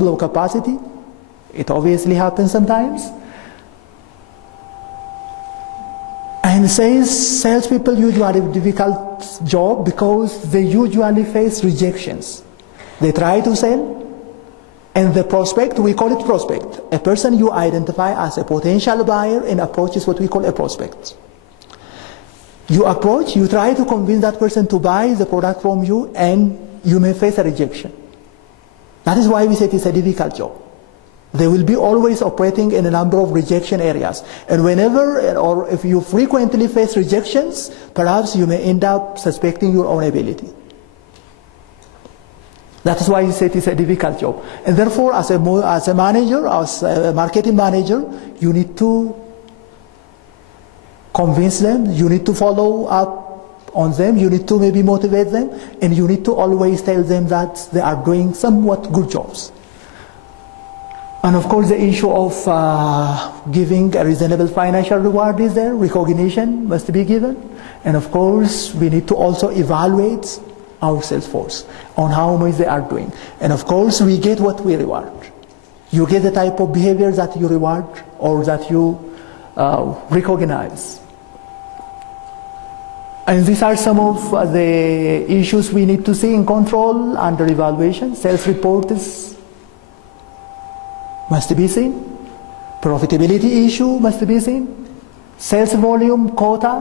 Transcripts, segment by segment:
below capacity. It obviously happens sometimes. And salespeople usually have a difficult job because they usually face rejections. They try to sell, and the prospect, we call it prospect. A person you identify as a potential buyer and approach is what we call a prospect. You approach, you try to convince that person to buy the product from you, and you may face a rejection. That is why we say it is a difficult job. They will be always operating in a number of rejection areas. And whenever, or if you frequently face rejections, perhaps you may end up suspecting your own ability. That is why you say it is a difficult job. And therefore, as a manager, as a marketing manager, you need to convince them, you need to follow up on them, you need to maybe motivate them, and you need to always tell them that they are doing somewhat good jobs. And of course, the issue of giving a reasonable financial reward is there, recognition must be given. And of course, we need to also evaluate our sales force on how much they are doing. And of course, we get what we reward. You get the type of behavior that you reward or that you recognize. And these are some of the issues we need to see in control under evaluation. Sales reports must be seen. Profitability issue must be seen. Sales volume, quota,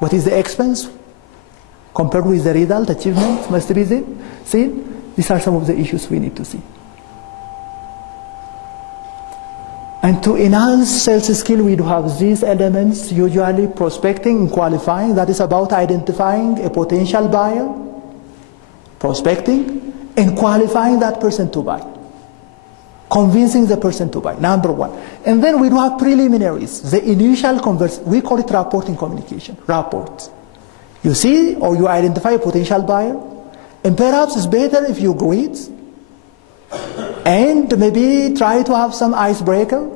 what is the expense compared with the result, achievement must be seen. These are some of the issues we need to see. And to enhance sales skill, we do have these elements, usually prospecting and qualifying. That is about identifying a potential buyer, prospecting, and qualifying that person to buy. Convincing the person to buy, number one. And then we do have preliminaries, the initial conversation. We call it rapporting communication, rapport. You see or you identify a potential buyer, and perhaps it's better if you greet and maybe try to have some icebreaker,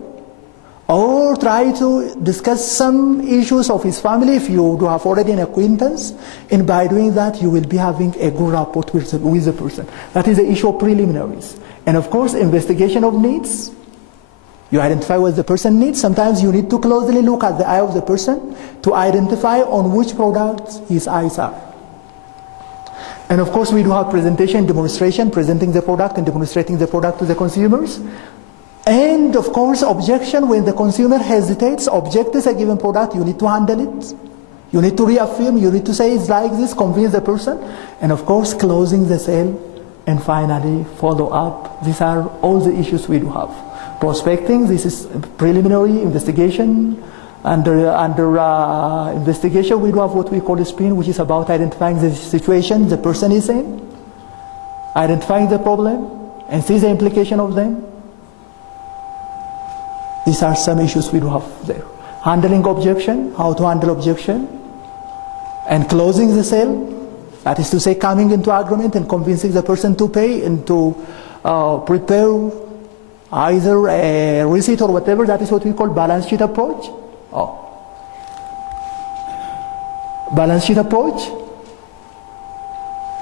or try to discuss some issues of his family if you do have already an acquaintance, and by doing that you will be having a good rapport with the person. That is the issue of preliminaries. And of course, investigation of needs. You identify what the person needs. Sometimes you need to closely look at the eye of the person to identify on which product his eyes are. And of course, we do have presentation, demonstration, presenting the product and demonstrating the product to the consumers. And of course, objection, when the consumer hesitates, objects a given product, you need to handle it. You need to reaffirm, you need to say it's like this, convince the person. And of course, closing the sale. And finally, follow up. These are all the issues we do have. Prospecting, this is preliminary investigation. Under investigation, we do have what we call a spin, which is about identifying the situation the person is in, identifying the problem, and see the implication of them. These are some issues we do have there. Handling objection, how to handle objection, and closing the sale. That is to say, coming into agreement and convincing the person to pay and to prepare either a receipt or whatever. That is what we call balance sheet approach. Balance sheet approach.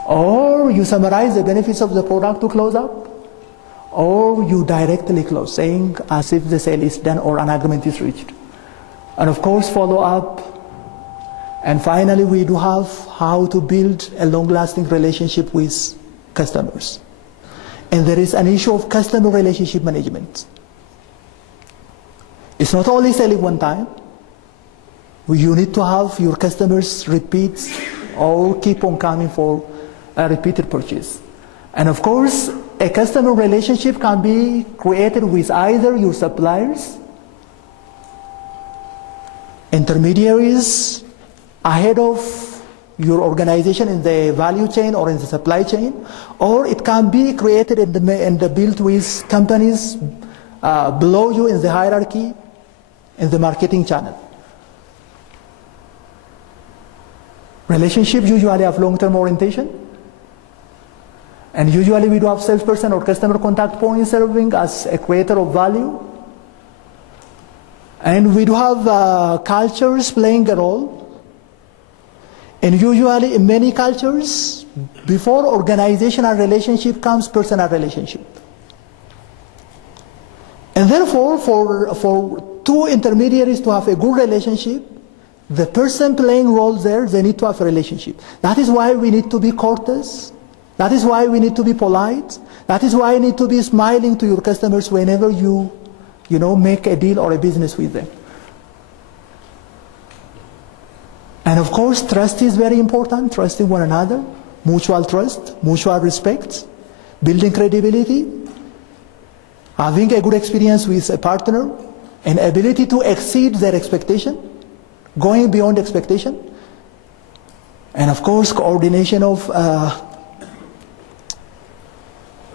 Or you summarize the benefits of the product to close up. Or you directly close, saying as if the sale is done or an agreement is reached. And of course, follow up. And finally, we do have how to build a long-lasting relationship with customers. And there is an issue of customer relationship management. It's not only selling one time. You need to have your customers repeat or keep on coming for a repeated purchase. And of course, a customer relationship can be created with either your suppliers, intermediaries, ahead of your organization in the value chain or in the supply chain, or it can be created and built with companies below you in the hierarchy, in the marketing channel. Relationships usually have long-term orientation, and usually we do have salesperson or customer contact point serving as a creator of value. And we do have cultures playing a role. And usually in many cultures, before organizational relationship comes personal relationship. And therefore, for two intermediaries to have a good relationship, the person playing roles there, they need to have a relationship. That is why we need to be courteous. That is why we need to be polite. That is why you need to be smiling to your customers whenever you make a deal or a business with them. And of course, trust is very important, trusting one another, mutual trust, mutual respect, building credibility, having a good experience with a partner, an ability to exceed their expectation, going beyond expectation, and of course, coordination of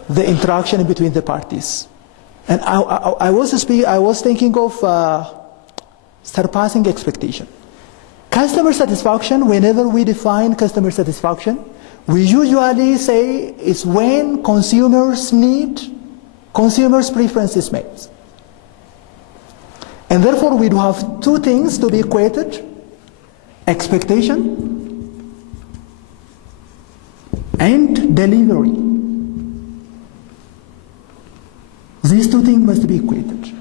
the interaction between the parties. And I was thinking of surpassing expectation. Customer satisfaction, whenever we define customer satisfaction, we usually say it's when consumers' preference is met. And therefore we do have two things to be equated: expectation and delivery. These two things must be equated.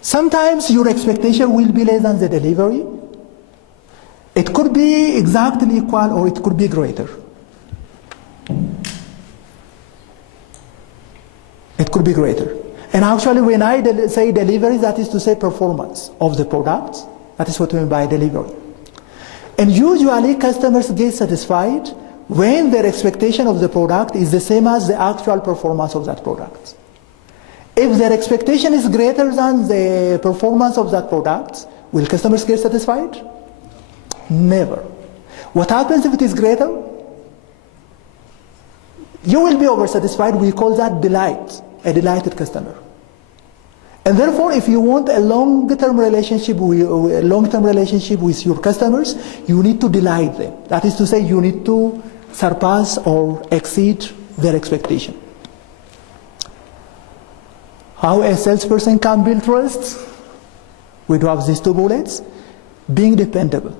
Sometimes your expectation will be less than the delivery. It could be exactly equal or it could be greater. It could be greater. And actually when I say delivery, that is to say performance of the product. That is what we mean by delivery. And usually customers get satisfied when their expectation of the product is the same as the actual performance of that product. If their expectation is greater than the performance of that product, will customers get satisfied? Never. What happens if it is greater? You will be oversatisfied. We call that delight, a delighted customer. And therefore, if you want a long-term relationship with your customers, you need to delight them. That is to say, you need to surpass or exceed their expectation. How a salesperson can build trust? We do have these two bullets. Being dependable.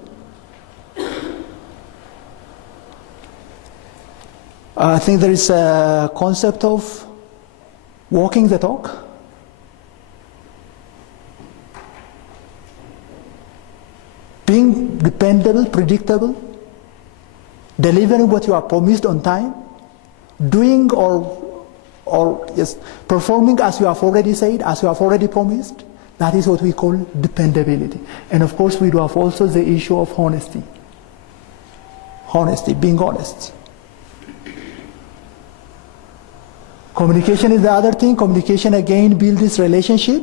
I think there is a concept of walking the talk. Being dependable, predictable, delivering what you are promised on time, doing performing as you have already said, as you have already promised. That is what we call dependability. And of course we do have also the issue of honesty. Honesty, being honest. Communication is the other thing. Communication again builds this relationship.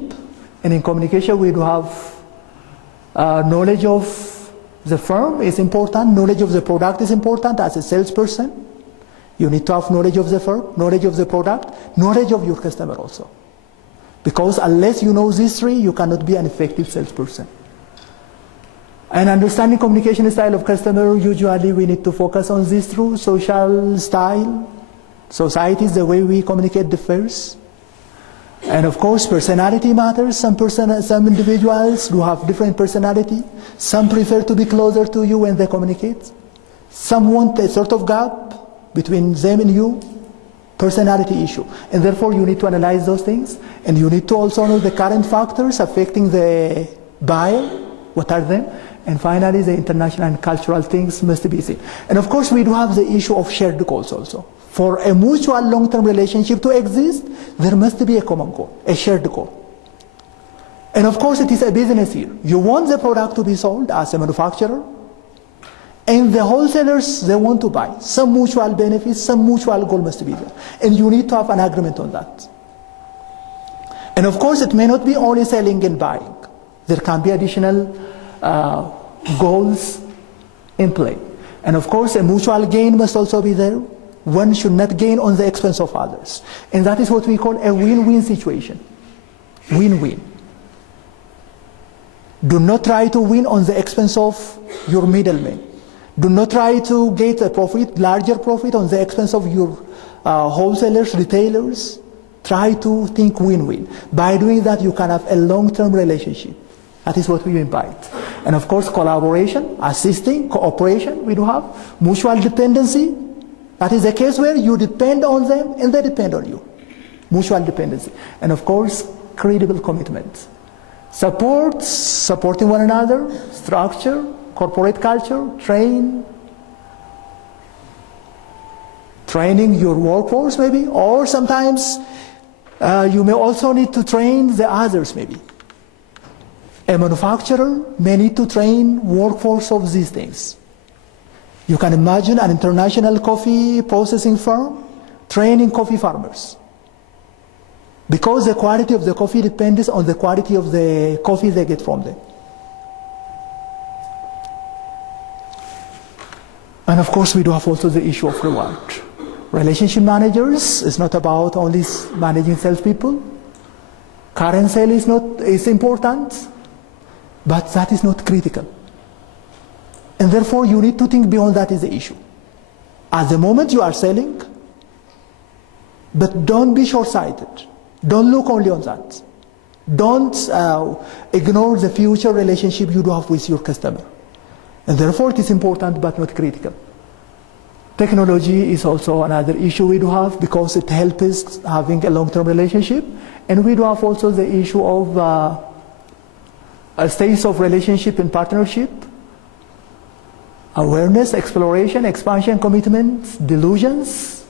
And in communication we do have knowledge of the firm is important, knowledge of the product is important. As a salesperson, you need to have knowledge of the firm, knowledge of the product, knowledge of your customer also. Because unless you know these three, you cannot be an effective salesperson. And understanding communication style of customer, usually we need to focus on this through social style. Society is the way we communicate differs. And of course, personality matters. Some individuals do have different personality. Some prefer to be closer to you when they communicate. Some want a sort of gap between them and you. Personality issue. And therefore, you need to analyze those things. And you need to also know the current factors affecting the buyer. What are them? And finally, the international and cultural things must be seen. And of course, we do have the issue of shared goals also. For a mutual long-term relationship to exist, there must be a common goal, a shared goal. And of course, it is a business here. You want the product to be sold as a manufacturer, and the wholesalers, they want to buy. Some mutual benefits, some mutual goal must be there. And you need to have an agreement on that. And of course, it may not be only selling and buying. There can be additional goals in play. And of course, a mutual gain must also be there. One should not gain on the expense of others. And that is what we call a win-win situation. Win-win. Do not try to win on the expense of your middlemen. Do not try to get a profit, larger profit on the expense of your wholesalers, retailers. Try to think win-win. By doing that, you can have a long-term relationship. That is what we mean by it. And of course, collaboration, assisting, cooperation, we do have. Mutual dependency. That is a case where you depend on them and they depend on you. Mutual dependency. And of course, credible commitment. Support, supporting one another, structure, corporate culture, training your workforce maybe, or sometimes you may also need to train the others maybe. A manufacturer may need to train workforce of these things. You can imagine an international coffee processing firm training coffee farmers. Because the quality of the coffee depends on the quality of the coffee they get from them. And of course we do have also the issue of reward. Relationship managers is not about only managing salespeople. Current sale is important, but that is not critical. And therefore you need to think beyond that is the issue. At the moment you are selling, but don't be short-sighted. Don't look only on that. Don't ignore the future relationship you do have with your customer. And therefore it is important but not critical. Technology is also another issue we do have because it helps us having a long-term relationship. And we do have also the issue of a stage of relationship and partnership, awareness, exploration, expansion, commitment, delusions,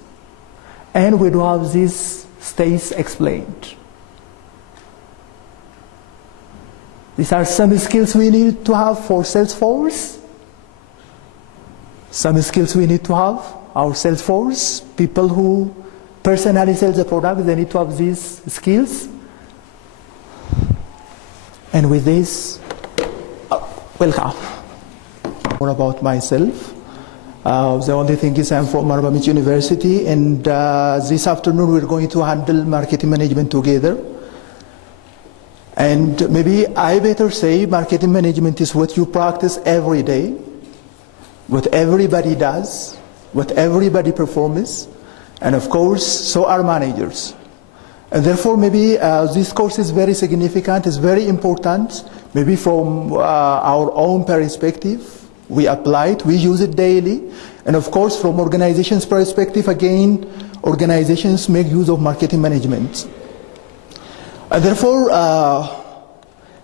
and we do have these states explained. These are some skills we need to have for Salesforce. Some skills we need to have, our Salesforce, people who personally sell the product, they need to have these skills. And with this, welcome. More about myself. The only thing is I'm from Marba Beach University, and this afternoon we're going to handle marketing management together. And maybe I better say marketing management is what you practice every day, what everybody does, what everybody performs, and of course, so are managers. And therefore, maybe this course is very significant, is very important, maybe from our own perspective. We apply it, we use it daily. And of course, from organizations' perspective, again, organizations make use of marketing management. And therefore,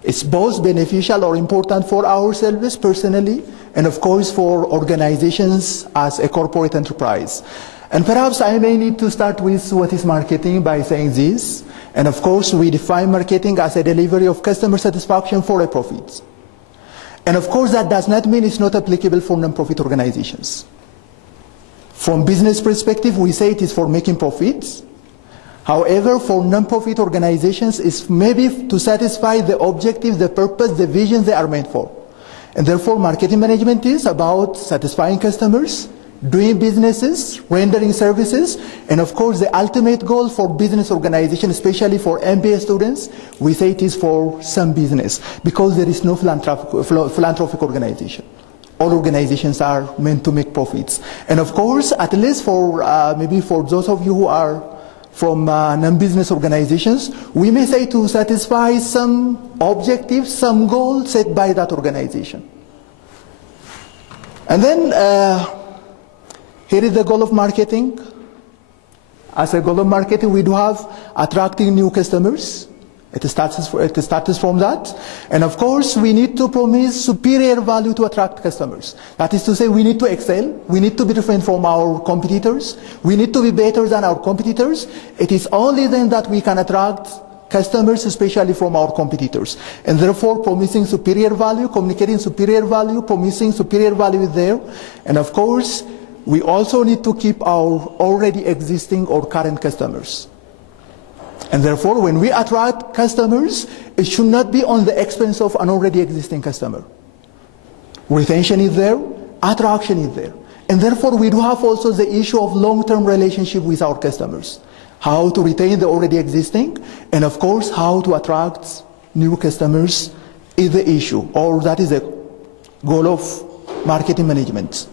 it's both beneficial or important for ourselves personally, and of course for organizations as a corporate enterprise. And perhaps I may need to start with what is marketing by saying this. And of course, we define marketing as a delivery of customer satisfaction for a profit. And of course, that does not mean it's not applicable for non-profit organizations. From business perspective, we say it is for making profits. However, for non-profit organizations, it's maybe to satisfy the objective, the purpose, the vision they are meant for. And therefore, marketing management is about satisfying customers, doing businesses, rendering services, and of course the ultimate goal for business organization, especially for MBA students, we say it is for some business, because there is no philanthropic organization. All organizations are meant to make profits. And of course, at least for maybe for those of you who are from non-business organizations, we may say to satisfy some objectives, some goals set by that organization. And then here is the goal of marketing. As a goal of marketing, we do have attracting new customers. It starts from that. And of course, we need to promise superior value to attract customers. That is to say, we need to excel. We need to be different from our competitors. We need to be better than our competitors. It is only then that we can attract customers, especially from our competitors. And therefore, promising superior value, communicating superior value, promising superior value is there. And of course, we also need to keep our already existing or current customers. And therefore, when we attract customers, it should not be on the expense of an already existing customer. Retention is there, attraction is there. And therefore, we do have also the issue of long-term relationship with our customers. How to retain the already existing, and of course, how to attract new customers is the issue, or that is the goal of marketing management.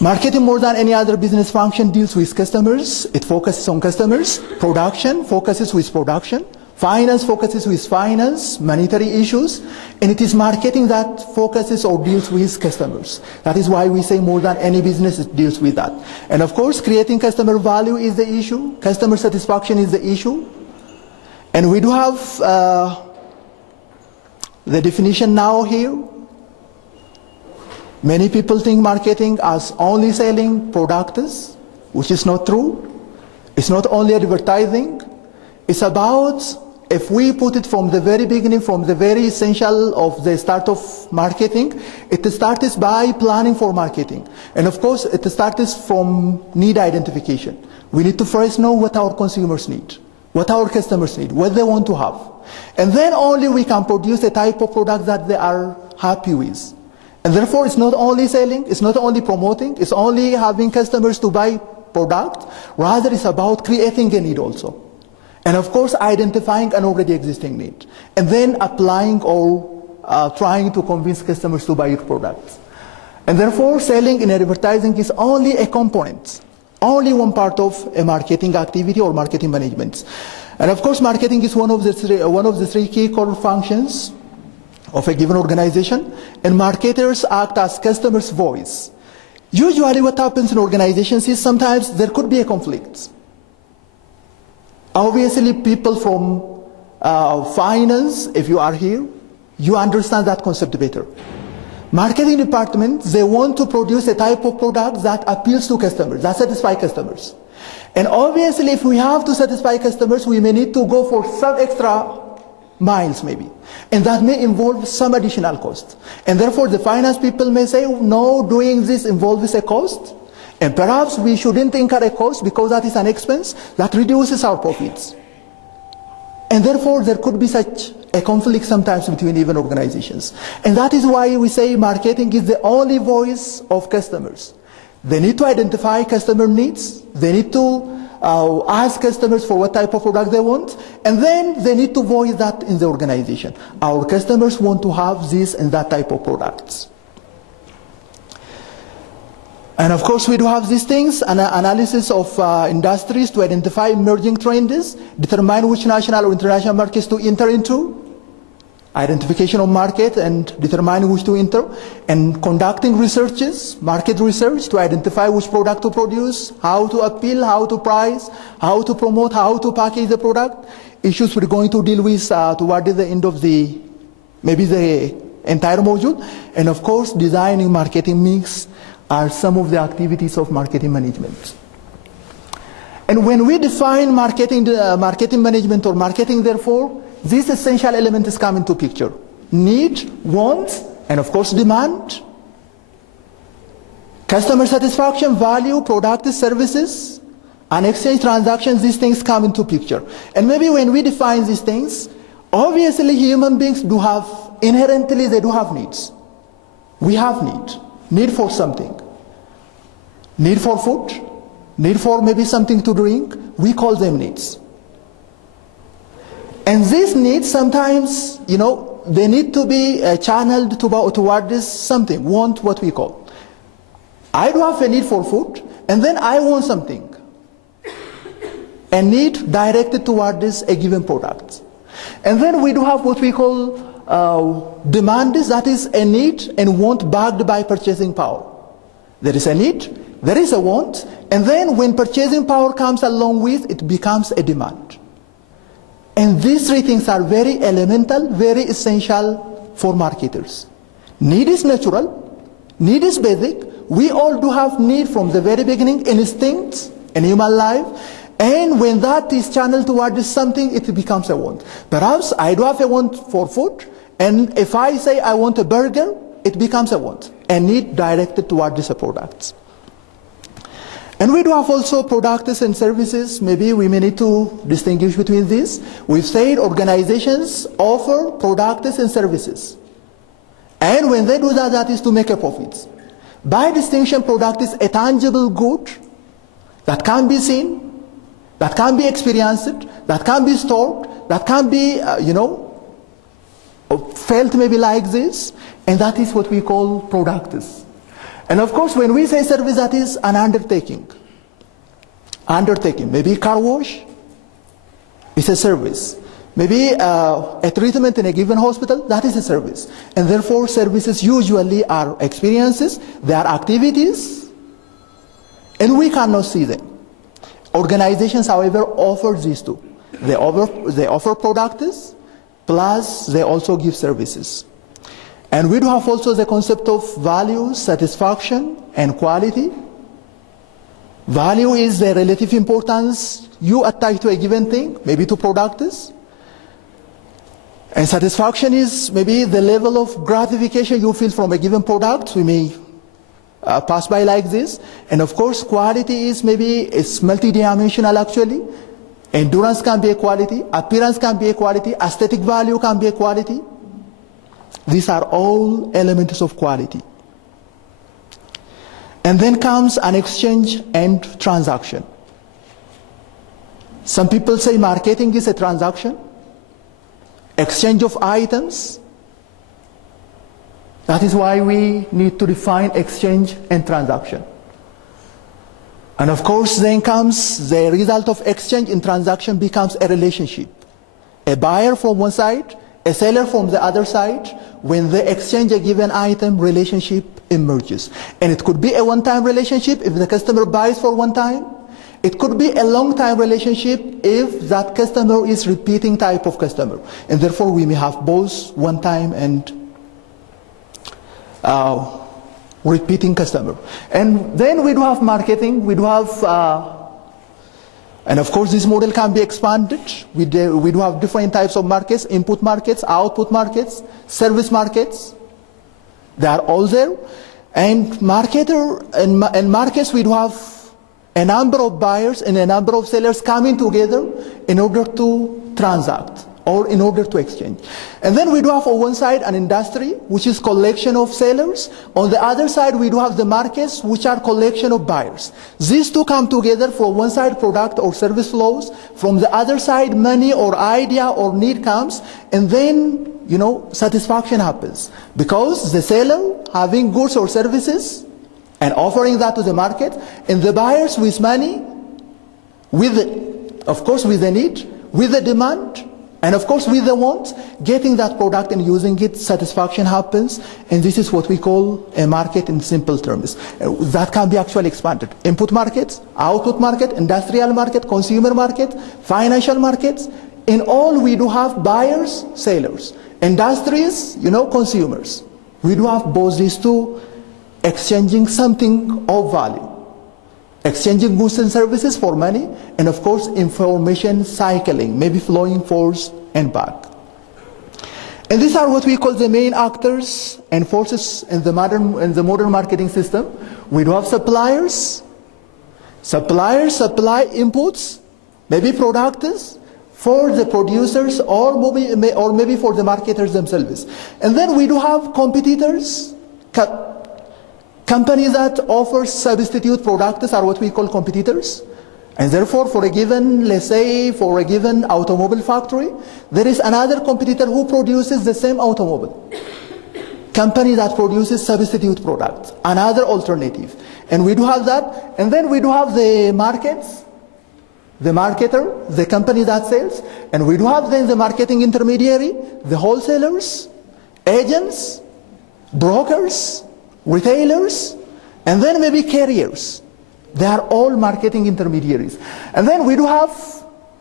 Marketing, more than any other business function, deals with customers. It focuses on customers. Production focuses with production. Finance focuses with finance, monetary issues. And it is marketing that focuses or deals with customers. That is why we say more than any business, it deals with that. And of course, creating customer value is the issue. Customer satisfaction is the issue. And we do have the definition now here. Many people think marketing as only selling products, which is not true. It's not only advertising. It's about, if we put it from the very beginning, from the very essential of the start of marketing, it starts by planning for marketing. And of course, it starts from need identification. We need to first know what our consumers need, what our customers need, what they want to have. And then only we can produce a type of product that they are happy with. And therefore, it's not only selling, it's not only promoting, it's only having customers to buy product, rather it's about creating a need also. And of course, identifying an already existing need. And then applying or trying to convince customers to buy your products. And therefore, selling in advertising is only a component, only one part of a marketing activity or marketing management. And of course, marketing is one of the three key core functions of a given organization, and marketers act as customers' voice. Usually what happens in organizations is sometimes there could be a conflict. Obviously people from finance, if you are here, you understand that concept better. Marketing departments, they want to produce a type of product that appeals to customers, that satisfies customers. And obviously if we have to satisfy customers, we may need to go for some extra miles maybe. And that may involve some additional cost. And therefore the finance people may say, no, doing this involves a cost. And perhaps we shouldn't incur a cost because that is an expense that reduces our profits. And therefore there could be such a conflict sometimes between even organizations. And that is why we say marketing is the only voice of customers. They need to identify customer needs. They need to ask customers for what type of product they want, and then they need to voice that in the organization. Our customers want to have this and that type of products. And of course we do have these things, an analysis of industries to identify emerging trends, determine which national or international markets to enter into, identification of market and determining which to enter, and conducting researches, market research to identify which product to produce, how to appeal, how to price, how to promote, how to package the product. Issues we're going to deal with toward the end of maybe the entire module. And of course, designing marketing mix are some of the activities of marketing management. And when we define marketing management or marketing, therefore, these essential elements come into picture. Need, want, and of course demand. Customer satisfaction, value, products, services, and exchange transactions, these things come into picture. And maybe when we define these things, obviously human beings do have, inherently they do have needs. We have need for something. Need for food, need for maybe something to drink, we call them needs. And these needs sometimes, they need to be channeled toward this something, want, what we call. I do have a need for food, and then I want something. A need directed toward this a given product. And then we do have what we call demand, that is a need and want backed by purchasing power. There is a need, there is a want, and then when purchasing power comes along with, it becomes a demand. And these three things are very elemental, very essential for marketers. Need is natural, need is basic. We all do have need from the very beginning, instincts in human life. And when that is channeled towards something, it becomes a want. Perhaps I do have a want for food, and if I say I want a burger, it becomes a want, a need directed towards these products. And we do have also products and services. Maybe we may need to distinguish between these. We've said organizations offer products and services. And when they do that, that is to make a profit. By distinction, product is a tangible good that can be seen, that can be experienced, that can be stored, that can be, felt maybe like this, and that is what we call products. And of course, when we say service, that is an undertaking. Maybe car wash is a service. Maybe a treatment in a given hospital, that is a service. And therefore, services usually are experiences, they are activities, and we cannot see them. Organizations, however, offer these two. They offer products, plus they also give services. And we do have also the concept of value, satisfaction, and quality. Value is the relative importance you attach to a given thing, maybe to products. And satisfaction is maybe the level of gratification you feel from a given product. We may pass by like this. And of course, quality is maybe it's multidimensional actually. Endurance can be a quality, appearance can be a quality, aesthetic value can be a quality. These are all elements of quality. And then comes an exchange and transaction. Some people say marketing is a transaction, exchange of items. That is why we need to define exchange and transaction. And of course, then comes the result of exchange and transaction becomes a relationship. A buyer from one side, a seller from the other side. When they exchange a given item, relationship emerges. And it could be a one-time relationship if the customer buys for one time. It could be a long-time relationship if that customer is repeating type of customer. And therefore, we may have both one-time and repeating customer. And then we do have marketing, we do have, and of course this model can be expanded. We do have different types of markets, input markets, output markets, service markets. They are all there. And markets we do have a number of buyers and a number of sellers coming together in order to transact or in order to exchange. And then we do have on one side an industry, which is collection of sellers. On the other side, we do have the markets, which are collection of buyers. These two come together. From one side, product or service flows. From the other side, money or idea or need comes. And then, satisfaction happens. Because the seller having goods or services and offering that to the market, and the buyers with money, of course with the need, with the demand, and of course with the want, getting that product and using it, satisfaction happens. And this is what we call a market in simple terms. That can be actually expanded. Input markets, output market, industrial market, consumer market, financial markets. In all, we do have buyers, sellers. Industries, consumers. We do have both these two exchanging something of value. Exchanging goods and services for money, and of course information cycling, maybe flowing forth and back. And these are what we call the main actors and forces in the modern marketing system. We do have suppliers. Suppliers supply inputs, maybe products, for the producers or maybe for the marketers themselves. And then we do have competitors. Companies that offer substitute products are what we call competitors. And therefore, for a given, let's say, for a given automobile factory, there is another competitor who produces the same automobile. Company that produces substitute products, another alternative. And we do have that. And then we do have the markets, the marketer, the company that sells. And we do have then the marketing intermediary, the wholesalers, agents, brokers, retailers, and then maybe carriers. They are all marketing intermediaries. And then we do have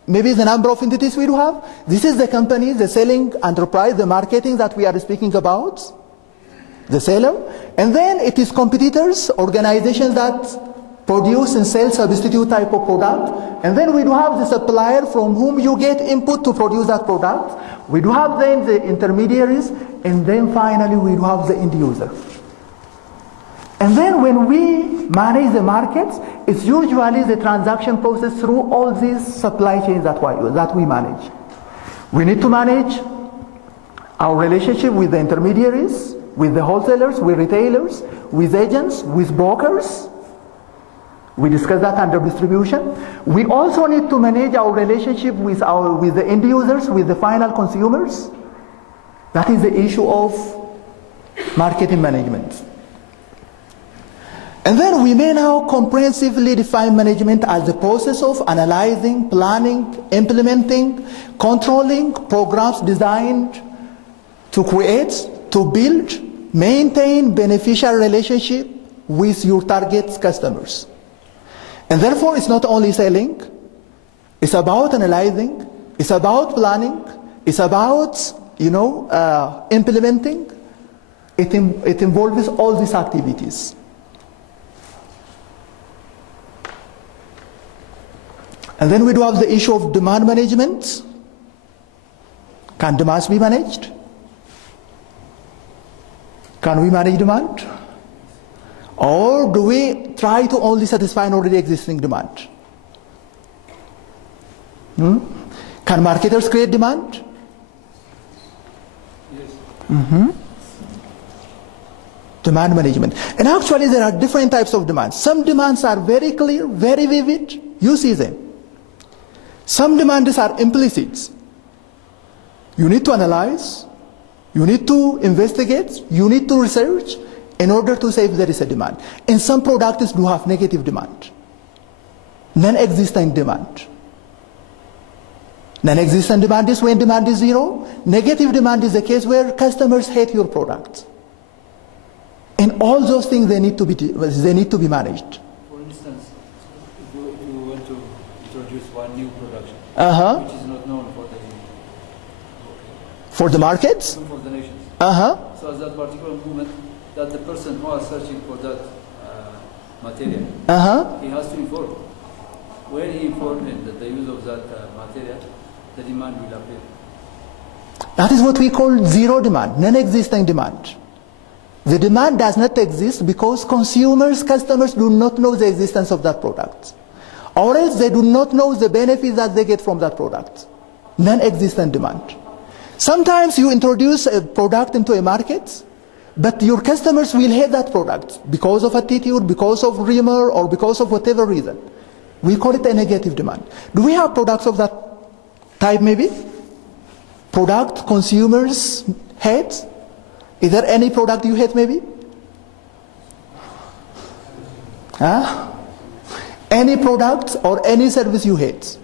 maybe the number of entities we do have. This is the company, the selling enterprise, the marketing that we are speaking about, the seller. And then it is competitors, organizations that produce and sell substitute type of product. And then we do have the supplier from whom you get input to produce that product. We do have then the intermediaries, and then finally we do have the end user. And then when we manage the markets, it's usually the transaction process through all these supply chains that we manage. We need to manage our relationship with the intermediaries, with the wholesalers, with retailers, with agents, with brokers. We discussed that under distribution. We also need to manage our relationship with the end users, with the final consumers. That is the issue of marketing management. And then we may now comprehensively define management as the process of analyzing, planning, implementing, controlling programs designed to create, to build, maintain beneficial relationship with your target customers. And therefore it's not only selling, it's about analyzing, It's about planning. It's about, implementing. It involves all these activities. And then we do have the issue of demand management. Can demands be managed? Can we manage demand? Or do we try to only satisfy an already existing demand? Can marketers create demand? Yes. Demand management. And actually there are different types of demands. Some demands are very clear, very vivid. You see them. Some demands are implicit. You need to analyze, you need to investigate, you need to research in order to say if there is a demand. And some products do have negative demand, non-existent demand. Non-existent demand is when demand is zero. Negative demand is a case where customers hate your product. And all those things, they need to be managed. For instance, if you want to introduce one new production, which is not known for the markets? For the nations. So at that particular moment, that the person who is searching for that material, he has to inform. When he informed that the use of that material, the demand will appear. That is what we call zero demand, non-existent demand. The demand does not exist because customers do not know the existence of that product. Or else they do not know the benefits that they get from that product. Non-existent demand. Sometimes you introduce a product into a market, but your customers will hate that product because of attitude, because of rumor, or because of whatever reason. We call it a negative demand. Do we have products of that type maybe? Product consumers hate? Is there any product you hate maybe? Any product or any service you hate?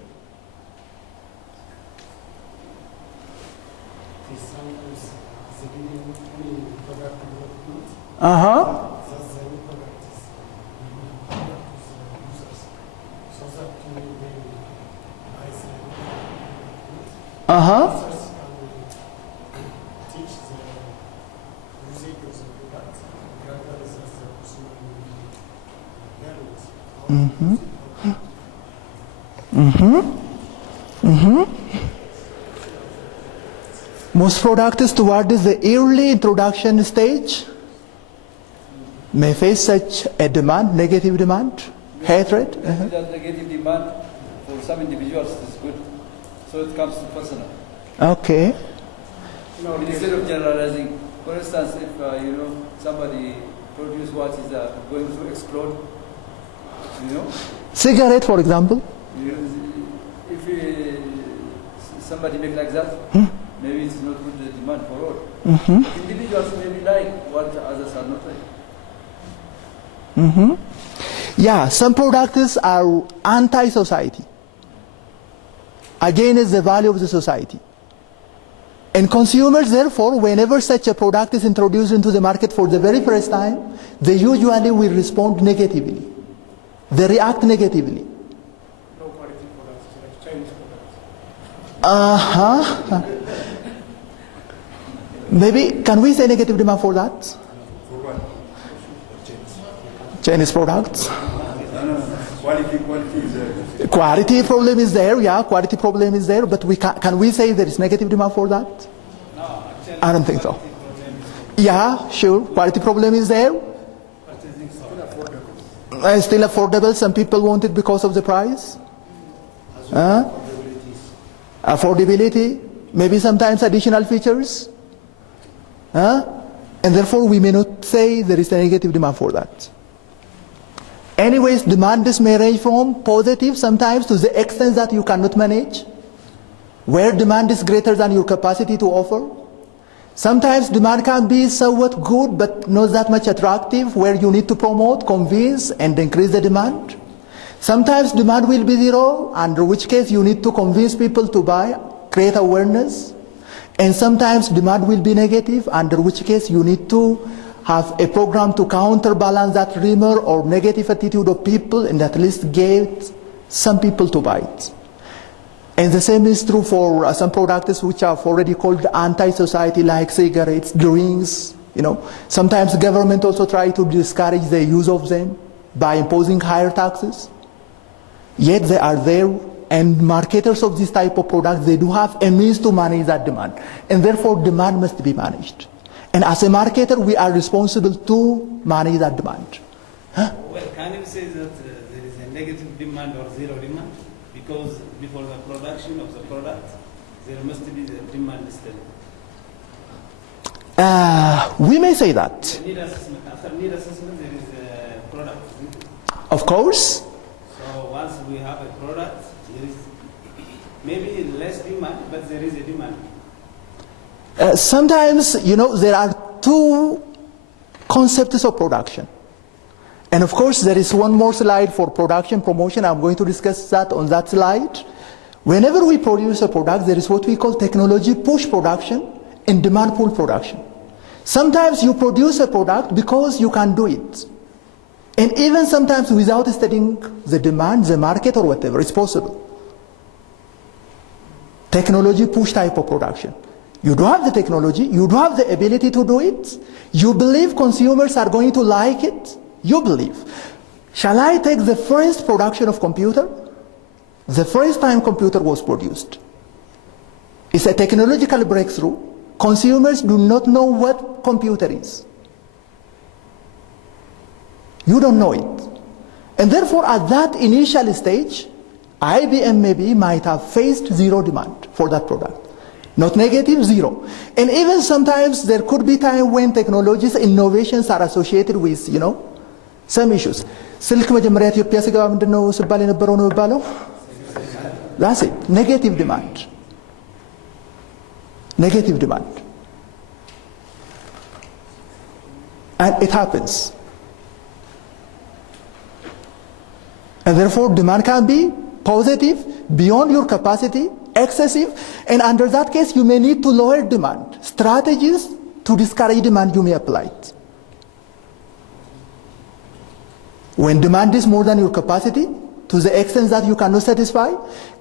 Most products towards the early introduction stage may face such a demand, negative demand, hatred. That negative demand for some individuals is good, so it comes to personal. Okay. Instead of generalizing, for instance, if somebody produce what is going to explode, cigarette, for example. If somebody make like that, maybe it's not good the demand for all. Individuals maybe like what others are not like. Yeah, some products are anti-society, against the value of the society. And consumers, therefore, whenever such a product is introduced into the market for the very first time, they usually will respond negatively. They react negatively. Low quality products, like Chinese products. Maybe, can we say negative demand for that? For what? Chinese products? Quality is there. Quality problem is there, yeah, quality problem is there, but can we say there is negative demand for that? No, I don't think so. Yeah, sure, quality problem is there. It's still affordable. Some people want it because of the price. Affordability, maybe sometimes additional features. And therefore we may not say there is a negative demand for that. Anyways, demands may range from positive sometimes to the extent that you cannot manage, where demand is greater than your capacity to offer. Sometimes demand can be somewhat good but not that much attractive, where you need to promote, convince, and increase the demand. Sometimes demand will be zero, under which case you need to convince people to buy, create awareness. And sometimes demand will be negative, under which case you need to have a program to counterbalance that rumor or negative attitude of people and at least get some people to buy it. And the same is true for some products which are already called anti-society, like cigarettes, drinks. Sometimes the government also try to discourage the use of them by imposing higher taxes. Yet they are there, and marketers of this type of products, they do have a means to manage that demand. And therefore, demand must be managed. And as a marketer, we are responsible to manage that demand. Well, can you say that there is a negative demand or zero demand? Because before the production of the product, there must be the demand still. We may say that. Need assessment. After need assessment, there is a product. Of course. So once we have a product, there is maybe less demand, but there is a demand. Sometimes, there are two concepts of production. And of course, there is one more slide for production promotion. I'm going to discuss that on that slide. Whenever we produce a product, there is what we call technology push production and demand pull production. Sometimes you produce a product because you can do it. And even sometimes without studying the demand, the market, or whatever, it's possible. Technology push type of production. You do have the technology, you do have the ability to do it, you believe consumers are going to like it, you believe. Shall I take the first production of computer? The first time computer was produced. It's a technological breakthrough. Consumers do not know what computer is. You don't know it. And therefore, at that initial stage, IBM maybe might have faced zero demand for that product. Not negative, zero. And even sometimes there could be time when technologies, innovations are associated with, some issues. ስልክ መጀመሪያ ኢትዮጵያ ሲገባ ምንድነው ሲባል የነበረው ነው የሚባለው? That's it. Negative demand. Negative demand. And it happens. And therefore demand can be positive, beyond your capacity, excessive, and under that case you may need to lower demand. Strategies to discourage demand you may apply it. When demand is more than your capacity, to the extent that you cannot satisfy,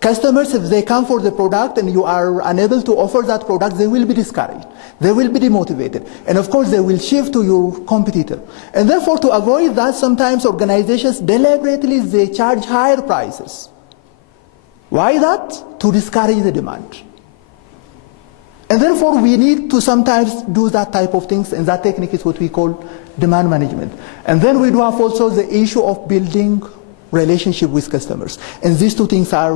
customers, if they come for the product and you are unable to offer that product, they will be discouraged. They will be demotivated. And of course, they will shift to your competitor. And therefore, to avoid that, sometimes organizations deliberately, they charge higher prices. Why that? To discourage the demand. And therefore, we need to sometimes do that type of things, and that technique is what we call demand management. And then we do have also the issue of building relationship with customers. And these two things are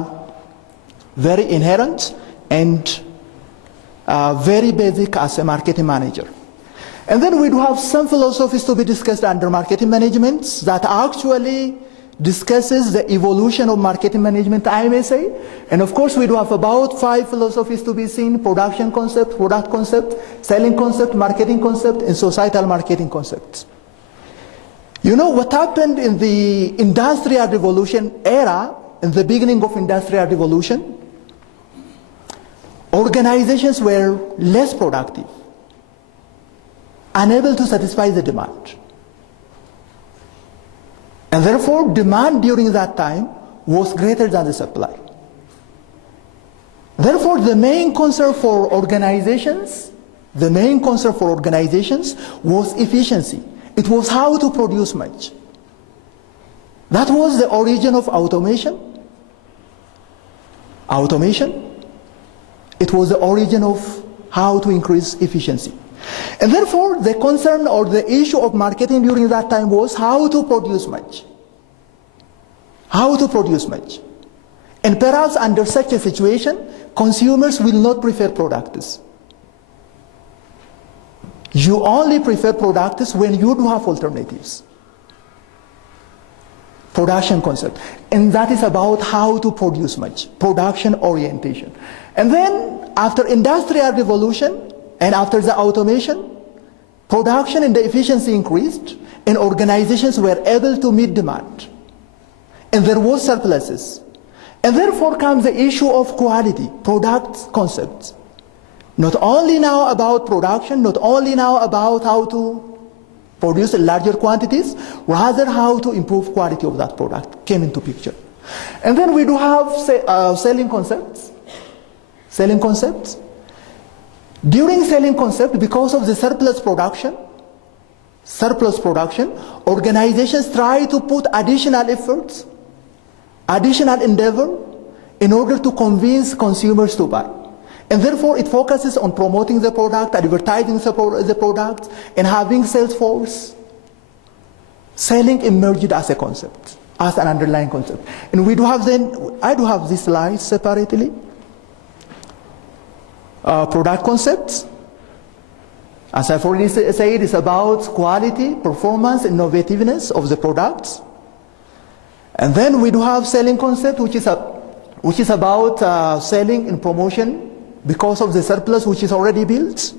very inherent and very basic as a marketing manager. And then we do have some philosophies to be discussed under marketing management that actually discusses the evolution of marketing management, I may say. And of course, we do have about 5 philosophies to be seen: production concept, product concept, selling concept, marketing concept, and societal marketing concepts. What happened in the Industrial Revolution era, in the beginning of Industrial Revolution, organizations were less productive, unable to satisfy the demand. And therefore, demand during that time was greater than the supply. Therefore, the main concern for organizations was efficiency. It was how to produce much. That was the origin of automation. It was the origin of how to increase efficiency. And therefore, the concern or the issue of marketing during that time was how to produce much. How to produce much. And perhaps under such a situation, consumers will not prefer products. You only prefer products when you do have alternatives. Production concept. And that is about how to produce much. Production orientation. And then after Industrial Revolution and after the automation, production and the efficiency increased and organizations were able to meet demand. And there was surpluses. And therefore comes the issue of quality, product concepts. Not only now about production, not only now about how to produce larger quantities, rather how to improve quality of that product came into picture. And then we do have selling concepts. Selling concept. During selling concept, because of the surplus production, organizations try to put additional efforts, additional endeavor in order to convince consumers to buy. And therefore it focuses on promoting the product, advertising the product, and having sales force. Selling emerged as a concept, as an underlying concept. And we do have then, I do have this slide separately. Product concepts. As I've already said, it's about quality, performance, innovativeness of the products. And then we do have selling concept, which is about selling and promotion because of the surplus which is already built.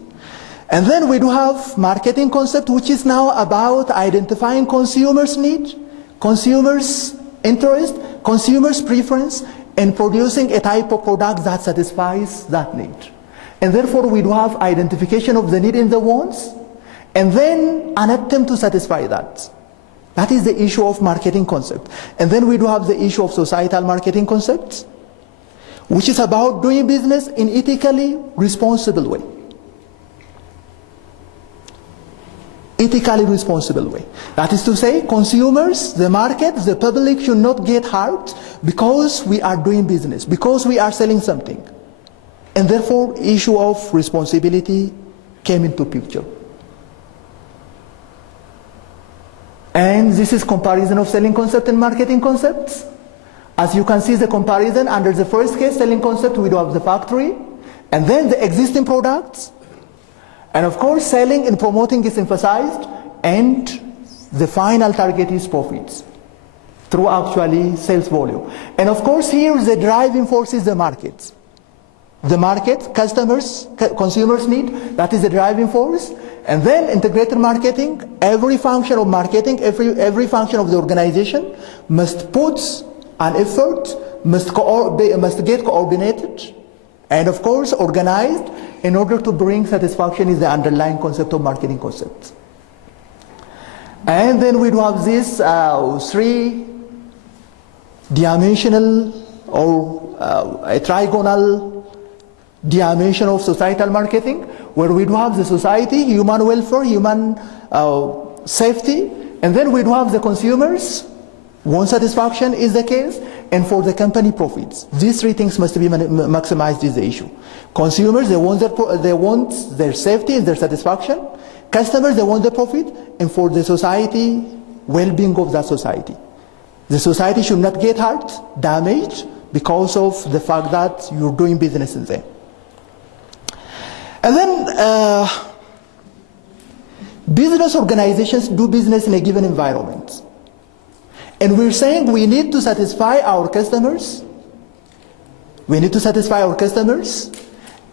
And then we do have marketing concept, which is now about identifying consumers' need, consumers' interest, consumers' preference, and producing a type of product that satisfies that need. And therefore we do have identification of the need and the wants, and then an attempt to satisfy that. That is the issue of marketing concept. And then we do have the issue of societal marketing concepts, which is about doing business in ethically responsible way. Ethically responsible way. That is to say, consumers, the market, the public should not get hurt because we are doing business, because we are selling something. And therefore, issue of responsibility came into picture. And this is comparison of selling concept and marketing concepts. As you can see the comparison under the first case, selling concept, we do have the factory, and then the existing products. And of course, selling and promoting is emphasized, and the final target is profits through actually sales volume. And of course, here the driving force is the market. The market, customers, consumers need, that is the driving force. And then integrated marketing, every function of marketing, every function of the organization must put an effort, must get coordinated, and of course organized in order to bring satisfaction is the underlying concept of marketing concept. And then we do have this three-dimensional or a trigonal dimension of societal marketing, where we do have the society, human welfare, human safety, and then we do have the consumers. One satisfaction is the case, and for the company profits. These three things must be maximized is the issue. Consumers, they want their safety and their satisfaction. Customers, they want the profit, and for the society, well-being of that society. The society should not get hurt, damaged, because of the fact that you're doing business in there. And then, business organizations do business in a given environment. And we're saying we need to satisfy our customers. We need to satisfy our customers.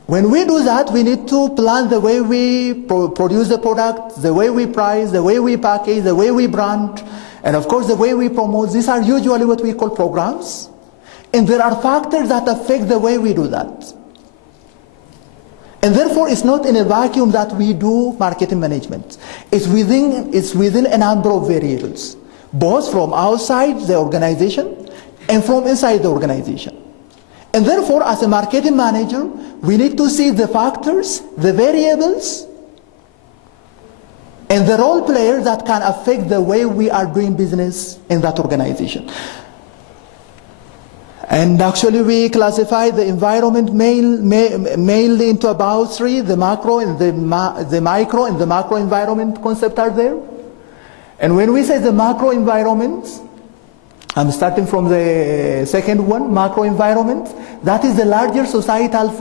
When we do that, we need to plan the way we produce the product, the way we price, the way we package, the way we brand, and of course the way we promote. These are usually what we call programs. And there are factors that affect the way we do that. And therefore, it's not in a vacuum that we do marketing management. It's within a number of variables, both from outside the organization and from inside the organization. And therefore, as a marketing manager, we need to see the factors, the variables, and the role players that can affect the way we are doing business in that organization. And actually we classify the environment mainly into about three: the macro and the micro and the macro environment concept are there. And when we say the macro environment, I'm starting from the second one, macro environment, that is the larger societal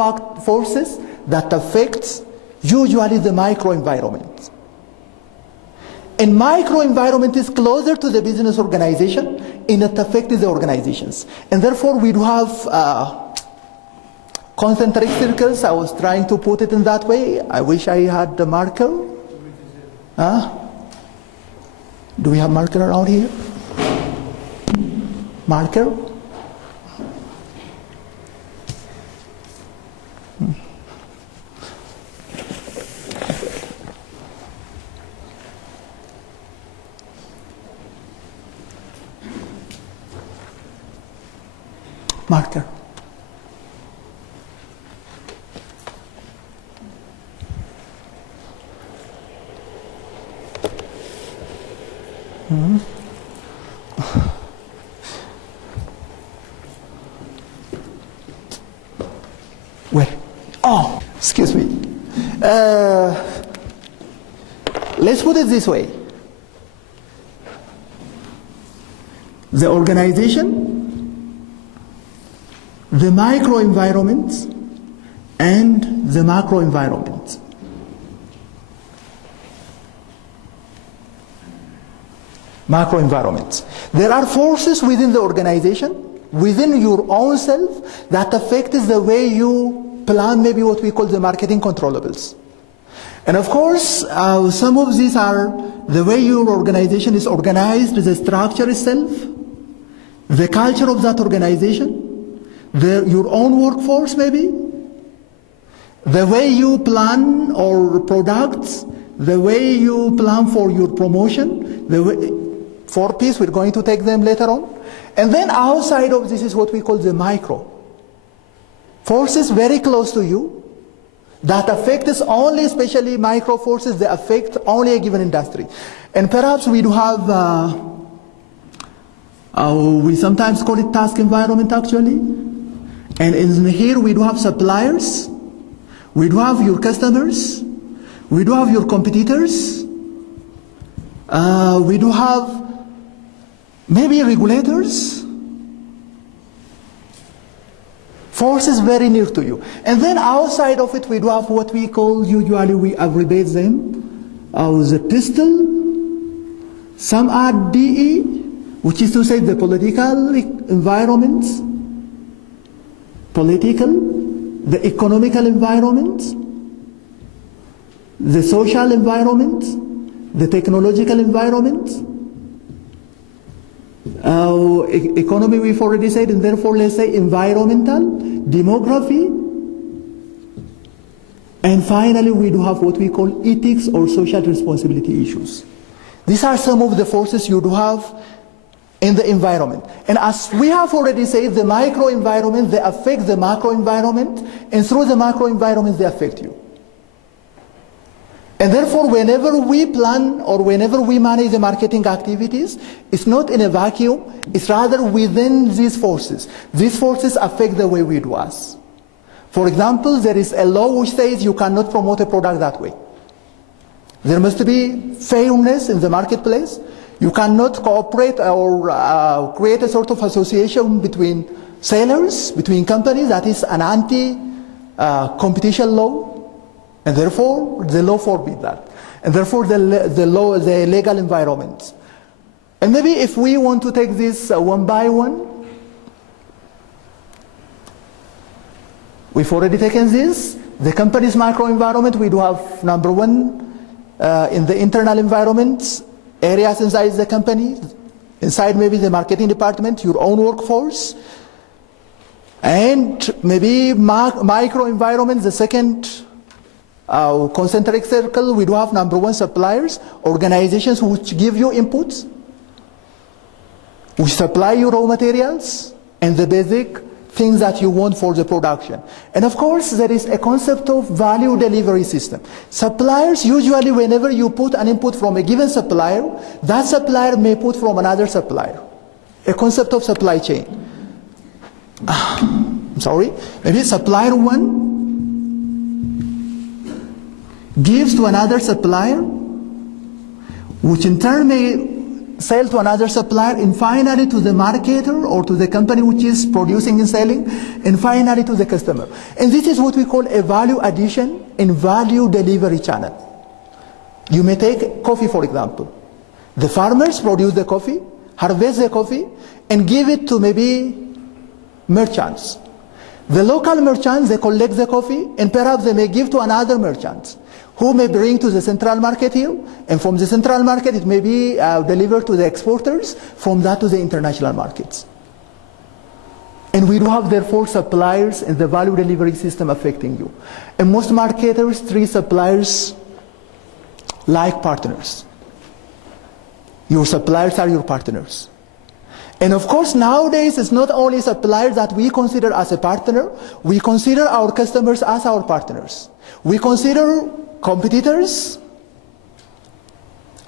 forces that affect usually the micro environment. And micro environment is closer to the business organization and it affects the organizations. And therefore we do have concentric circles. I was trying to put it in that way. I wish I had the marker. Do we have marker around here? Marker? Marker. Where? Oh, excuse me. Let's put it this way. The organization, the microenvironment, and the macroenvironment. Macroenvironments. There are forces within the organization, within your own self, that affect the way you plan maybe what we call the marketing controllables. And of course, some of these are the way your organization is organized, the structure itself, the culture of that organization, your own workforce maybe, the way you plan or products, the way you plan for your promotion, the way, 4 P's, we're going to take them later on. And then outside of this is what we call the micro. Forces very close to you that affect us only, especially micro forces that affect only a given industry. And perhaps we do have, we sometimes call it task environment actually. And in here we do have suppliers, we do have your customers, we do have your competitors, we do have maybe regulators, forces very near to you. And then outside of it we do have what we call, usually we abbreviate them as a pistol, some are DE, which is to say the political environment, the economical environment, the social environment, the technological environment, economy we've already said, and therefore let's say environmental, demography, and finally we do have what we call ethics or social responsibility issues. These are some of the forces you do have in the environment. And as we have already said, the microenvironment, they affect the macroenvironment, and through the macroenvironment they affect you. And therefore, whenever we plan or whenever we manage the marketing activities, it's not in a vacuum, it's rather within these forces. These forces affect the way we do us. For example, there is a law which says you cannot promote a product that way. There must be fairness in the marketplace. You cannot cooperate or create a sort of association between sellers, between companies. That is an anti-competition law. And therefore, the law forbids that. And therefore, the legal environment. And maybe if we want to take this one by one, we've already taken this. The company's microenvironment, we do have number one, in the internal environment, areas inside the company, inside maybe the marketing department, your own workforce, and maybe microenvironment, the second concentric circle, we do have number one, suppliers, organizations which give you inputs, which supply you raw materials and the basic things that you want for the production. And of course, there is a concept of value delivery system. Suppliers, usually whenever you put an input from a given supplier, that supplier may put from another supplier. A concept of supply chain. Maybe supplier one gives to another supplier, which in turn may sell to another supplier, and finally to the marketer or to the company which is producing and selling, and finally to the customer. And this is what we call a value addition and value delivery channel. You may take coffee, for example. The farmers produce the coffee, harvest the coffee, and give it to maybe merchants. The local merchants, they collect the coffee, and perhaps they may give to another merchant, who may bring to the central market here, and from the central market it may be delivered to the exporters, from that to the international markets. And we do have therefore suppliers in the value delivery system affecting you. And most marketers treat suppliers like partners. Your suppliers are your partners. And of course nowadays it's not only suppliers that we consider as a partner, we consider our customers as our partners. We consider competitors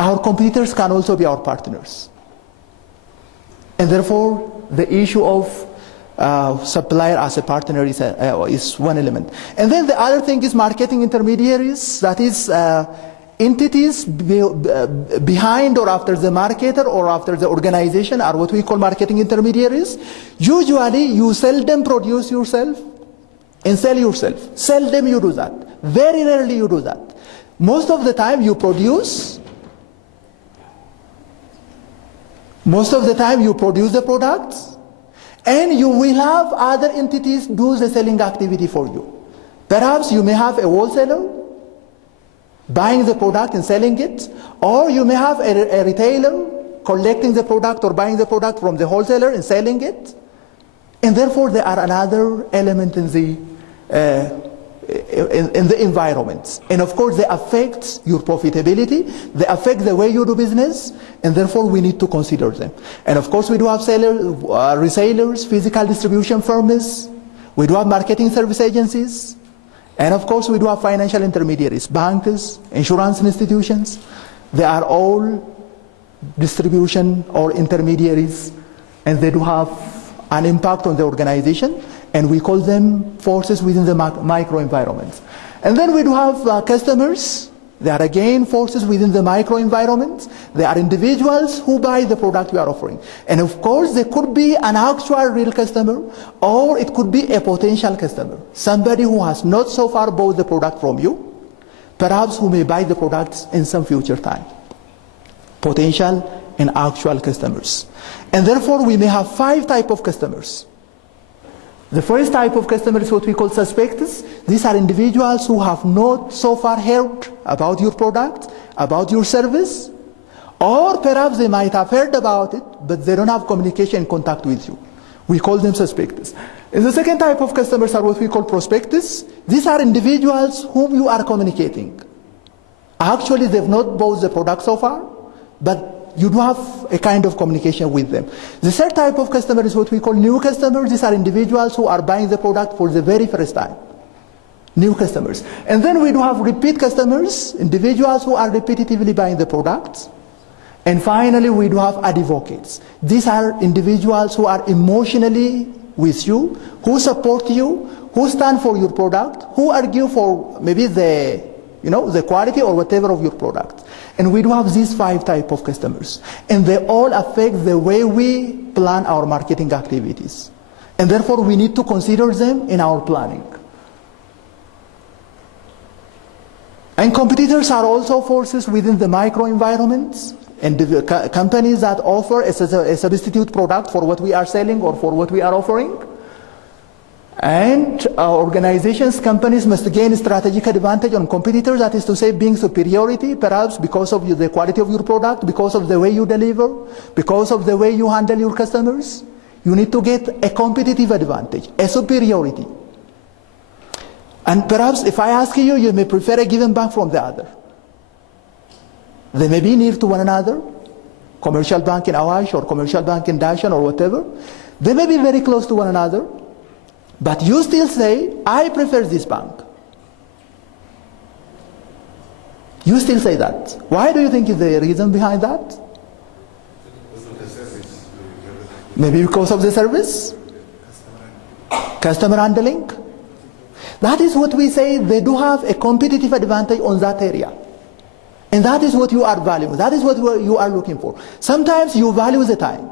our competitors can also be our partners. And therefore, the issue of supplier as a partner is one element. And then the other thing is marketing intermediaries, that is entities behind or after the marketer or after the organization are what we call marketing intermediaries. Usually you seldom produce yourself and sell yourself. Seldom you do that. Very rarely you do that. Most of the time you produce. Most of the time you produce the products, and you will have other entities do the selling activity for you. Perhaps you may have a wholesaler buying the product and selling it, or you may have a retailer collecting the product or buying the product from the wholesaler and selling it. And therefore they are another element in the environment. And of course they affect your profitability, they affect the way you do business, and therefore we need to consider them. And of course we do have resellers, physical distribution firms, we do have marketing service agencies, and of course we do have financial intermediaries, banks, insurance institutions. They are all distribution or intermediaries, and they do have an impact on the organization, and we call them forces within the microenvironment. And then we do have customers. They are again forces within the microenvironment. They are individuals who buy the product we are offering. And of course, there could be an actual real customer, or it could be a potential customer. Somebody who has not so far bought the product from you, perhaps who may buy the products in some future time. Potential and actual customers. And therefore, we may have 5 types of customers. The first type of customer is what we call suspects. These are individuals who have not so far heard about your product, about your service, or perhaps they might have heard about it, but they don't have communication and contact with you. We call them suspects. And the second type of customers are what we call prospects. These are individuals whom you are communicating. Actually, they've not bought the product so far, but you do have a kind of communication with them. The third type of customer is what we call new customers. These are individuals who are buying the product for the very first time. New customers. And then we do have repeat customers, individuals who are repetitively buying the products. And finally, we do have advocates. These are individuals who are emotionally with you, who support you, who stand for your product, who argue for maybe the quality or whatever of your product. And we do have these 5 types of customers. And they all affect the way we plan our marketing activities. And therefore we need to consider them in our planning. And competitors are also forces within the microenvironments, and the companies that offer a substitute product for what we are selling or for what we are offering. And organizations, companies must gain strategic advantage on competitors, that is to say being superiority, perhaps because of the quality of your product, because of the way you deliver, because of the way you handle your customers. You need to get a competitive advantage, a superiority. And perhaps if I ask you, you may prefer a given bank from the other. They may be near to one another, commercial bank in Awash or commercial bank in Dashan or whatever. They may be very close to one another. But you still say, I prefer this bank. You still say that. Why do you think is the reason behind that? Because of the service. Maybe because of the service? Customer handling? That is what we say, they do have a competitive advantage on that area. And that is what you are valuing. That is what you are looking for. Sometimes you value the time.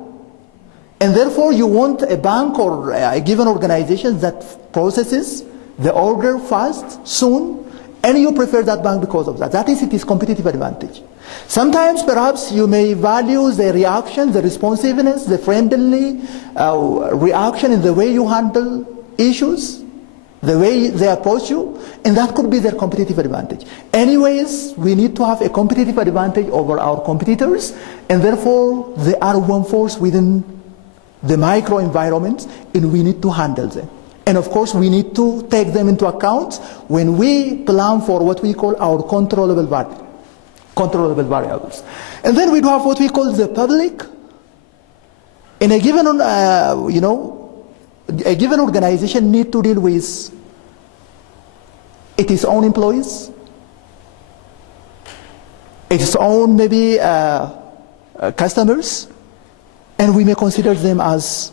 And therefore you want a bank or a given organization that processes the order fast, soon, and you prefer that bank because of that. That is, it is competitive advantage. Sometimes perhaps you may value the reaction, the responsiveness, the friendly reaction in the way you handle issues, the way they approach you, and that could be their competitive advantage. Anyways, we need to have a competitive advantage over our competitors, and therefore they are one force within the microenvironments, and we need to handle them. And of course, we need to take them into account when we plan for what we call our controllable variables. And then we do have what we call the public. In a given, a given organization need to deal with its own employees, its own maybe customers, and we may consider them as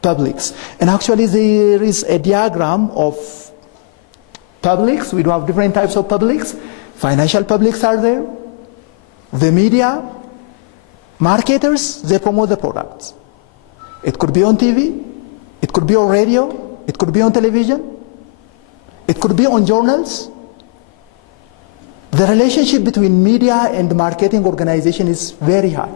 publics. And actually there is a diagram of publics. We do have different types of publics. Financial publics are there. The media, marketers, they promote the products. It could be on TV, it could be on radio, it could be on television, it could be on journals. The relationship between media and the marketing organization is very high.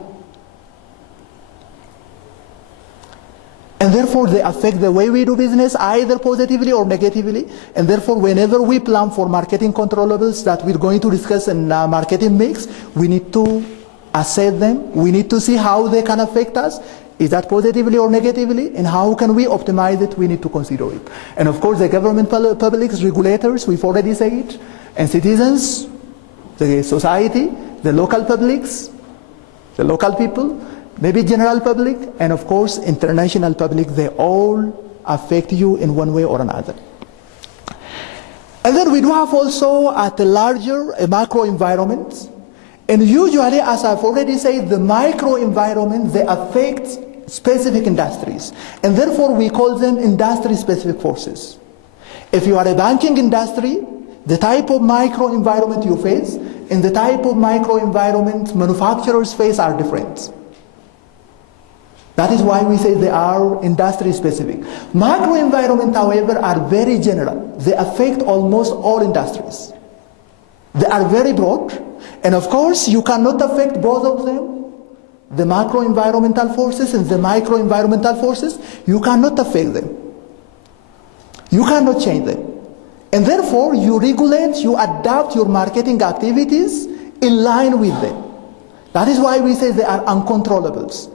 And therefore they affect the way we do business either positively or negatively. And therefore whenever we plan for marketing controllables that we're going to discuss in marketing mix, we need to assess them. We need to see how they can affect us. Is that positively or negatively? And how can we optimize it? We need to consider it. And of course the government publics, regulators, we've already said it, and citizens, the society, the local publics, the local people, maybe general public, and of course international public, they all affect you in one way or another. And then we do have also at a larger macro environment, and usually, as I've already said, the micro environment, they affect specific industries, and therefore we call them industry specific forces. If you are a banking industry, the type of micro environment you face and the type of micro environment manufacturers face are different. That is why we say they are industry specific. Macro environment, however, are very general. They affect almost all industries. They are very broad, and of course you cannot affect both of them, the macro environmental forces and the micro environmental forces. You cannot affect them. You cannot change them. And therefore you regulate, you adapt your marketing activities in line with them. That is why we say they are uncontrollables.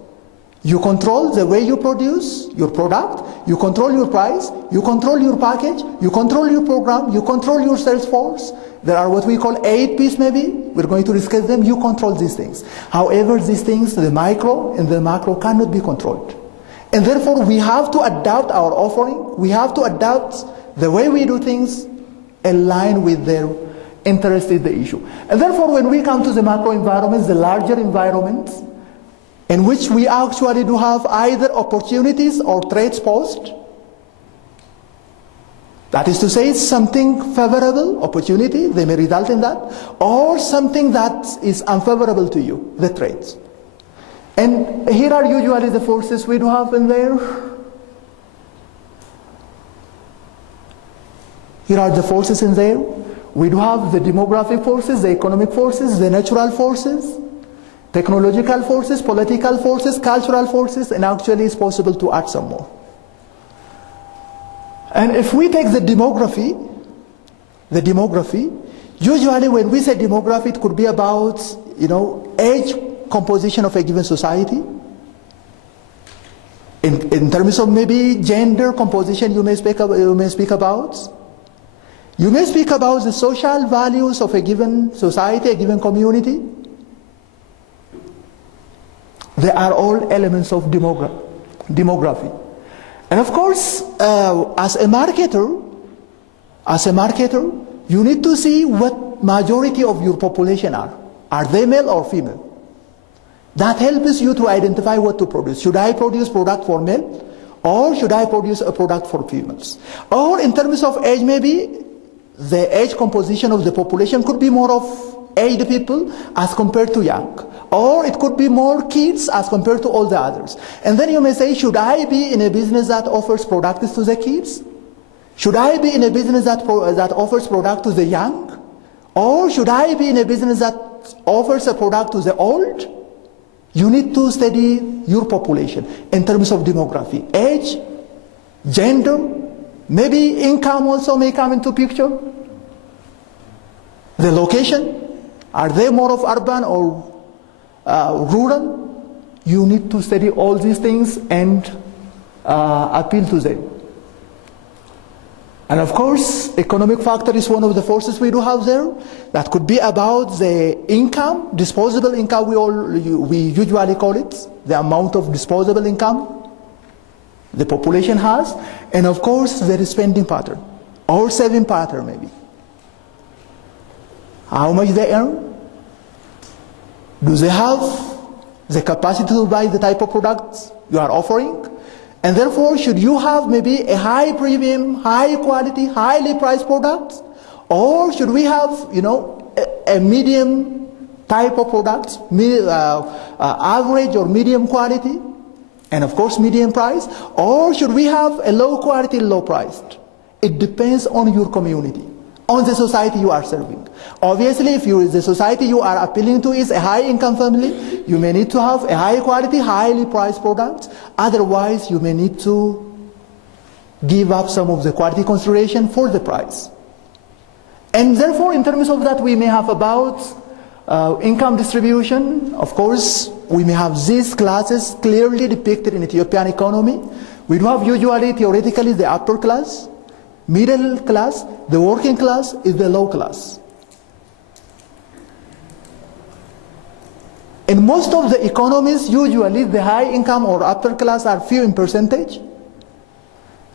You control the way you produce your product, you control your price, you control your package, you control your program, you control your sales force. There are what we call 8 P's maybe, we're going to discuss them, you control these things. However, these things, the micro and the macro cannot be controlled. And therefore we have to adapt our offering, we have to adapt the way we do things in line with their interest in the issue. And therefore when we come to the macro environments, the larger environments, in which we actually do have either opportunities or threats posed. That is to say, something favorable, opportunity, they may result in that, or something that is unfavorable to you, the threats. And here are usually the forces we do have in there. Here are the forces in there. We do have the demographic forces, the economic forces, the natural forces, technological forces, political forces, cultural forces, and actually it's possible to add some more. And if we take the demography, usually when we say demography, it could be about, age composition of a given society. In terms of maybe gender composition, you may speak about. You may speak about the social values of a given society, a given community. They are all elements of demography. And of course, as a marketer, you need to see what majority of your population are. Are they male or female? That helps you to identify what to produce. Should I produce product for male? Or should I produce a product for females? Or in terms of age, maybe the age composition of the population could be more of aged people as compared to young. Or it could be more kids as compared to all the others. And then you may say, should I be in a business that offers products to the kids? Should I be in a business that offers product to the young? Or should I be in a business that offers a product to the old? You need to study your population in terms of demography. Age, gender, maybe income also may come into picture. The location, are they more of urban or rural? You need to study all these things and appeal to them. And of course, economic factor is one of the forces we do have there. That could be about the income, disposable income we usually call it, the amount of disposable income the population has, and of course their spending pattern, or saving pattern maybe. How much they earn, Do they have the capacity to buy the type of products you are offering? And therefore, should you have maybe a high premium, high quality, highly priced products? Or should we have, a medium type of products, average or medium quality, and of course medium price? Or should we have a low quality, low priced? It depends on your community, on the society you are serving. Obviously, if the society you are appealing to is a high income family, you may need to have a high quality, highly priced product. Otherwise, you may need to give up some of the quality consideration for the price. And therefore, in terms of that, we may have about income distribution. Of course, we may have these classes clearly depicted in Ethiopian economy. We do have usually, theoretically, the upper class, middle class, the working class is the low class. In most of the economies, usually the high income or upper class are few in percentage.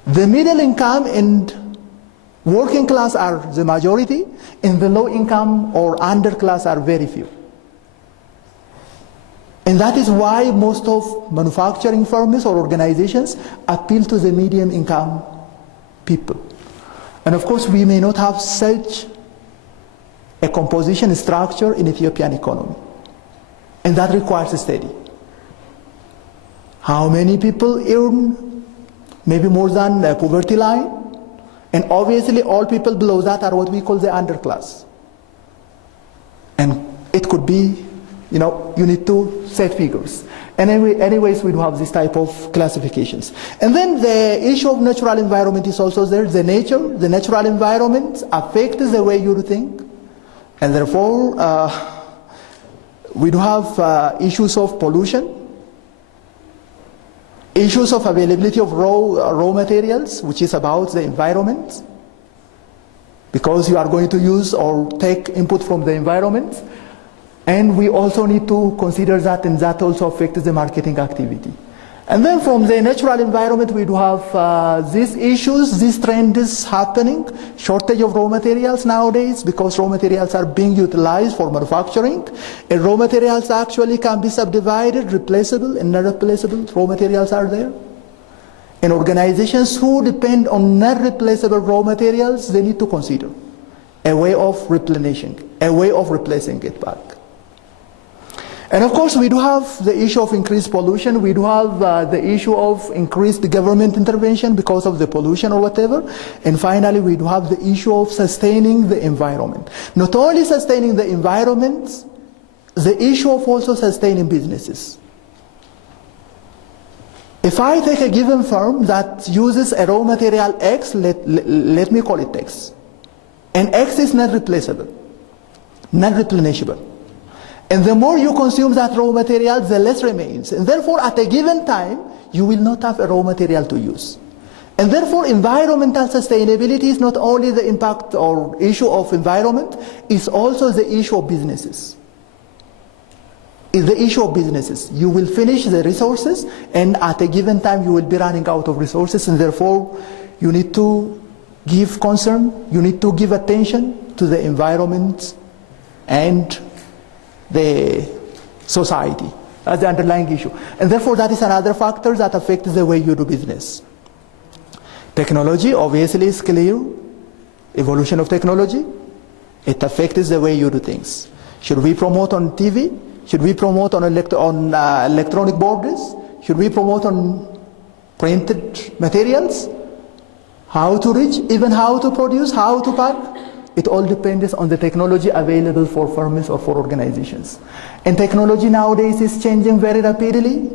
The middle income and working class are the majority, and the low income or underclass are very few. And that is why most of manufacturing firms or organizations appeal to the medium income people. And of course, we may not have such a composition structure in Ethiopian economy. And that requires a study. How many people earn maybe more than the poverty line? And obviously all people below that are what we call the underclass. And it could be, you need to set figures. And anyways, we do have this type of classifications. And then the issue of natural environment is also there. The natural environment affects the way you think. And therefore, we do have issues of pollution, issues of availability of raw materials, which is about the environment, because you are going to use or take input from the environment. And we also need to consider that, and that also affects the marketing activity. And then from the natural environment, we do have these issues, these trends happening, shortage of raw materials nowadays, because raw materials are being utilized for manufacturing. And raw materials actually can be subdivided, replaceable and non-replaceable. Raw materials are there. And organizations who depend on non-replaceable raw materials, they need to consider a way of replenishing, a way of replacing it back. And of course, we do have the issue of increased pollution. We do have the issue of increased government intervention because of the pollution or whatever. And finally, we do have the issue of sustaining the environment. Not only sustaining the environment, the issue of also sustaining businesses. If I take a given firm that uses a raw material X, let me call it X. And X is not replaceable, not replenishable. And the more you consume that raw material, the less remains. And therefore, at a given time, you will not have a raw material to use. And therefore, environmental sustainability is not only the impact or issue of environment, it's also the issue of businesses. It's the issue of businesses. You will finish the resources, and at a given time, you will be running out of resources, and therefore, you need to give concern, you need to give attention to the environment and the society as the underlying issue. And therefore, that is another factor that affects the way you do business. Technology, obviously, is clear. Evolution of technology, it affects the way you do things. Should we promote on TV? Should we promote on electronic boards? Should we promote on printed materials? How to reach, even how to produce, how to pack? It all depends on the technology available for firms or for organizations. And technology nowadays is changing very rapidly.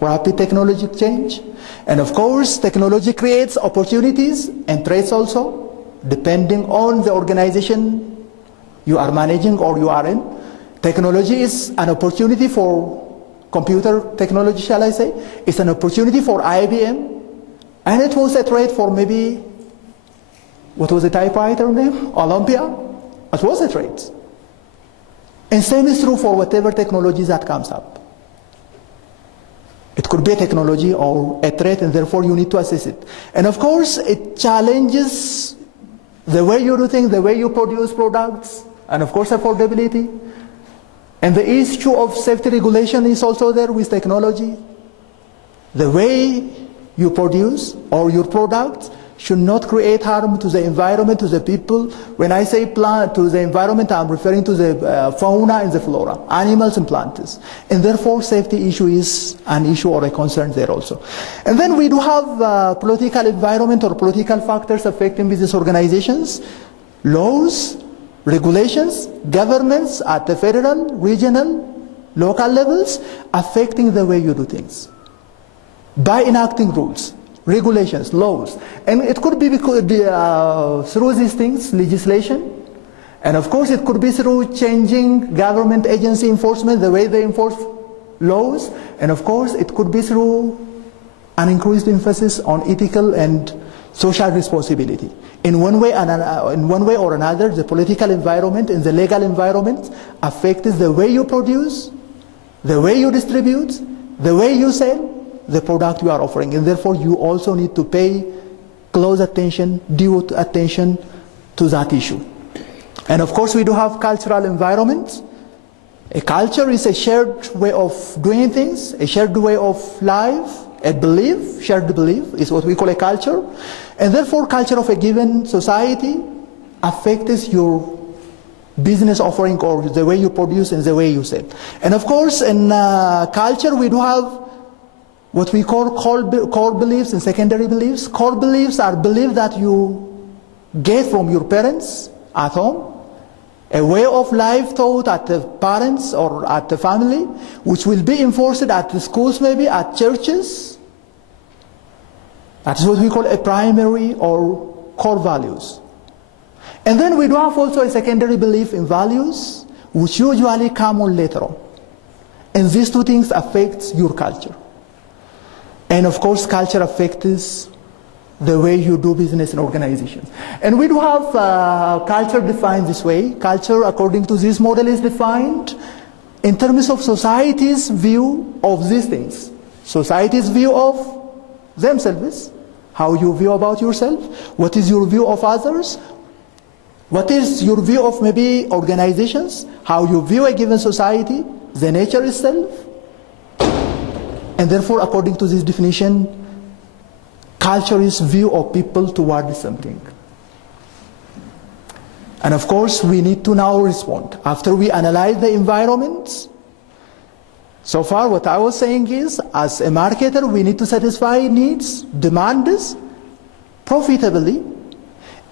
Rapid technology change. And of course, technology creates opportunities and threats also, depending on the organization you are managing or you are in. Technology is an opportunity for computer technology, shall I say. It's an opportunity for IBM. And it was a threat for maybe, what was the typewriter name? Olympia? It was a threat. And same is true for whatever technology that comes up. It could be a technology or a threat, and therefore you need to assess it. And of course, it challenges the way you do things, the way you produce products, and of course affordability. And the issue of safety regulation is also there with technology. The way you produce or your product should not create harm to the environment, to the people. When I say plant to the environment, I'm referring to the fauna and the flora, animals and plants. And therefore, safety issue is an issue or a concern there also. And then we do have political environment or political factors affecting business organizations, laws, regulations, governments at the federal, regional, local levels, affecting the way you do things by enacting rules, regulations, laws. And it could be through these things, legislation, and of course it could be through changing government agency enforcement, the way they enforce laws, and of course it could be through an increased emphasis on ethical and social responsibility. In one way or another, the political environment and the legal environment affects the way you produce, the way you distribute, the way you sell the product you are offering. And therefore, you also need to pay close attention, due attention to that issue. And of course, we do have cultural environment. A culture is a shared way of doing things, a shared way of life, a belief, shared belief is what we call a culture. And therefore, culture of a given society affects your business offering or the way you produce and the way you sell. And of course, in culture, we do have what we call core beliefs and secondary beliefs. Core beliefs are beliefs that you get from your parents at home, a way of life taught at the parents or at the family, which will be enforced at the schools, maybe at churches. That is what we call a primary or core values. And then we do have also a secondary belief in values, which usually come on later on. And these two things affect your culture. And of course, culture affects the way you do business in organizations. And we do have culture defined this way. Culture, according to this model, is defined in terms of society's view of these things. Society's view of themselves, how you view about yourself, what is your view of others, what is your view of maybe organizations, how you view a given society, the nature itself. And therefore, according to this definition, culture is view of people towards something. And of course, we need to now respond. After we analyze the environment, so far what I was saying is, as a marketer, we need to satisfy needs, demands, profitably.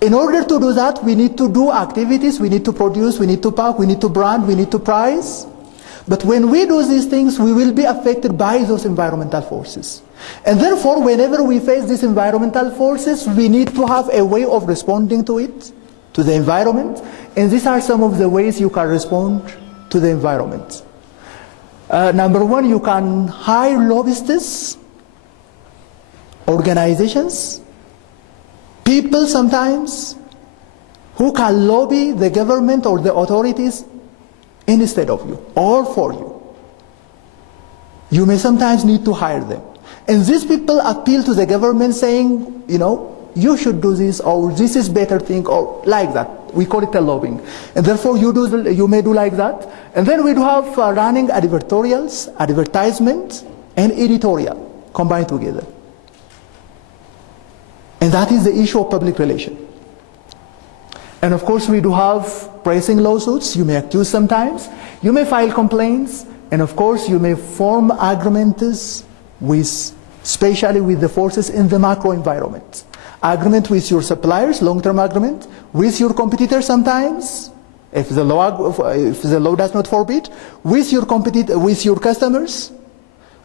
In order to do that, we need to do activities, we need to produce, we need to pack, we need to brand, we need to price. But when we do these things, we will be affected by those environmental forces. And therefore, whenever we face these environmental forces, we need to have a way of responding to it, to the environment. And these are some of the ways you can respond to the environment. Number one, you can hire lobbyists, organizations, people sometimes, who can lobby the government or the authorities instead of you or for you. You may sometimes need to hire them. And these people appeal to the government saying, you know, you should do this, or this is better thing, or like that. We call it a lobbying. And therefore you may do like that. And then we do have running advertorials, advertisement, and editorial combined together. And that is the issue of public relations. And of course we do have pressing lawsuits. You may accuse sometimes. You may file complaints. And of course you may form agreements with, especially with the forces in the macro environment. Agreement with your suppliers, long-term agreement, with your competitors sometimes, if the law does not forbid, with your customers,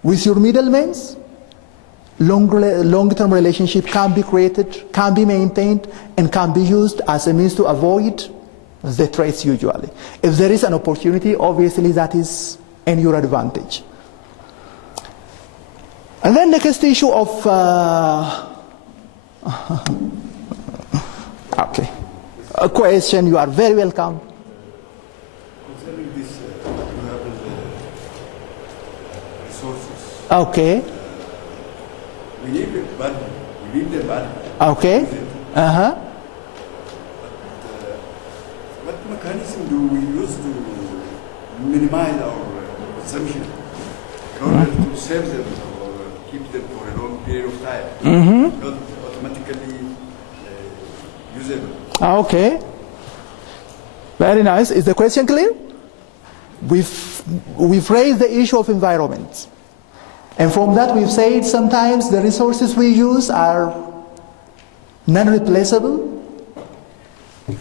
with your middlemen. Long-term relationship can be created, can be maintained, and can be used as a means to avoid the threats usually. If there is an opportunity, obviously that is in your advantage. And then the next issue of okay, a question. You are very welcome. Concerning this, you have the resources. Okay. We need the money. We need the money. Okay. But what mechanism do we use to minimize our consumption in order to save them or keep them for a long period of time, not automatically usable. Okay. Very nice. Is the question clear? We've raised the issue of environment. And from that we've said sometimes the resources we use are non-replaceable. I think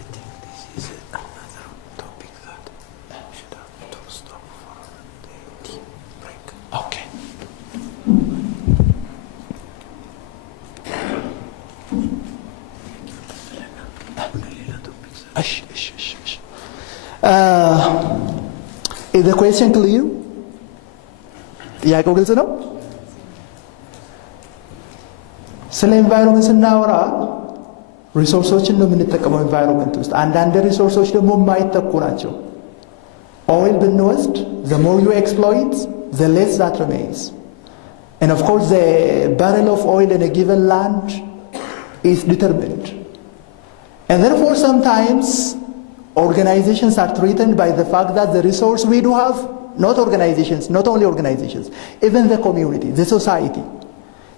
this is another topic that should have to stop for the tea break. Okay. Is the question clear? ጥያቄው ግልጽ ነው? ስለ ኤንቫይሮንመንት ስናወራ ሪሶርሶችን ነው የምንጠቀመው ኤንቫይሮንመንት ውስጥ። አንዳንድ ሪሶርሶች ደግሞ የማይተኩ ናቸው። ኦይል ብንወስድ the more you exploit, the less that remains. And of course the barrel of oil in a given land is determined. And therefore sometimes organizations are threatened by the fact that the resource we do have, not organizations, not only organizations, even the community, the society,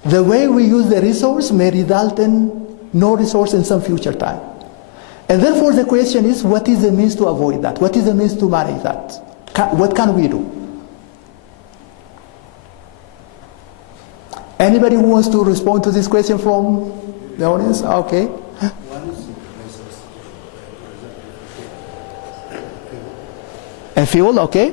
the way we use the resource may result in no resource in some future time. And therefore the question is, what is the means to avoid that? What is the means to manage that? What can we do? Anybody who wants to respond to this question from the audience? Okay. And fuel, okay?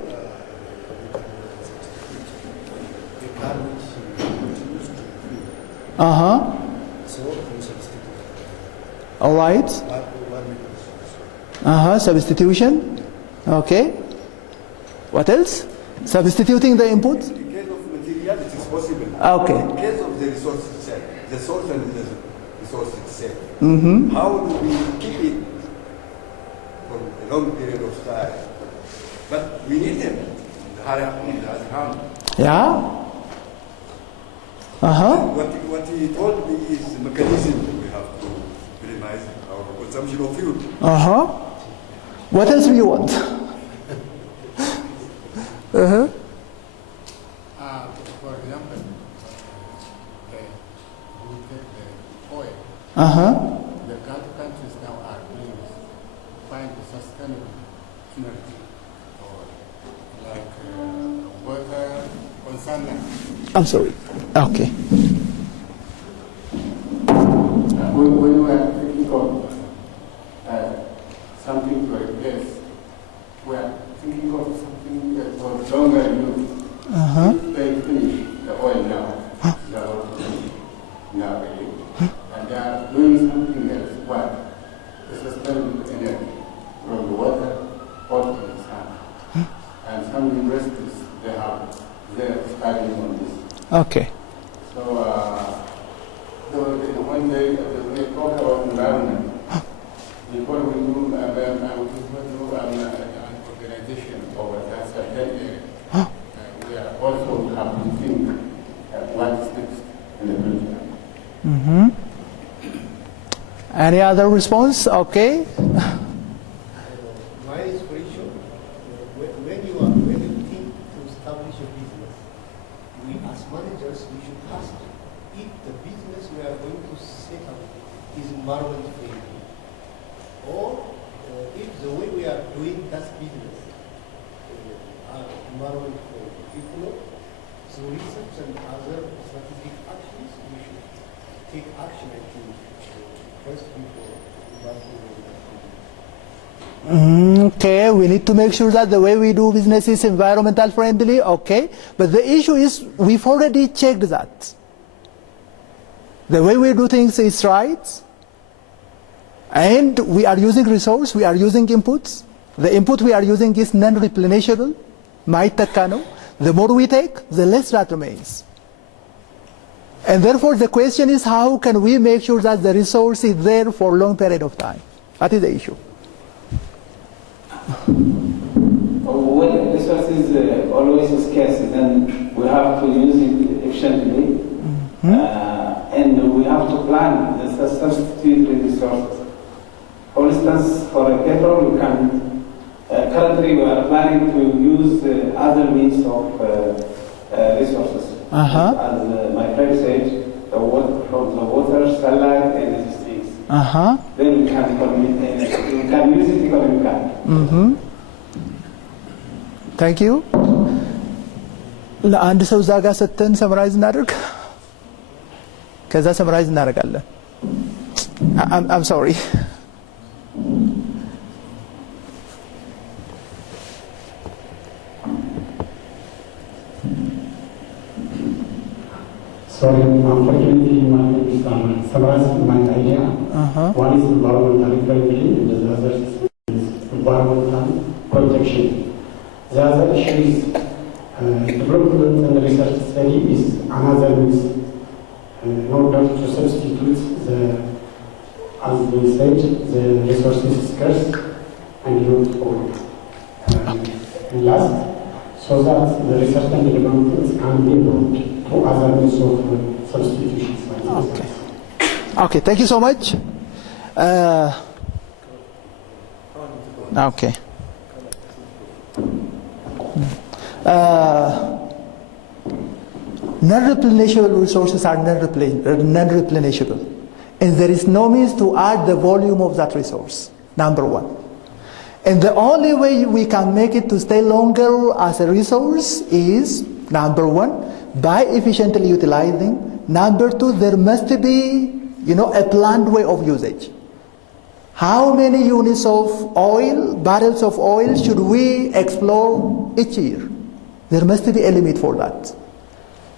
All right. Substitution. Okay. What else? Substituting the input. In case of material, it is possible. Okay. In case of the resource itself, the source and the resource itself, how do we keep it for a long period of time? But we need them. Yeah. What he told me is the mechanism that we have to minimize our consumption of fuel. What else do you want? For example, we take the oil. The countries now are doing find a sustainable energy, or like water on sunlight. I'm sorry. Okay. When we are thinking of something to replace, we are thinking of something that for longer use. They finish the oil now, and they are doing something else. What? The sustainable energy from the water or from the sun. And some universities, they are studying on this. Okay. So, when they talk about environment, before we do, an organization over that certain area, we are also have to think what is next in the future. Any other response? Okay. Mine is very short. When you think to establish a business, we as managers we should ask if the business we are going to set up is environment friendly, or if the way we are doing that business are environment friendly. If not, through research and other strategic actions, we should take action. I think first before Okay, we need to make sure that the way we do business is environmental friendly, okay. But the issue is we've already checked that. The way we do things is right, and we are using resource, we are using inputs. The input we are using is non-replenishable, maitakano. The more we take, the less that remains. And therefore the question is, how can we make sure that the resource is there for a long period of time? That is the issue. When resource is always scarce, then we have to use it efficiently, and we have to plan the substitute resources. For instance, for a petrol, we can Currently, we are planning to use other means of resources. As my friend said, the water from the water, sunlight, and the streets. Then we can use it economically. Thank you. ለአንድ ሰው እዛ ጋር ሰጥተን ሰምራይዝ እናደርግ ከዛ ሰምራይዝ እናደርጋለን I'm sorry Sorry, unfortunately, my summarize my idea. One is environmental friendly, and the other is environmental protection. The other issue is development and research study is another means in order to substitute the, as we said, the resources scarce and not all. And last, so that the research and development can be brought to other means of substitution. Okay, thank you so much. Okay. Non-replenishable resources are non-replenishable, and there is no means to add the volume of that resource, number one. And the only way we can make it to stay longer as a resource is, number one, by efficiently utilizing. Number two, there must be, a planned way of usage. How many units of oil, barrels of oil, should we explore each year? There must be a limit for that.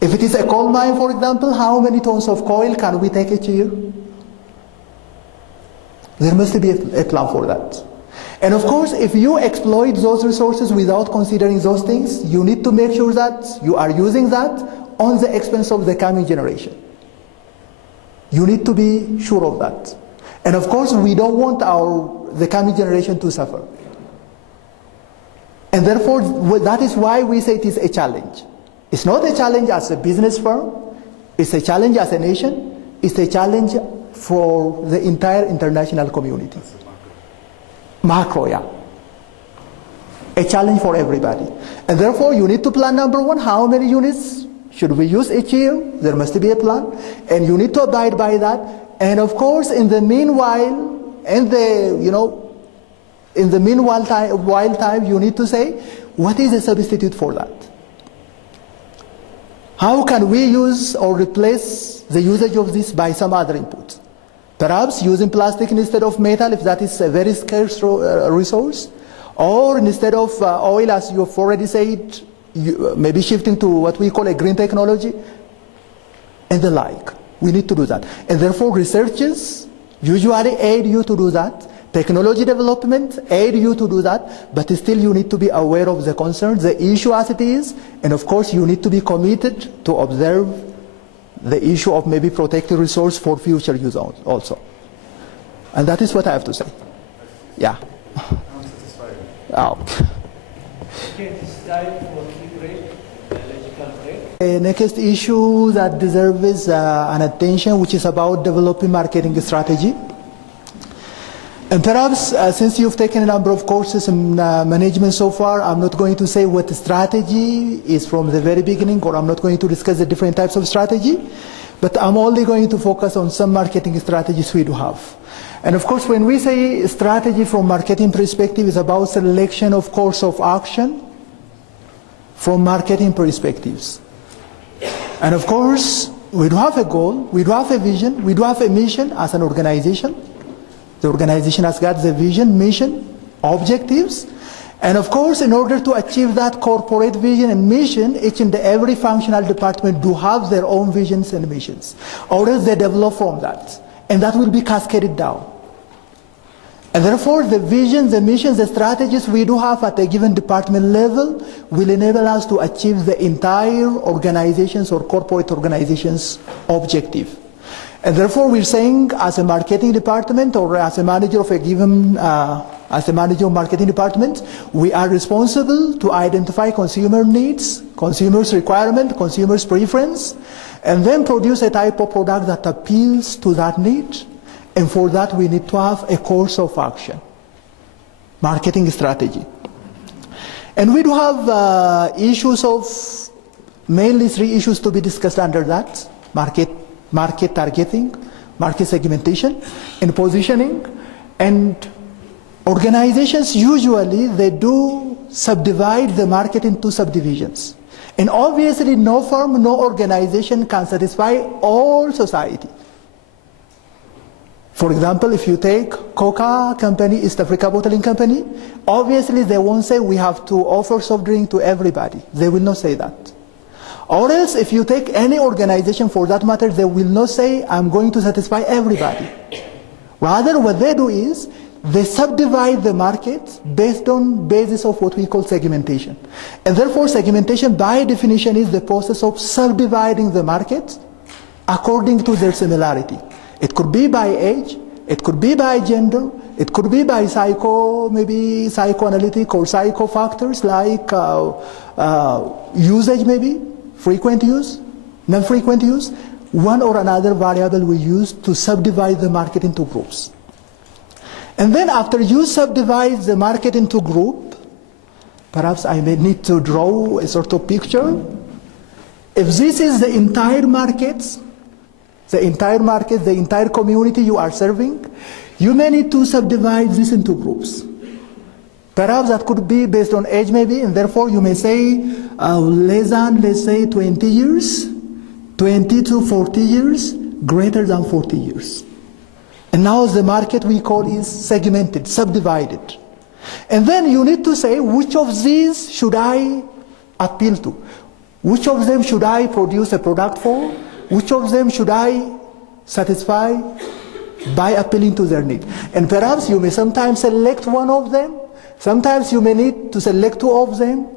If it is a coal mine, for example, how many tons of coal can we take each year? There must be a plan for that. And of course, if you exploit those resources without considering those things, you need to make sure that you are using that on the expense of the coming generation. You need to be sure of that. And of course, we don't want the coming generation to suffer. And therefore, that is why we say it is a challenge. It's not a challenge as a business firm. It's a challenge as a nation. It's a challenge for the entire international community. Macro, yeah. A challenge for everybody. And therefore, you need to plan, number one, how many units should we use each year? There must be a plan. And you need to abide by that. And of course, in the meanwhile, while time, you need to say, what is a substitute for that? How can we use or replace the usage of this by some other input? Perhaps using plastic instead of metal, if that is a very scarce resource, or instead of oil, as you've already said, maybe shifting to what we call a green technology, and the like. We need to do that. And therefore, researchers usually aid you to do that. Technology development aid you to do that, but still you need to be aware of the concerns, the issue as it is, and of course you need to be committed to observe the issue of maybe protecting resource for future use also. And that is what I have to say. Yeah. I'm satisfied. Okay, this time for tea break, biological break. The next issue that deserves an attention, which is about developing marketing strategy. And perhaps, since you've taken a number of courses in management so far, I'm not going to say what the strategy is from the very beginning, or I'm not going to discuss the different types of strategy, but I'm only going to focus on some marketing strategies we do have. And of course, when we say strategy from marketing perspective, is about selection of course of action from marketing perspectives. And of course, we do have a goal, we do have a vision, we do have a mission as an organization. The organization has got the vision, mission, objectives, and of course, in order to achieve that corporate vision and mission, each and every functional department do have their own visions and missions, or else they develop from that, and that will be cascaded down. And therefore, the vision, the missions, the strategies we do have at a given department level will enable us to achieve the entire organization's or corporate organization's objective. And therefore, we're saying, as a marketing department or as a manager of a given, as a manager of marketing department, we are responsible to identify consumer needs, consumers' requirement, consumers' preference, and then produce a type of product that appeals to that need. And for that, we need to have a course of action, marketing strategy. And we do have issues of, mainly 3 issues to be discussed under that: market targeting, market segmentation, and positioning. And organizations usually, they do subdivide the market into subdivisions. And obviously no firm, no organization can satisfy all society. For example, if you take Coca company, East Africa Bottling Company, obviously they won't say we have to offer soft drink to everybody. They will not say that. Or else if you take any organization for that matter, they will not say I'm going to satisfy everybody. Rather what they do is they subdivide the market based on basis of what we call segmentation. And therefore segmentation by definition is the process of subdividing the market according to their similarity. It could be by age, it could be by gender, it could be by maybe psychoanalytic or psycho factors like usage maybe, frequent use, non-frequent use. One or another variable we use to subdivide the market into groups. And then after you subdivide the market into group, perhaps I may need to draw a sort of picture. If this is the entire market, the entire community you are serving, you may need to subdivide this into groups. Perhaps that could be based on age maybe, and therefore you may say less than, let's say, 20 years, 20 to 40 years, greater than 40 years. And now the market we call is segmented, subdivided. And then you need to say which of these should I appeal to? Which of them should I produce a product for? Which of them should I satisfy by appealing to their need? And perhaps you may sometimes select one of them. Sometimes you may need to select 2 of them.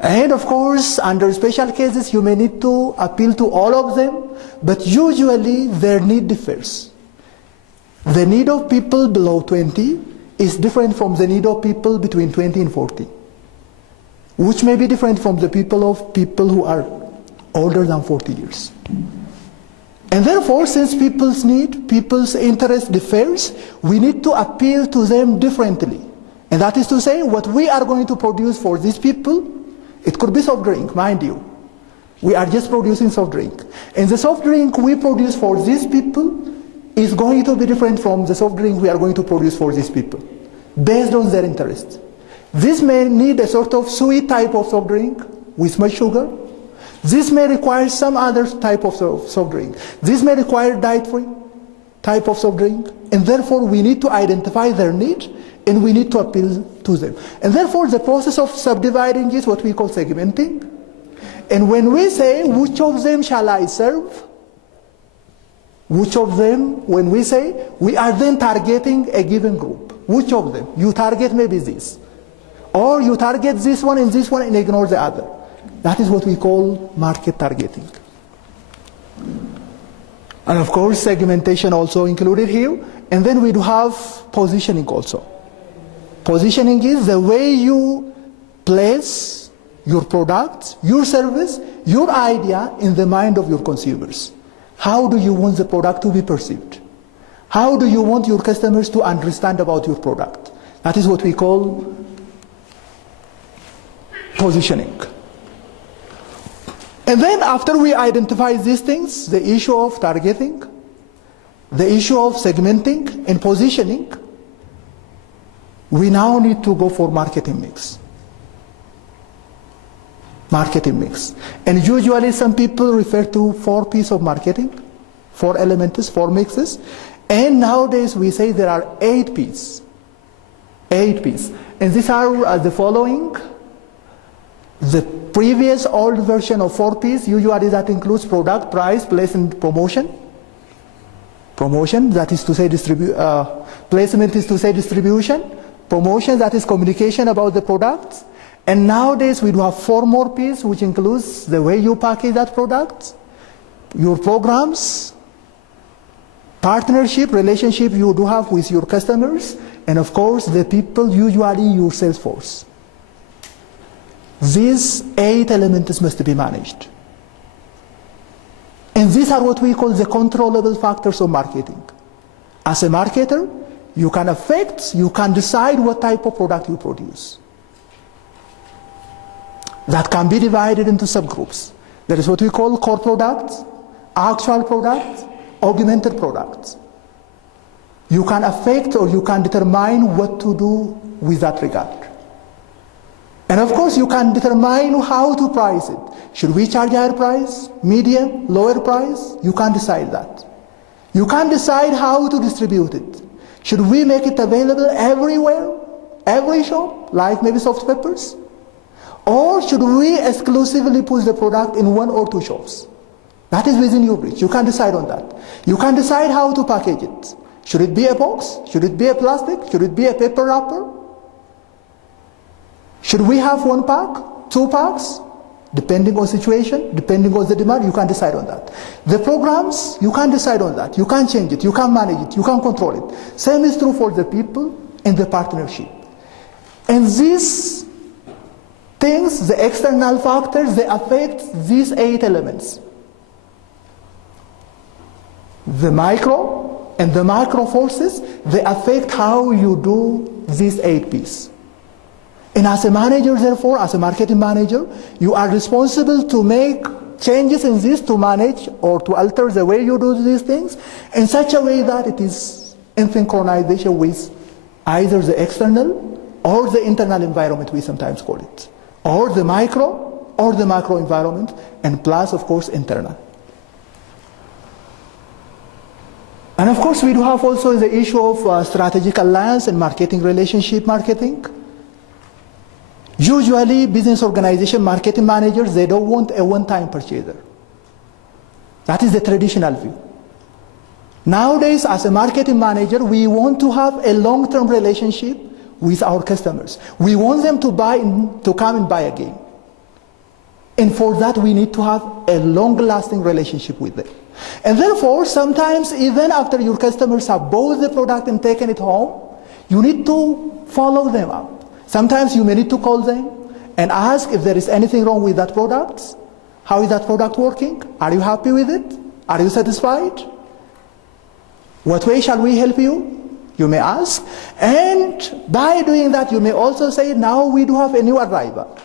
And of course, under special cases, you may need to appeal to all of them. But usually their need differs. The need of people below 20 is different from the need of people between 20 and 40, which may be different from the people who are older than 40 years. And therefore, since people's need, people's interest differs, we need to appeal to them differently. And that is to say, what we are going to produce for these people, it could be soft drink, mind you. We are just producing soft drink. And the soft drink we produce for these people is going to be different from the soft drink we are going to produce for these people, based on their interest. This may need a sort of sweet type of soft drink with much sugar. This may require some other type of soft drink. This may require diet-free type of soft drink. And therefore we need to identify their need and we need to appeal to them. And therefore the process of subdividing is what we call segmenting. And when we say which of them shall I serve, which of them, when we say, we are then targeting a given group. Which of them? You target maybe this. Or you target this one and ignore the other. That is what we call market targeting. And of course segmentation also included here. And then we do have positioning also. Positioning is the way you place your product, your service, your idea in the mind of your consumers. How do you want the product to be perceived? How do you want your customers to understand about your product? That is what we call positioning. And then after we identify these things, the issue of targeting, the issue of segmenting and positioning, we now need to go for marketing mix. Marketing mix. And usually some people refer to 4 P's of marketing, 4 elements, 4 mixes. And nowadays we say there are 8 P's. 8 P's. And these are the following. The previous old version of 4 P's, usually that includes product, price, place, and promotion. Promotion, that is to say placement is to say distribution. Promotion, that is communication about the product. And nowadays we do have 4 more P's, which includes the way you package that product, your programs, partnership, relationship you do have with your customers, and of course the people, usually your sales force. These 8 elements must be managed. And these are what we call the controllable factors of marketing. As a marketer, you can affect, you can decide what type of product you produce. that can be divided into subgroups. There is what we call core products, actual products, augmented products. You can affect or you can determine what to do with that regard. And of course you can determine how to price it. Should we charge higher price, medium, lower price? You can decide that. You can decide how to distribute it. Should we make it available everywhere, every shop, like maybe soft peppers? Or should we exclusively put the product in 1 or 2 shops? That is within your reach. You can decide on that. You can decide how to package it. Should it be a box? Should it be a plastic? Should it be a paper wrapper? Should we have 1 pack, 2 packs? Depending on situation, depending on the demand, you can decide on that. The programs, you can decide on that. You can change it, you can manage it, you can control it. Same is true for the people in the partnership. And these things, the external factors, they affect these 8 elements. The micro and the macro forces, they affect how you do these 8 P's. And as a manager, therefore, as a marketing manager, you are responsible to make changes in this to manage or to alter the way you do these things in such a way that it is in synchronization with either the external or the internal environment, we sometimes call it, or the micro or the macro environment, and plus, of course, internal. And of course, we do have also the issue of strategic alliance and marketing relationship marketing. Usually, business organization marketing managers, they don't want a one-time purchaser. That is the traditional view. Nowadays, as a marketing manager, we want to have a long-term relationship with our customers. We want them to come and buy again. And for that, we need to have a long-lasting relationship with them. And therefore, sometimes, even after your customers have bought the product and taken it home, you need to follow them up. Sometimes you may need to call them and ask if there is anything wrong with that product. How is that product working? Are you happy with it? Are you satisfied? What way shall we help you? You may ask. And by doing that, you may also say, now we do have a new arrival,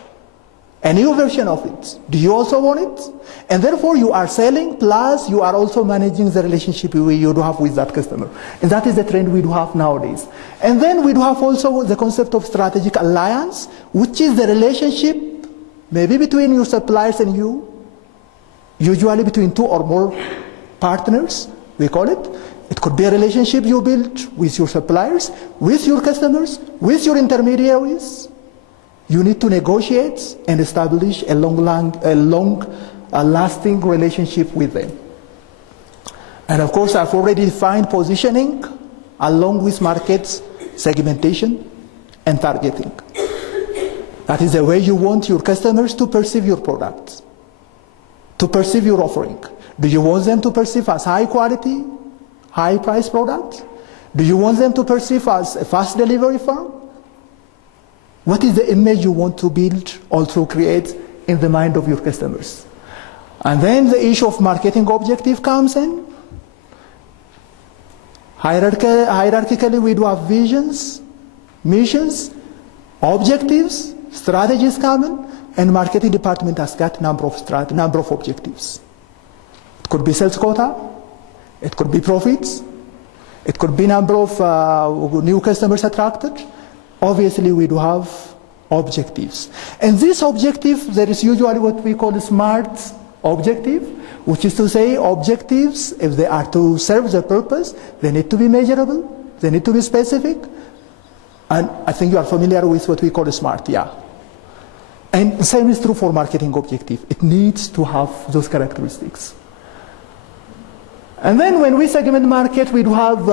a new version of it. Do you also want it? And therefore you are selling, plus you are also managing the relationship you do have with that customer. And that is the trend we do have nowadays. And then we do have also the concept of strategic alliance, which is the relationship maybe between your suppliers and you, usually between 2 or more partners, we call it. It could be a relationship you build with your suppliers, with your customers, with your intermediaries. You need to negotiate and establish a long-lasting relationship with them. And of course, I've already defined positioning along with market segmentation and targeting. That is the way you want your customers to perceive your products, to perceive your offering. Do you want them to perceive as high quality, high price products? Do you want them to perceive as a fast delivery firm? What is the image you want to build or to create in the mind of your customers? And then the issue of marketing objective comes in. Hierarchically, we do have visions, missions, objectives, strategies common, and marketing department has got number of objectives. It could be sales quota, it could be profits, it could be number of new customers attracted. Obviously, we do have objectives. And this objective, there is usually what we call a SMART objective, which is to say objectives, if they are to serve the purpose, they need to be measurable, they need to be specific. And I think you are familiar with what we call a SMART, yeah. And the same is true for marketing objective. It needs to have those characteristics. And then when we segment market, we do have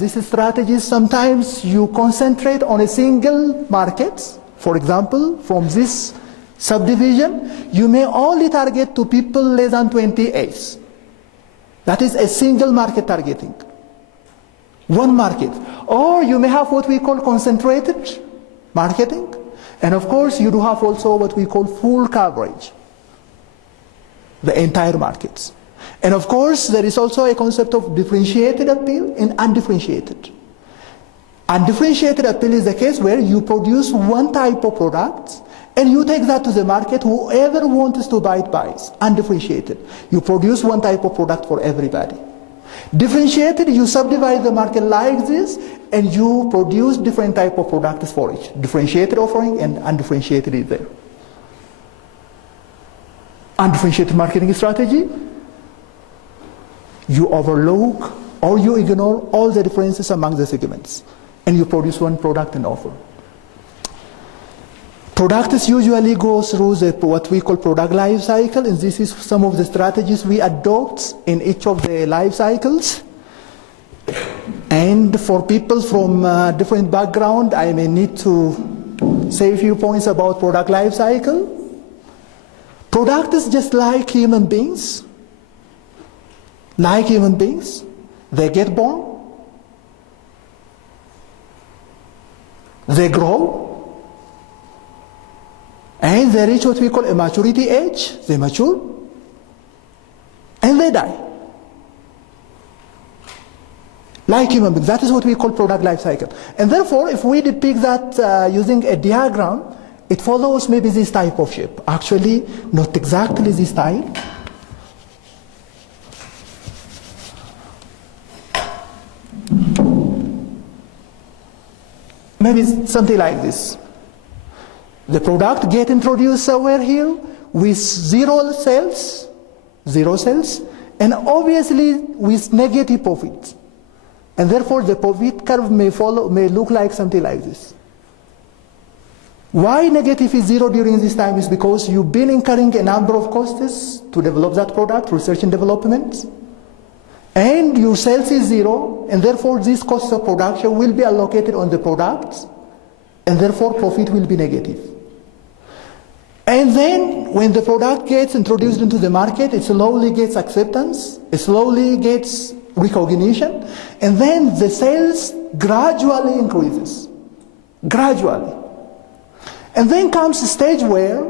these strategies. Sometimes you concentrate on a single market. For example, from this subdivision, you may only target to people less than 20 A's. That is a single market targeting. One market. Or you may have what we call concentrated marketing. And of course, you do have also what we call full coverage. The entire markets. And of course, there is also a concept of differentiated appeal and undifferentiated. Undifferentiated appeal is the case where you produce one type of product And you take that to the market, whoever wants to buy it buys, undifferentiated. You produce one type of product for everybody. Differentiated, you subdivide the market like this, and you produce different type of products for each. Differentiated offering and undifferentiated is there. Undifferentiated marketing strategy, you overlook or you ignore all the differences among the segments, and you produce one product and offer. Products usually go through what we call product life cycle, and this is some of the strategies we adopt in each of the life cycles. And for people from different background, I may need to say a few points about product life cycle. Product is just like human beings. Like human beings, they get born, they grow, and they reach what we call a maturity age. They mature, and they die. Like human beings, that is what we call product life cycle. And therefore, if we depict that using a diagram, it follows maybe this type of shape. Actually, not exactly this type. Maybe something like this. The product get introduced somewhere here with zero sales, and obviously with negative profit. And therefore the profit curve may look like something like this. Why negative is zero during this time is because you've been incurring a number of costs to develop that product, research and development, and your sales is zero, and therefore this cost of production will be allocated on the product, and therefore profit will be negative. And then when the product gets introduced into the market, it slowly gets acceptance, it slowly gets recognition, and then the sales gradually increases. Gradually. And then comes a stage where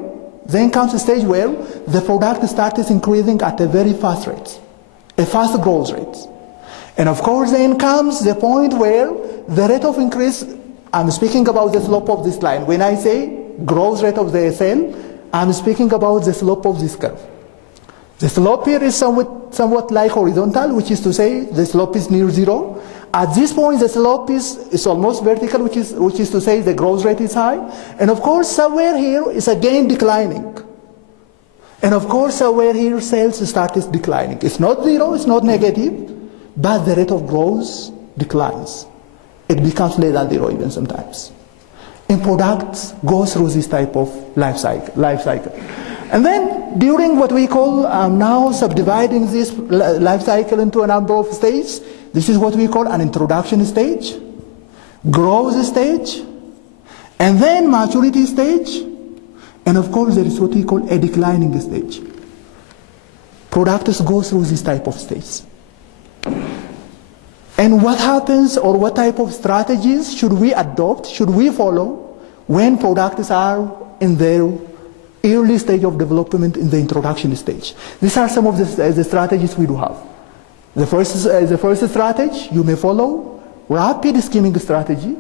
the product starts increasing at a very fast rate, a fast growth rate. And of course then comes the point where the rate of increase, I'm speaking about the slope of this line. When I say growth rate of the sale, I'm speaking about the slope of this curve. The slope here is somewhat like horizontal, which is to say the slope is near zero. At this point the slope is almost vertical, which is to say the growth rate is high. And of course somewhere here is again declining. And of course somewhere here sales starts declining. It's not zero, it's not negative, but the rate of growth declines. It becomes less than zero even sometimes. And products go through this type of life cycle. And then during what we call now subdividing this life cycle into a number of stages, this is what we call an introduction stage, growth stage, and then maturity stage, and of course there is what we call a declining stage. Products go through this type of stage. And what happens, or what type of strategies should we adopt, should we follow when products are in their early stage of development, in the introduction stage? These are some of the strategies we do have. The first strategy, you may follow rapid skimming strategy,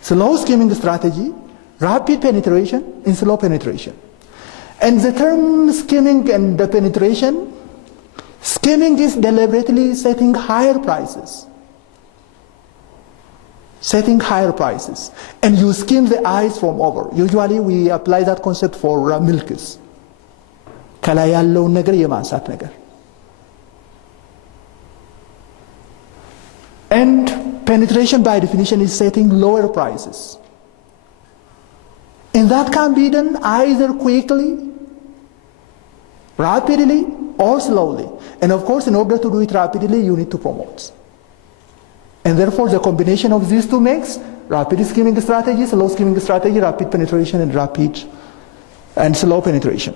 slow skimming strategy, rapid penetration, and slow penetration. And the term skimming and the penetration, skimming is deliberately setting higher prices. Setting higher prices. And you skim the eyes from over. Usually we apply that concept for milks. ከላይ ያለውን ነገር የማንሳት ነገር. And penetration by definition is setting lower prices. And that can be done either quickly, rapidly, or slowly. And of course, in order to do it rapidly, you need to promote. And therefore, the combination of these two makes rapid skimming strategy, slow skimming strategy, rapid penetration, and slow penetration.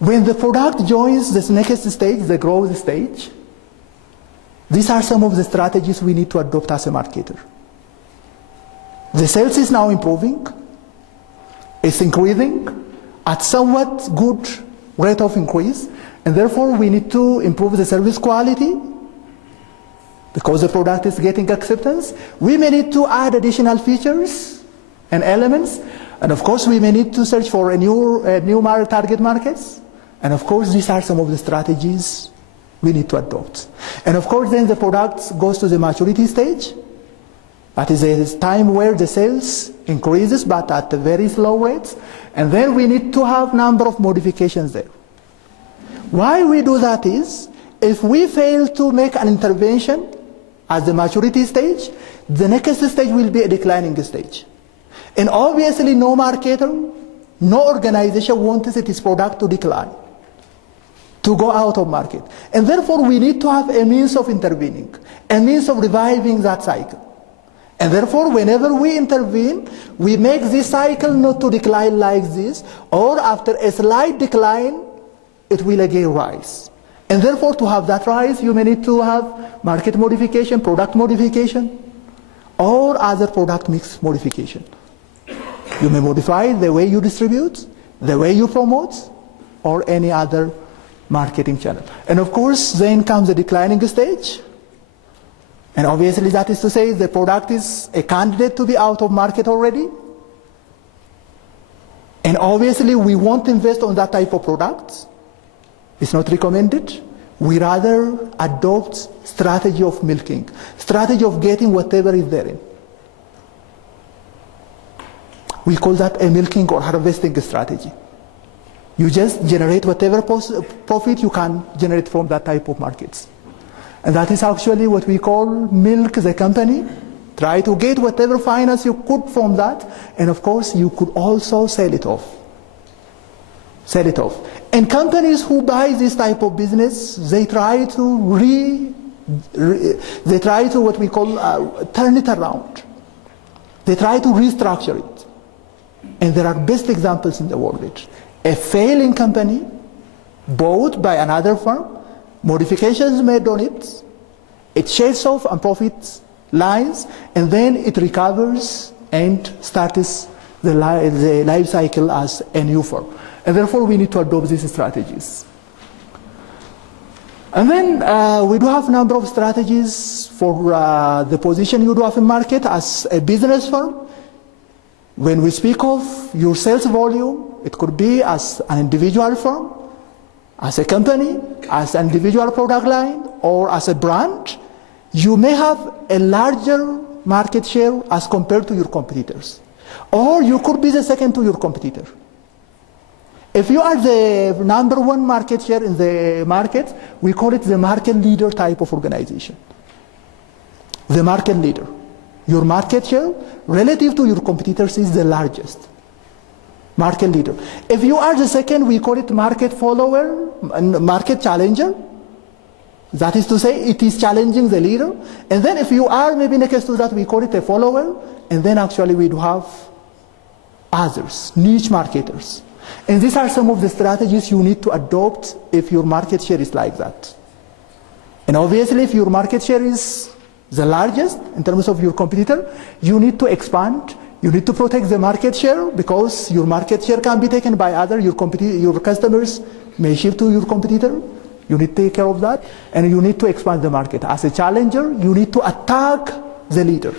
When the product joins this next stage, the growth stage, these are some of the strategies we need to adopt as a marketer. The sales is now improving, it's increasing at somewhat good rate of increase, and therefore we need to improve the service quality because the product is getting acceptance. We may need to add additional features and elements, And of course, we may need to search for a new target markets. And of course, these are some of the strategies we need to adopt. And of course, then the product goes to the maturity stage. That is a time where the sales increases, but at a very slow rates. And then we need to have number of modifications there. Why we do that is, if we fail to make an intervention at the maturity stage, the next stage will be a declining stage. And obviously no marketer, no organization wants its product to decline, to go out of market. And therefore we need to have a means of intervening, a means of reviving that cycle. And therefore whenever we intervene, we make this cycle not to decline like this, or after a slight decline, it will again rise. And therefore to have that rise, you may need to have market modification, product modification, or other product mix modification. You may modify the way you distribute, the way you promote, or any other marketing channel. And of course, then comes the declining stage. And obviously that is to say the product is a candidate to be out of market already. And obviously we won't invest on that type of products. It's not recommended. We rather adopt strategy of milking, strategy of getting whatever is therein. We call that a milking or harvesting strategy. You just generate whatever profit you can generate from that type of markets. And that is actually what we call milk the company. Try to get whatever finance you could from that, and of course you could also sell it off. Sell it off. And companies who buy this type of business, they try to what we call turn it around. They try to restructure it. And there are best examples in the world. A failing company bought by another firm, modifications made on it, it sheds off and profits lines, and then it recovers and starts the life cycle as a new firm. And therefore we need to adopt these strategies. And then we do have a number of strategies for the position you do have in market as a business firm. When we speak of your sales volume, it could be as an individual firm, as a company, as an individual product line, or as a brand. You may have a larger market share as compared to your competitors. Or you could be the second to your competitor. If you are the number one market share in the market, we call it the market leader type of organization. The market leader. Your market share relative to your competitors is the largest. Market leader. If you are the second, we call it market follower, market challenger. That is to say, it is challenging the leader. And then if you are maybe next to that, we call it a follower. And then actually we do have others, niche marketers. And these are some of the strategies you need to adopt if your market share is like that. And obviously if your market share is the largest in terms of your competitor, you need to expand. You need to protect the market share because your market share can be taken by other, your customers may shift to your competitor. You need to take care of that, and you need to expand the market. As a challenger, you need to attack the leader.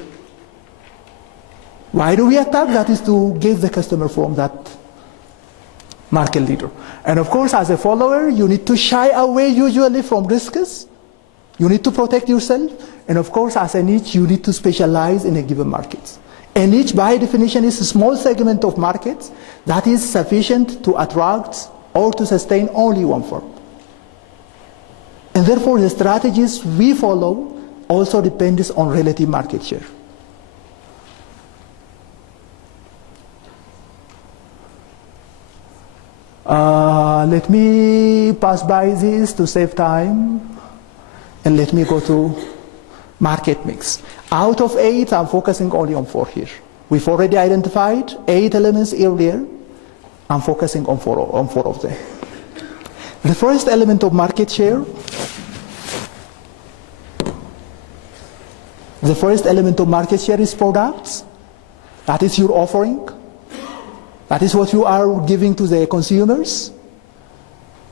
Why do we attack? That is to get the customer from that market leader. And of course, as a follower, you need to shy away usually from risks. You need to protect yourself. And of course, as a niche, you need to specialize in a given market. A niche, by definition, is a small segment of markets that is sufficient to attract or to sustain only one firm. And therefore, the strategies we follow also depends on relative market share. Let me pass by this to save time, and let me go to market mix. Out of 8, I'm focusing only on 4 here. We've already identified 8 elements earlier. I'm focusing on 4 of them. The first element of market share, is products. That is your offering. That is what you are giving to the consumers.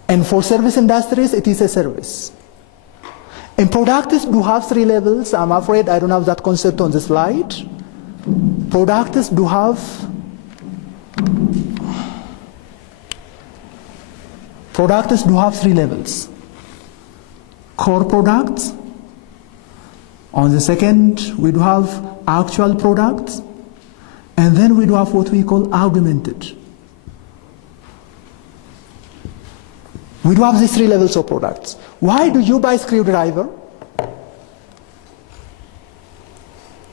And for service industries, it is a service. And products do have 3 levels. I'm afraid I don't have that concept on the slide. Products do have Products do have three levels. Core products. On the second, we do have actual products. And then we do have what we call augmented. We do have these three levels of products. Why do you buy screwdriver?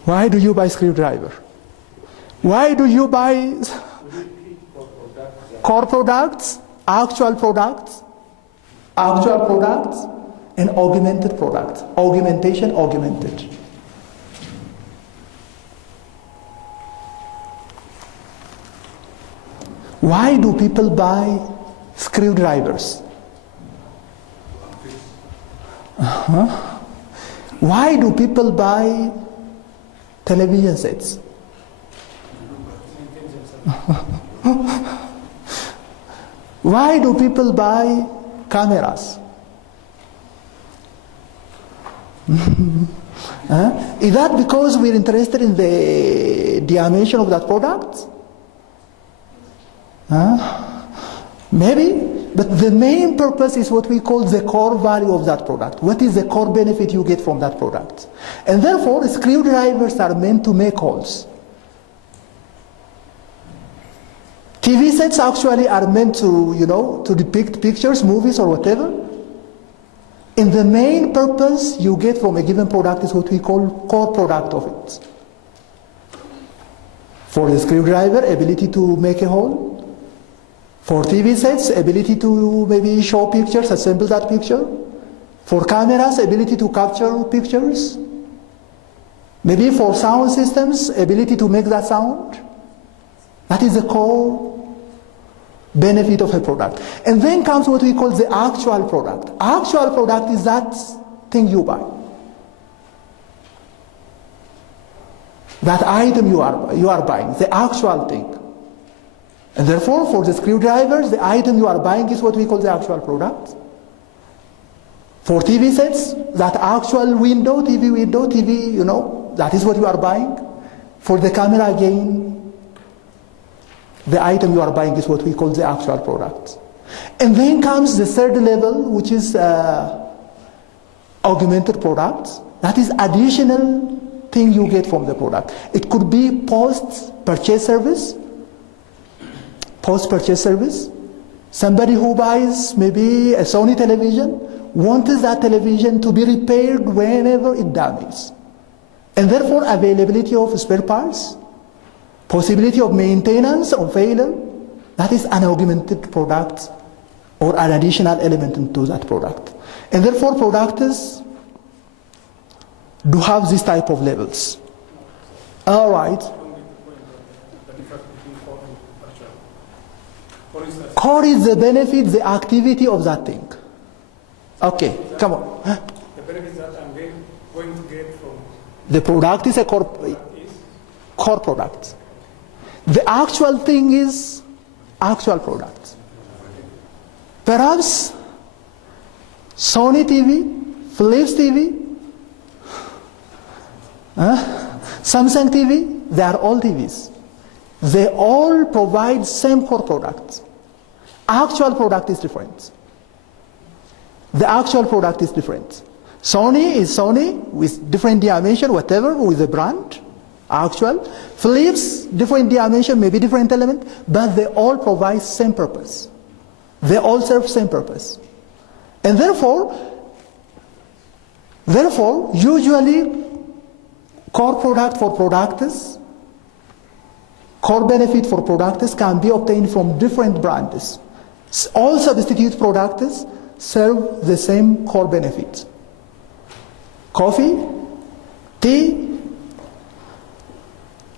Why do you buy screwdriver? Why do you buy core products, actual products, and augmented products? Augmentation, augmented. Why do people buy screwdrivers? Why do people buy television sets? Why do people buy cameras? Is that because we're interested in the dimension of that product? Maybe, but the main purpose is what we call the core value of that product. What is the core benefit you get from that product? And therefore, screwdrivers are meant to make holes. TV sets actually are meant to, to depict pictures, movies, or whatever. And the main purpose you get from a given product is what we call core product of it. For the screwdriver, ability to make a hole. For TV sets, ability to maybe show pictures, assemble that picture. For cameras, ability to capture pictures. Maybe for sound systems, ability to make that sound. That is the core benefit of a product. And then comes what we call the actual product. Actual product is that thing you buy. That item you are buying, the actual thing. And therefore, for the screwdrivers, the item you are buying is what we call the actual product. For TV sets, that actual window, TV, that is what you are buying. For the camera, again, the item you are buying is what we call the actual product. And then comes the third level, which is augmented products. That is additional thing you get from the product. It could be post-purchase service. Post-purchase service. Somebody who buys maybe a Sony television wants that television to be repaired whenever it damages. And therefore availability of spare parts, possibility of maintenance or failure, that is an augmented product or an additional element into that product. And therefore products do have this type of levels. All right. Core is the benefit, the activity of that thing. Okay, come on. The benefits that I'm going to get from the product is a core product. The actual thing is actual product. Perhaps Sony TV, Philips TV, Samsung TV, they are all TVs. They all provide same core product. Actual product is different. The actual product is different. Sony is Sony with different dimension, whatever, with the brand. Actual. Philips, different dimension, maybe different element, but they all provide same purpose. They all serve same purpose. And therefore, usually, core product for products, core benefit for products can be obtained from different brands. All substitute products serve the same core benefit. Coffee, tea,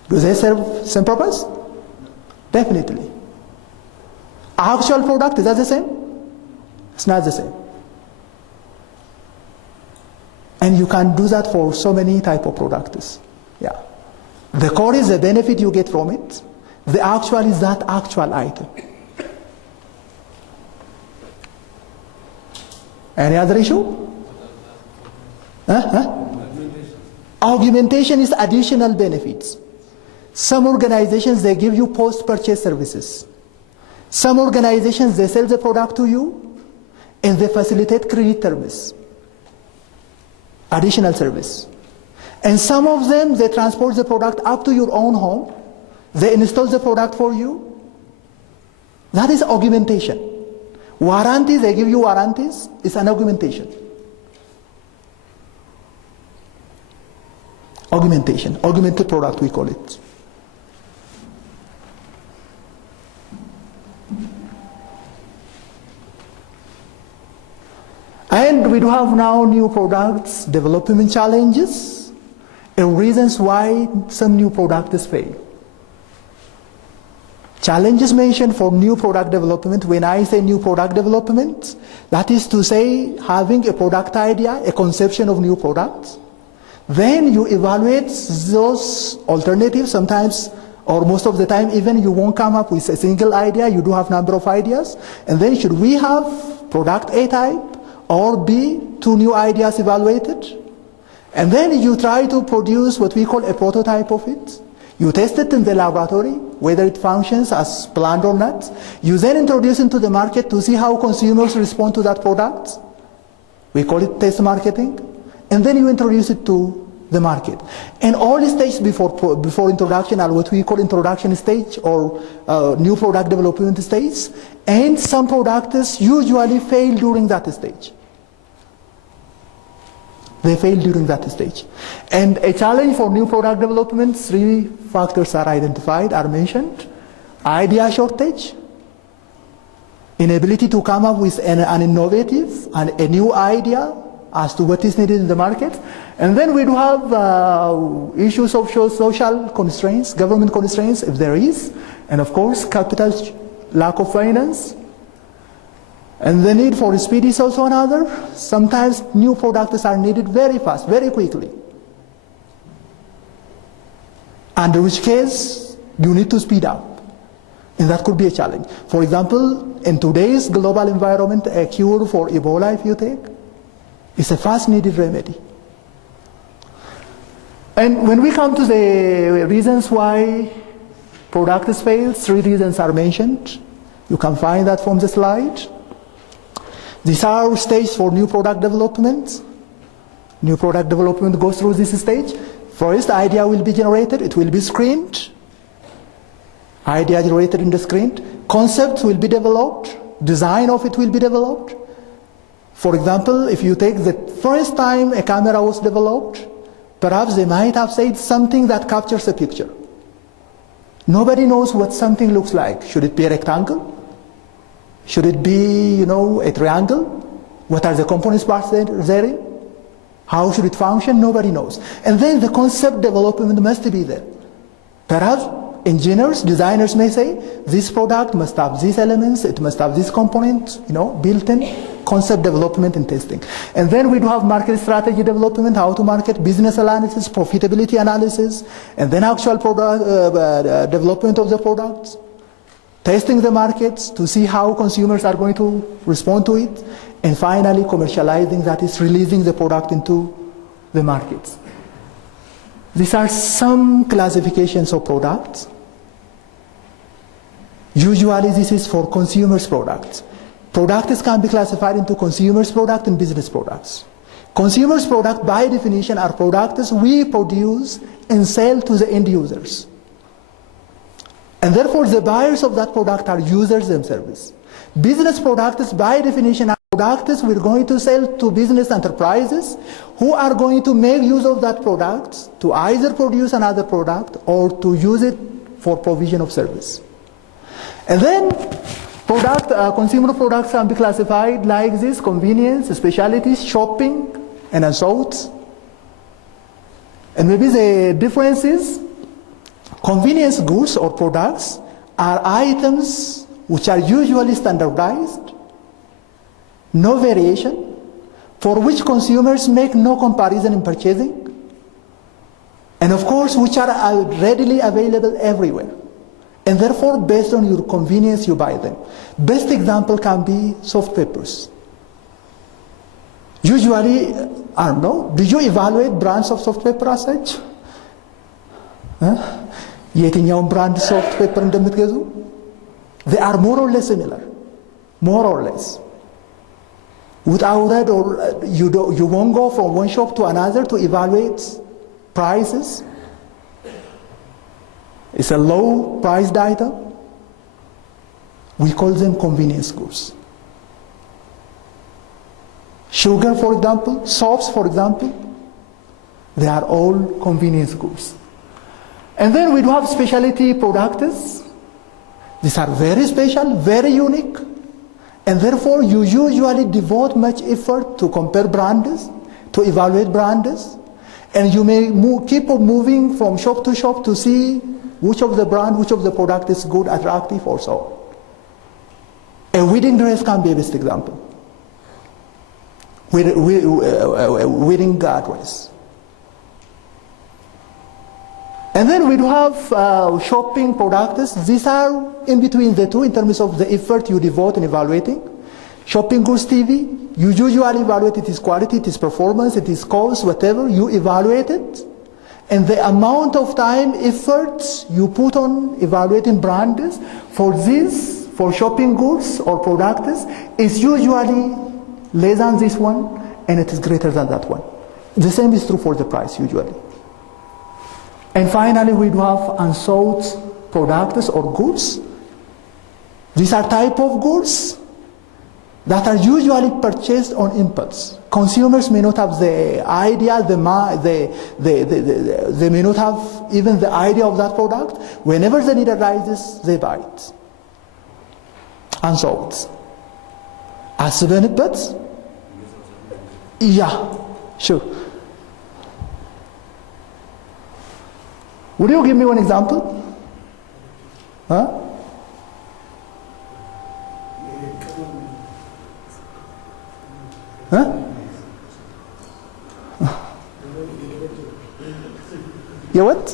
do they serve same purpose? Definitely. Actual product, is that the same? It's not the same. And you can do that for so many type of products. Yeah. The core is the benefit you get from it. The actual is that actual item. Any other issue? Augmentation is additional benefits. Some organizations, they give you post-purchase services. Some organizations, they sell the product to you and they facilitate credit service, additional service. And some of them, they transport the product up to your own home. They install the product for you. That is augmentation. Warranties, they give you warranties. It's an augmentation. Augmentation, augmented product we call it. And we do have now new products, development challenges, and reasons why some new products fail. Challenges mentioned for new product development. When I say new product development, that is to say having a product idea, a conception of new products. Then you evaluate those alternatives. Sometimes, or most of the time, even you won't come up with a single idea. You do have number of ideas. And then should we have product A type or B, two new ideas evaluated? And then you try to produce what we call a prototype of it. You test it in the laboratory, whether it functions as planned or not. You then introduce it to the market to see how consumers respond to that product. We call it test marketing. And then you introduce it to the market. And all stages before introduction are what we call introduction stage or new product development stage. And some products usually fail during that stage. They fail during that stage. And a challenge for new product development, 3 factors are identified, are mentioned. Idea shortage, inability to come up with an innovative and a new idea as to what is needed in the market. And then we do have issues of social constraints, government constraints, if there is, and of course capital, lack of finance. And the need for speed is also another. Sometimes new products are needed very fast, very quickly. And in which case, you need to speed up. And that could be a challenge. For example, in today's global environment, a cure for Ebola, if you take, is a fast needed remedy. And when we come to the reasons why products fail, 3 reasons are mentioned. You can find that from the slide. These are stages for new product development. New product development goes through this stage. First, idea will be generated. It will be screened. Idea generated in the screen. Concepts will be developed. Design of it will be developed. For example, if you take the first time a camera was developed, perhaps they might have said something that captures a picture. Nobody knows what something looks like. Should it be a rectangle? Should it be, a triangle? What are the components parts therein? How should it function? Nobody knows. And then the concept development must be there. Perhaps engineers, designers may say, this product must have these elements, it must have this component, built in. Concept development and testing. And then we do have market strategy development, how to market, business analysis, profitability analysis, and then actual product, development of the products. Testing the markets to see how consumers are going to respond to it, and finally commercializing, that is releasing the product into the markets. These are some classifications of products. Usually this is for consumers' products. Products can be classified into consumers' product and business products. Consumers' product by definition are products we produce and sell to the end users. And therefore the buyers of that product are users themselves. Business products by definition are products we're going to sell to business enterprises who are going to make use of that product to either produce another product or to use it for provision of service. And then consumer products can be classified like this: convenience, specialties, shopping, and assaults. And maybe the difference is convenience goods or products are items which are usually standardized, no variation, for which consumers make no comparison in purchasing, and of course which are readily available everywhere. And therefore, based on your convenience, you buy them. Best example can be soft papers. Usually, I don't know, did you evaluate brands of soft paper as such? የትኛውን ብራንድ ሶፍት ፔፐር እንደምትገዙ they are more or less similar, more or less. Without that, or you won't go from one shop to another to evaluate prices. It's a low priced item. We call them convenience goods. Sugar, for example, soaps, for example, they are all convenience goods. And then we do have specialty products. These are very special, very unique, and therefore you usually devote much effort to compare brands, to evaluate brands, and you may keep on moving from shop to shop to see which of the brand, which of the product is good, attractive, or so. A wedding dress can be a best example. Wedding dress. And then we do have shopping products. These are in between the two in terms of the effort you devote in evaluating. Shopping goods TV, you usually evaluate its quality, its performance, its cost, whatever. You evaluate it. And the amount of time, effort you put on evaluating brands for this, for shopping goods or products, is usually less than this one, and it is greater than that one. The same is true for the price, usually. And finally, we do have unsold products or goods. These are type of goods that are usually purchased on impulse. Consumers may not have the idea, they may not have even the idea of that product. Whenever the need arises, they buy it. Unsold. አስበንበት? Yeah, sure. Would you give me one example? Huh? Huh? You what?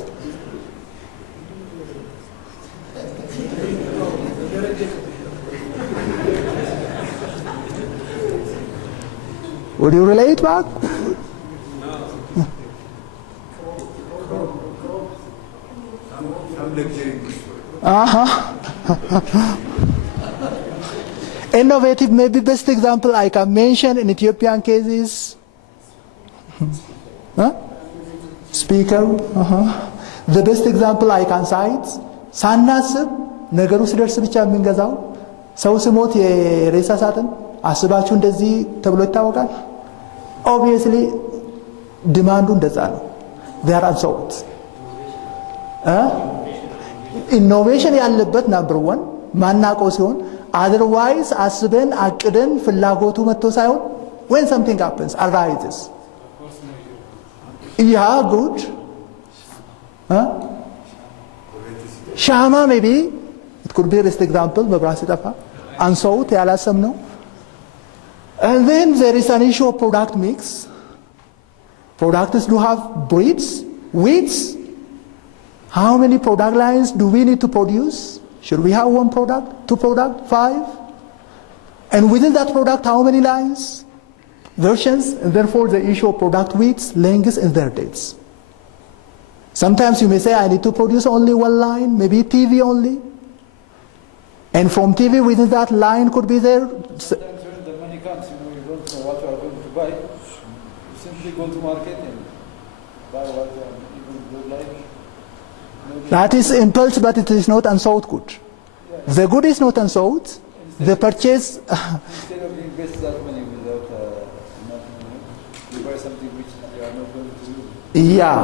Would you relate back? Innovative, maybe best example I can mention in Ethiopian cases. Speaker. The best example I can cite. ሳናስብ ነገሩ ሲደርስ ብቻ የምንገዛው ሰው ሲሞት የሬሳ ሳጥን አስባችሁ እንደዚህ ተብሎ ይታወቃል። Obviously ዲማንዱ እንደዛ ነው። they are unsold. ኢኖቬሽን ያለበት ናምበር ዋን ማናውቀው ሲሆን otherwise አስበን አቅደን ፍላጎቱ መጥቶ ሳይሆን when something happens arises. Yeah, good. ሻማ maybe it could be a best example. መብራት ሲጠፋ unsold ያላሰብነው. And then there is an issue of product mix. Products do have breeds, widths. How many product lines do we need to produce? Should we have one product, two product, 5? And within that product, how many lines? Versions, and therefore the issue of product widths, lengths, and their dates. Sometimes you may say, I need to produce only one line, maybe TV only. And from TV, within that line could be there. Sometimes when the money comes, you don't know what you are going to buy. You simply go to market and buy what you would like. That is impulse, but it is not unsold good. Yeah. The good is not unsold. The purchase. Instead of invest that money without you buy something which you are not going to use. Yeah.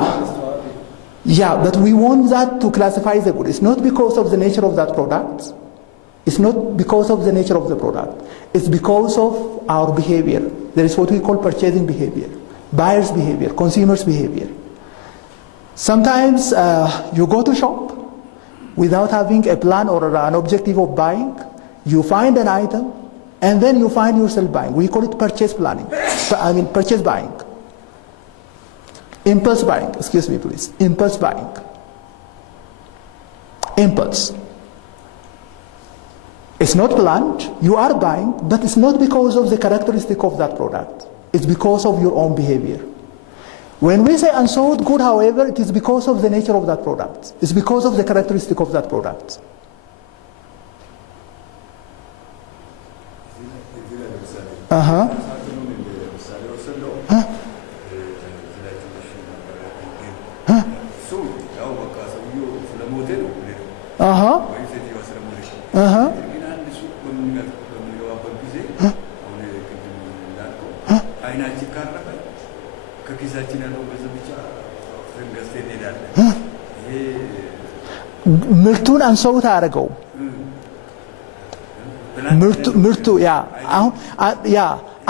Yeah, but we want that to classify the good. It's not because of the nature of that product. It's not because of the nature of the product. It's because of our behavior. There is what we call purchasing behavior, buyer's behavior, consumer's behavior. Sometimes you go to shop without having a plan or an objective of buying. You find an item and then you find yourself buying. We call it purchase planning. Purchase buying. Impulse buying, excuse me please. Impulse buying. Impulse. It's not planned, you are buying, but it's not because of the characteristic of that product. It's because of your own behavior. When we say unsold good, however, it is because of the nature of that product. It's because of the characteristic of that product. Uh-huh. Huh? Huh? Uh-huh. Uh-huh. ምርቱን አንሰውት አደረገው ምርቱ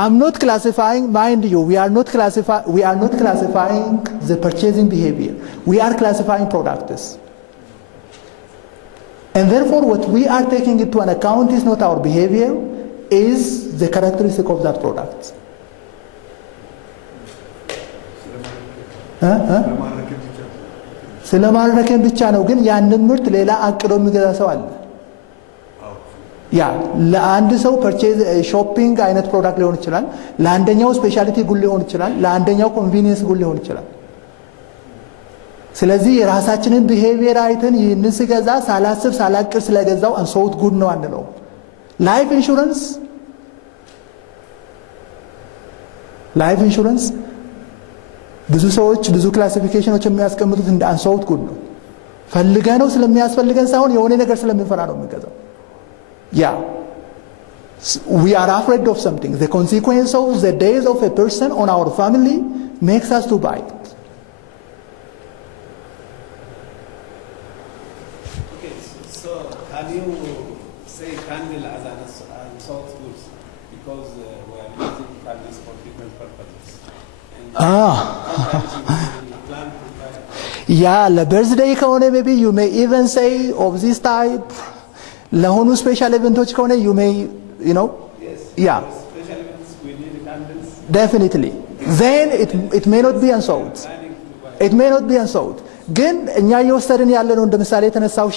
I'm not classifying, mind you, we are not classifying the purchasing behavior. We are classifying products. And therefore what we are taking into an account is not our behavior, is the characteristic of that product. ስለማረከን ብቻ ነው። ግን ያንን ምርት ሌላ አቅዶ የሚገዛ ሰው አለ። ያ ለአንድ ሰው ፐርቼዝ ሾፒንግ አይነት ፕሮዳክት ሊሆን ይችላል። ለአንደኛው ስፔሻሊቲ ጉድ ሊሆን ይችላል። ለአንደኛው ኮንቪኒየንስ ጉድ ሊሆን ይችላል። ስለዚህ የራሳችንን ቢሄቪየር አይተን ይህንን ስገዛ ሳላስብ ሳላቅር ስለገዛው አንሶት ጉድ ነው አንለው። ላይፍ ኢንሹራንስ ብዙ ሰዎች ብዙ ክላሲፊኬሽኖች የሚያስቀምጡት እንደ አንሶት ጉድ ነው። ፈልገ ነው ስለሚያስፈልገን ሳይሆን የሆነ ነገር ስለምንፈራ ነው የምንገዛው። We are afraid of something. The consequence of the days of a person on our family makes us to buy it. Okay, so can you say candle as an unsold goods because we are using candles for different purposes? Plan to buy. Yeah, the birthday ከሆነ maybe you may even say of this type. ለሆኑ ስፔሻል ኢቨንቶች ከሆነ you may, you know, yes, yeah, special events we need candles. Definitely. Then it may not be unsold. It may not be unsold. ግን እኛ እየወሰድን ያለነው እንደ ምሳሌ የተነሳው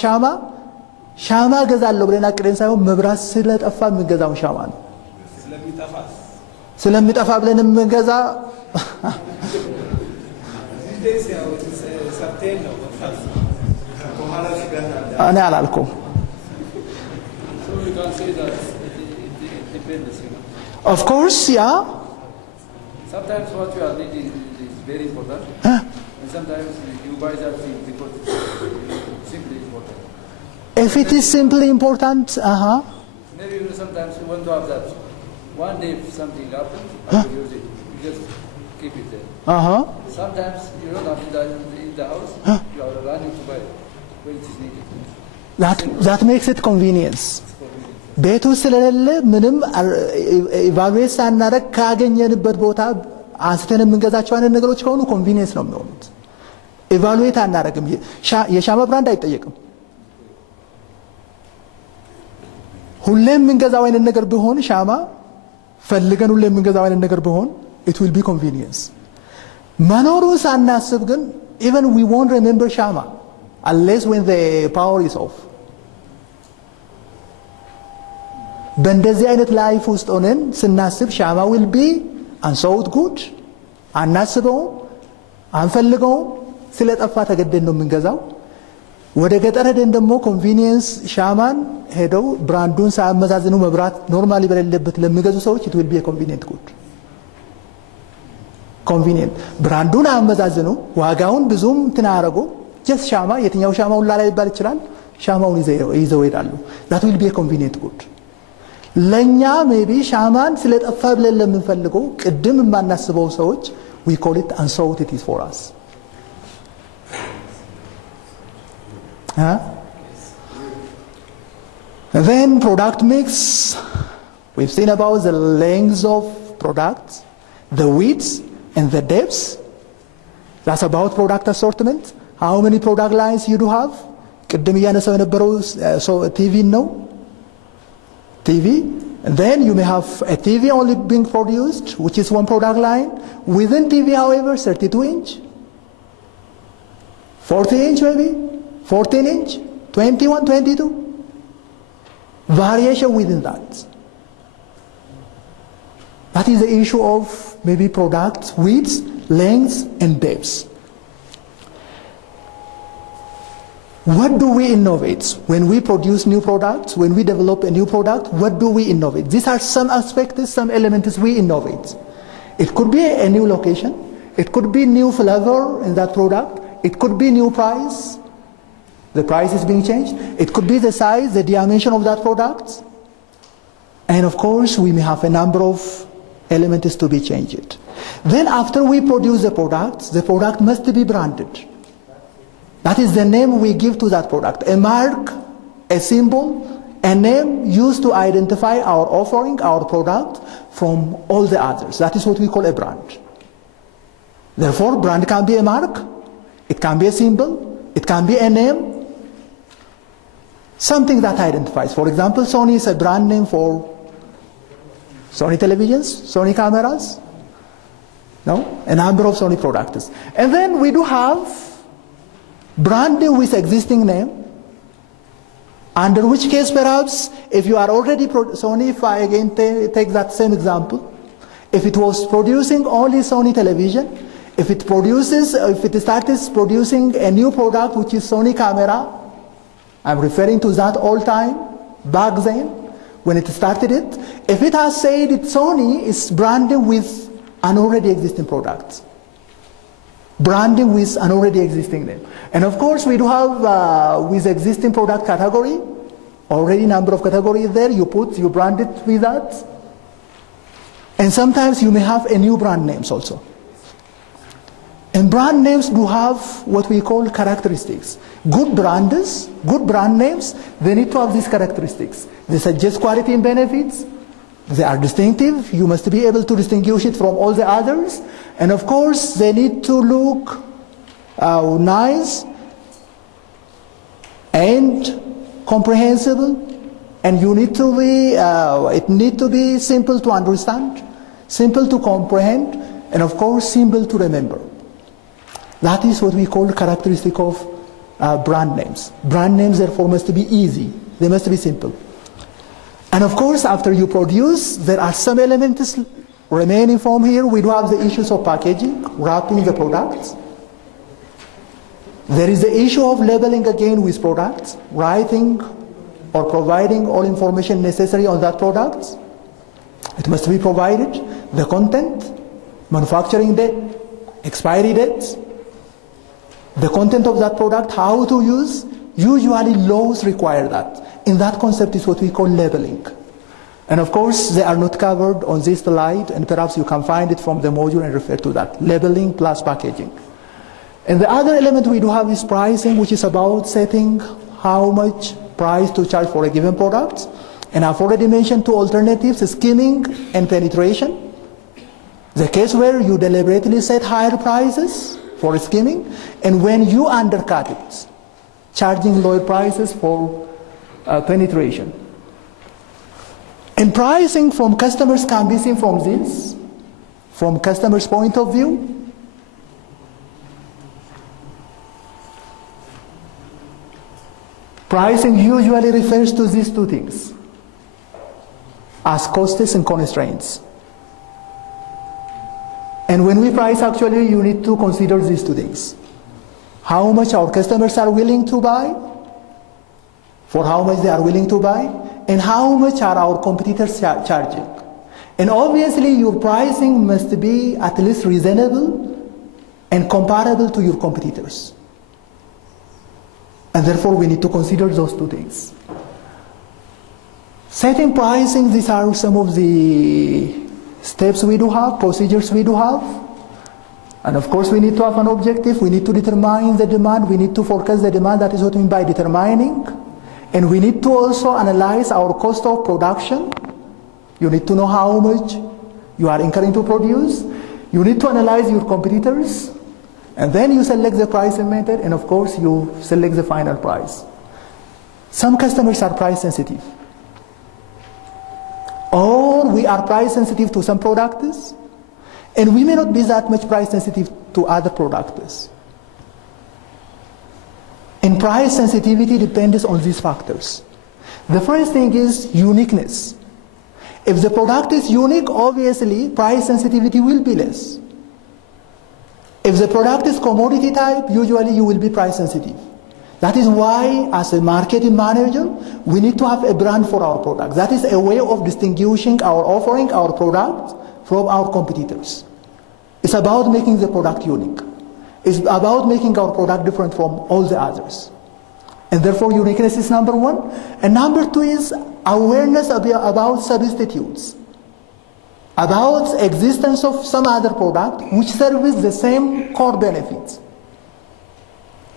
ሻማ ገዛለሁ ብለን አቅደን ሳይሆን መብራት ስለጠፋ የምንገዛው ሻማ ነው። ስለሚጠፋ ብለን የምንገዛ እኔ አላልኩም። You can say that it depends, you know. Of course, yeah. Sometimes what you are needing is very important, and sometimes you buy that thing because it's simply important. If it is simply important, Maybe sometimes you want to have that. One day if something happens, I will use it. You just keep it there. Sometimes you don't have that in the house, you are running to buy it when it is needed. That makes it convenience. ቤቱ ስለሌለ ምንም ኢቫሉዌት ሳናደርግ ካገኘንበት ቦታ አንስተን የምንገዛቸው አይነት ነገሮች ከሆኑ ኮንቪኒየንስ ነው የሚሆኑት። ኢቫሉዌት አናደርግም። የሻማ ብራንድ አይጠየቅም። ሁሌም የምንገዛው አይነት ነገር ቢሆን ሻማ ፈልገን ሁሌም የምንገዛው አይነት ነገር ቢሆን it will be convenience። መኖሩን ሳናስብ ግን even we won't remember ሻማ unless when the power is off። በእንደዚህ አይነት ላይፍ ውስጥ ሆነን ስናስብ ሻማ will be unsold good አናስበውም፣ አንፈልገውም። ስለጠፋ ተገደን ነው የምንገዛው። ወደ ገጠር ሄደን ደግሞ ኮንቪኒየንስ ሻማን ሄደው ብራንዱን ሳያመዛዝኑ መብራት ኖርማሊ በሌለበት ለሚገዙ ሰዎች it will be a convenient good። ኮንቪኒየንት ብራንዱን አያመዛዝኑ፣ ዋጋውን ብዙም ትናረጉ ጀስት ሻማ የትኛው ሻማ ሁላ ላይ ይባል ይችላል። ሻማውን ይዘው ይሄዳሉ። that will be a convenient good። ለኛ ሜቢ ሻማን ስለጠፋ ብለን ለምንፈልገው ቅድም የማናስበው ሰዎች we call it unsold it is for us. Then product mix, we've seen about the lengths of products, the widths and the depths. That's about product assortment. How many product lines you do have? ቅድም እያነሳው የነበረው TV ነው። TV, and then you may have a TV only being produced, which is one product line. Within TV, however, 32 inch, 40 inch maybe, 14 inch, 21, 22. Variation within that. That is the issue of maybe product widths, lengths, and depths. What do we innovate? When we produce new products, when we develop a new product, what do we innovate? These are some aspects, some elements we innovate. It could be a new location, it could be new flavor in that product, it could be new price, the price is being changed, it could be the size, the dimension of that product, and of course we may have a number of elements to be changed. Then after we produce the product must be branded. That is the name we give to that product. A mark, a symbol, a name used to identify our offering, our product from all the others. That is what we call a brand. Therefore, brand can be a mark, it can be a symbol, it can be a name, something that identifies. For example, Sony is a brand name for Sony televisions, Sony cameras, no? A number of Sony products. And then we do have branding with existing name, under which case perhaps if you are already, Sony, if I again take that same example, if it was producing only Sony television, if it starts producing a new product which is Sony camera, I'm referring to that all time, back then, when it started it, if it has said it's Sony, it's branding with an already existing product. Branding with an already existing name. And of course we do have with existing product category, already number of categories there, you brand it with that. And sometimes you may have a new brand names also. And brand names do have what we call characteristics. Good brand names, they need to have these characteristics. They suggest quality and benefits. They are distinctive. You must be able to distinguish it from all the others. And of course, they need to look nice and comprehensible. And you need to be, it need to be simple to understand, simple to comprehend, and of course, simple to remember. That is what we call characteristic of brand names. Brand names, therefore, must be easy. They must be simple. And of course, after you produce, there are some elements remaining from here. We do have the issues of packaging, wrapping the products. There is the issue of labeling again with products, writing or providing all information necessary on that product. It must be provided, the content, manufacturing date, expiry dates, the content of that product, how to use. Usually laws require that. In that concept is what we call labeling. And of course, they are not covered on this slide, and perhaps you can find it from the module and refer to that. Labeling plus packaging. And the other element we do have is pricing, which is about setting how much price to charge for a given product. And I've already mentioned two alternatives, skimming and penetration. The case where you deliberately set higher prices for skimming, and when you undercut it, charging lower prices for penetration. And pricing from customers can be seen from this, from customers' point of view. Pricing usually refers to these two things as costs and constraints. And when we price, actually, you need to consider these two things. How much our customers are willing to buy, for how much they are willing to buy, and how much are our competitors charging. And obviously your pricing must be at least reasonable and comparable to your competitors. And therefore we need to consider those two things. Setting pricing, these are some of the steps we do have, procedures we do have. And of course we need to have an objective, we need to determine the demand, we need to forecast the demand, that is what we mean by determining. And we need to also analyze our cost of production. You need to know how much you are incurring to produce. You need to analyze your competitors. And then you select the pricing method, and of course you select the final price. Some customers are price sensitive. Or we are price sensitive to some products, and we may not be that much price sensitive to other products. And price sensitivity depends on these factors. The first thing is uniqueness. If the product is unique, obviously price sensitivity will be less. If the product is commodity type, usually you will be price sensitive. That is why, as a marketing manager, we need to have a brand for our product. That is a way of distinguishing our offering, our product, from our competitors. It's about making the product unique. It's about making our product different from all the others. And therefore, uniqueness is number one. And number two is awareness about substitutes, about existence of some other product which serves the same core benefits.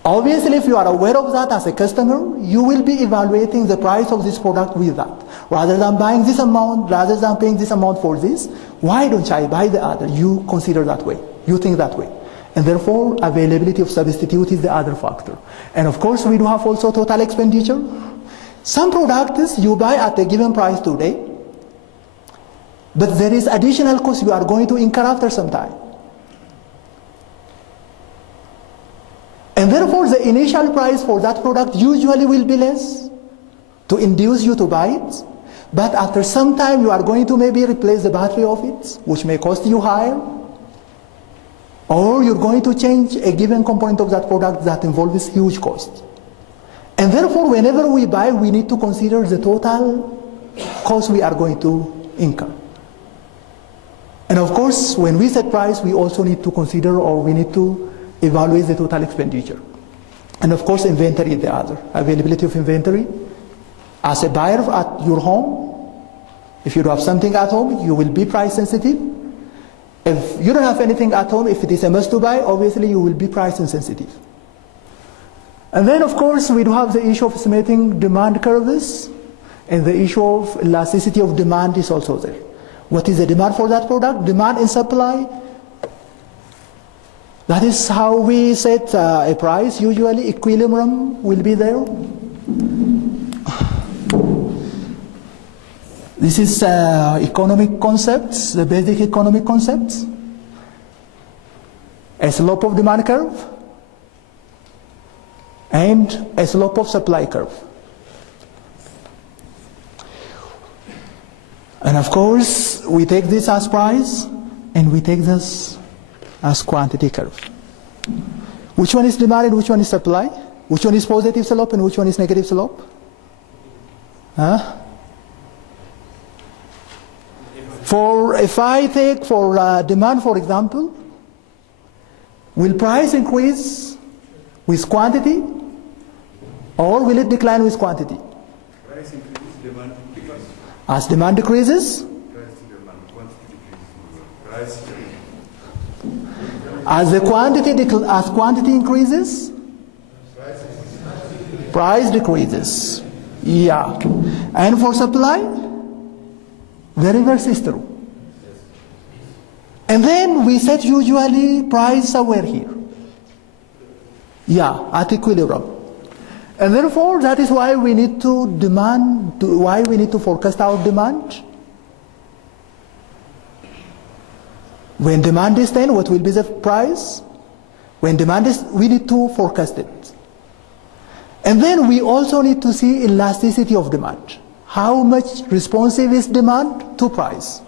Obviously, if you are aware of that as a customer, you will be evaluating the price of this product with that. Rather than buying this amount, rather than paying this amount for this, why don't I buy the other? You consider that way. You think that way. And therefore, availability of substitute is the other factor. And of course, we do have also total expenditure. Some products you buy at a given price today, but there is additional cost you are going to incur after some time. And therefore, the initial price for that product usually will be less to induce you to buy it. But after some time, you are going to maybe replace the battery of it, which may cost you higher. Or you're going to change a given component of that product that involves huge cost. And therefore, whenever we buy, we need to consider the total cost we are going to incur. And of course, when we set price, we also need to consider, or we need to evaluate the total expenditure. And of course, inventory is the other. Availability of inventory. As a buyer at your home, if you do have something at home, you will be price sensitive. If you don't have anything at home, if it is a must to buy, obviously you will be price insensitive. And then of course, we do have the issue of estimating demand curves, and the issue of elasticity of demand is also there. What is the demand for that product? Demand and supply. That is how we set a price. Usually equilibrium will be there. This is economic concepts, the basic economic concepts. A slope of demand curve and a slope of supply curve. And of course, we take this as price and we take this as quantity curve. Which one is demand and which one is supply? Which one is positive slope and which one is negative slope? Huh? If I take for demand, for example, will price increase with quantity or will it decline with quantity? Price increases, demand decreases. As demand decreases? Price demand, quantity decreases. Price as the quantity increases? Price decreases. Yeah. And for supply? The reverse is true. And then we set usually price somewhere here. Yeah, at equilibrium. And therefore, that is why we need to why we need to forecast our demand. When demand is 10, what will be the price? When demand is, we need to forecast it. And then we also need to see elasticity of demand. How much responsive is demand to price?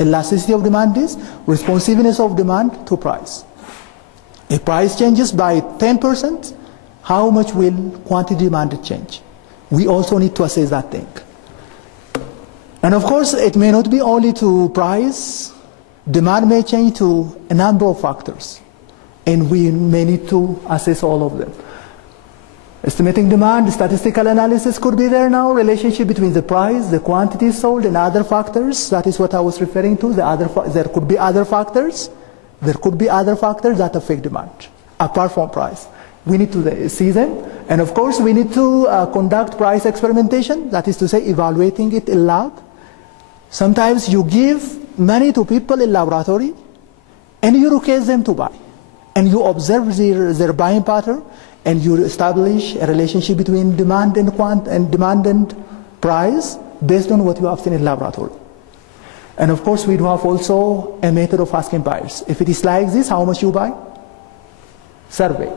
Elasticity of demand is responsiveness of demand to price. If price changes by 10%, how much will quantity demand change? We also need to assess that thing. And of course, it may not be only to price. Demand may change to a number of factors, and we may need to assess all of them. Estimating demand, statistical analysis could be there now, relationship between the price, the quantity sold, and other factors. That is what I was referring to. There could be other factors. There could be other factors that affect demand, apart from price. We need to see them. And of course, we need to conduct price experimentation, that is to say, evaluating it in lab. Sometimes you give money to people in laboratory, and you request them to buy. And you observe their buying pattern, and you establish a relationship between demand and price based on what you have seen in laboratory. And of course, we do have also a method of asking buyers. If it is like this, how much you buy? Survey.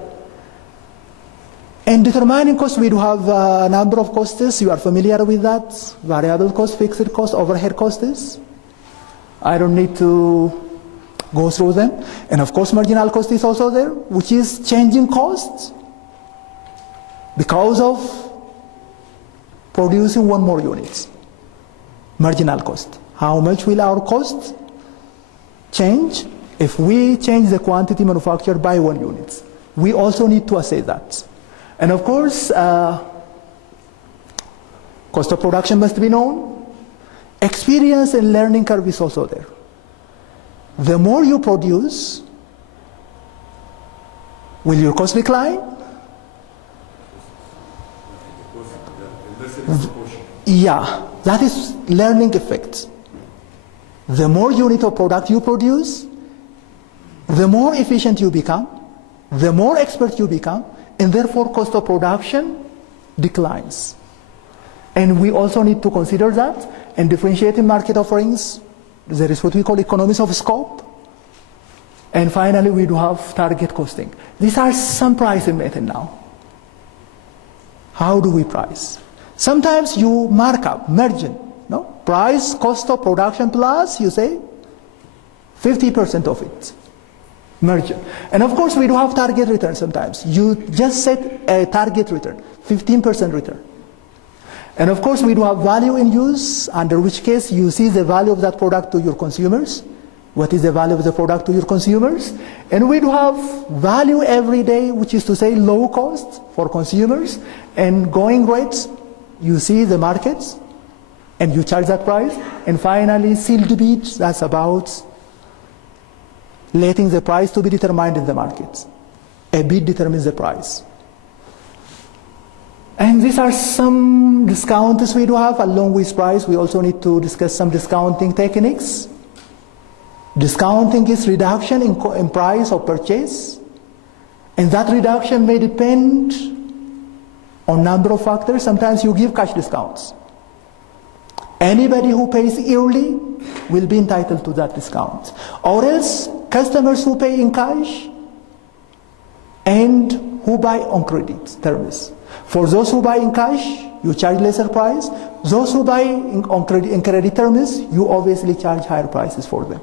And determining cost, we do have a number of costs. You are familiar with that. Variable cost, fixed cost, overhead costs. I don't need to go through them. And of course, marginal cost is also there, which is changing costs because of producing one more unit. Marginal cost. How much will our cost change if we change the quantity manufactured by 1 unit? We also need to assess that. And of course, cost of production must be known. Experience and learning curve is also there. The more you produce, will your cost decline? Yeah, that is learning effect. The more unit of product you produce, the more efficient you become, the more expert you become, and therefore cost of production declines. And we also need to consider that and differentiating market offerings. There is what we call economies of scope. And finally, we do have target costing. These are some pricing methods now. How do we price? Sometimes you mark up, margin, no? Price, cost of production plus, you say, 50% of it. Margin. And of course, we do have target return sometimes. You just set a target return, 15% return. And of course, we do have value in use, under which case you see the value of that product to your consumers. What is the value of the product to your consumers? And we do have value every day, which is to say low cost for consumers, and going rates, you see the markets, and you charge that price. And finally, sealed bids, that's about letting the price to be determined in the market. A bid determines the price. And these are some discounts we do have along with price. We also need to discuss some discounting techniques. Discounting is reduction in price of purchase. And that reduction may depend on number of factors. Sometimes you give cash discounts. Anybody who pays yearly will be entitled to that discount. Or else, customers who pay in cash and who buy on credit terms. For those who buy in cash, you charge lesser price. Those who buy in credit terms, you obviously charge higher prices for them.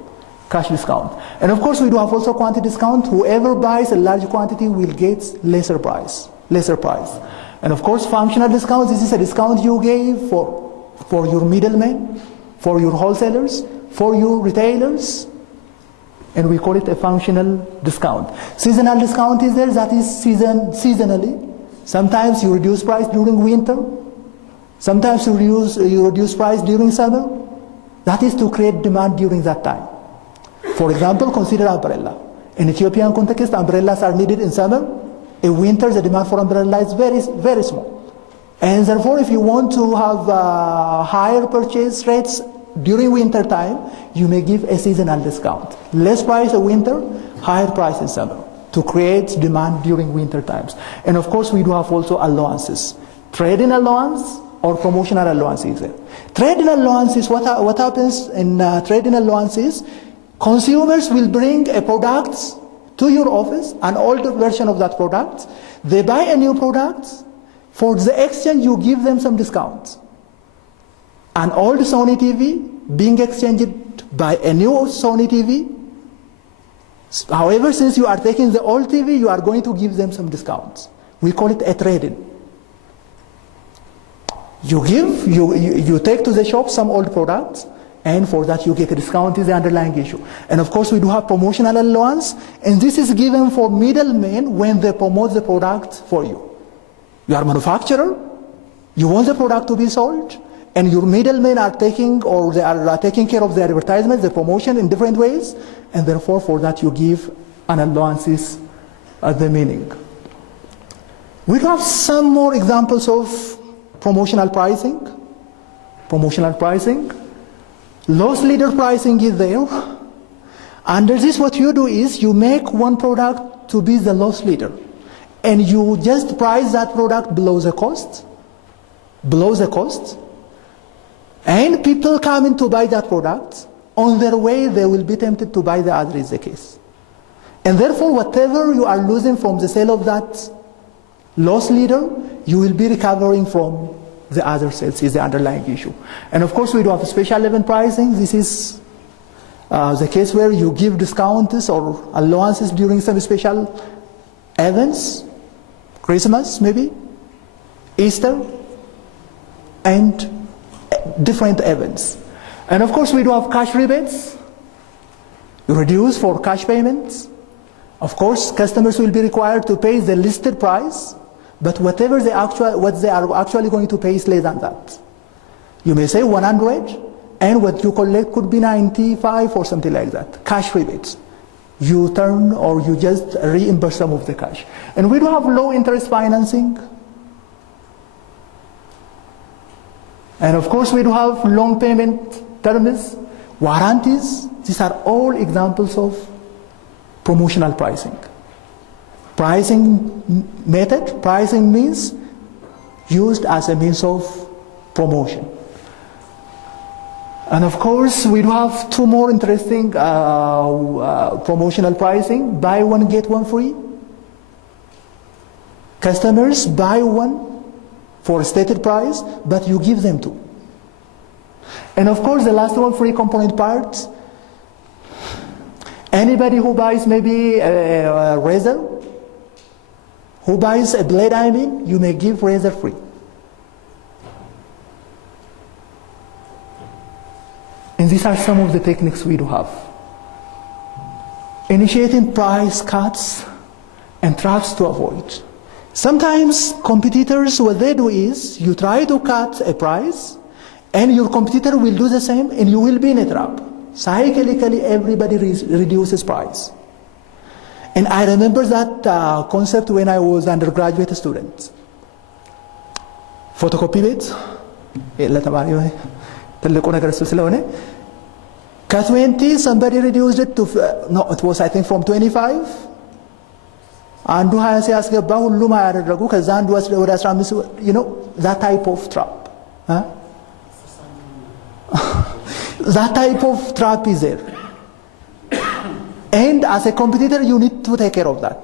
Cash discount. And of course, we do have also quantity discount. Whoever buys a large quantity will get lesser price. And of course, functional discount. This is a discount you gave for your middlemen, for your wholesalers, for your retailers. And we call it a functional discount. Seasonal discount is there. That is seasonally. Sometimes you reduce price during winter. Sometimes you reduce price during summer. That is to create demand during that time. For example, consider umbrella. In Ethiopian context, umbrellas are needed in summer. In winter, the demand for umbrella is very, very small. And therefore, if you want to have higher purchase rates during winter time, you may give a seasonal discount. Less price in winter, higher price in summer, to create demand during winter times. And of course, we do have also allowances. Trade-in allowance or promotional allowances. Trade-in allowances, what happens in trade-in allowances, consumers will bring a product to your office, an older version of that product. They buy a new product. For the exchange, you give them some discounts. An old Sony TV being exchanged by a new Sony TV. However, since you are taking the old TV, you are going to give them some discounts. We call it a trade-in. You take to the shop some old products, and for that you get a discount is the underlying issue. And of course, we do have promotional allowance, and this is given for middlemen when they promote the product for you. You are a manufacturer, you want the product to be sold, and your middlemen are taking care of the advertisement, the promotion in different ways, and therefore for that you give an allowances at the meaning. We have some more examples of promotional pricing. Loss leader pricing is there. Under this, what you do is you make one product to be the loss leader, and you just price that product below the cost, and people come in to buy that product. On their way, they will be tempted to buy the other is the case. And therefore, whatever you are losing from the sale of that loss leader, you will be recovering from the other sales is the underlying issue. And of course, we do have special event pricing. This is The case where you give discounts or allowances during some special events, Christmas maybe, Easter, and different events. And of course we do have cash rebates. You reduce for cash payments. Of course customers will be required to pay the listed price, but what they are actually going to pay is less than that. You may say 100, and what you collect could be 95 or something like that. Cash rebates. You turn or you just reimburse some of the cash. And we do have low interest financing. And of course we do have long payment terms, warranties. These are all examples of promotional pricing. Pricing method, pricing means used as a means of promotion. And of course, we do have two more interesting promotional pricing. Buy one, get one free. Customers buy one for a stated price, but you give them two. And of course, the last one, free component parts. Anybody who buys maybe a razor, who buys a blade, you may give razor free. And these are some of the techniques we do have. Initiating price cuts and traps to avoid. Sometimes competitors, what they do is, you try to cut a price, and your competitor will do the same, and you will be in a trap. Cyclically, everybody reduces price. And I remember that concept when I was undergraduate student. Photocopy bits. K20, somebody reduced it to, no, it was I think from 25. አንዱ 20 ሲያስገባ ሁሉም ያደረጉ ከዛ አንዱ ወደ 15, you know, that type of trap. Huh? That type of trap is there. And as a competitor, you need to take care of that.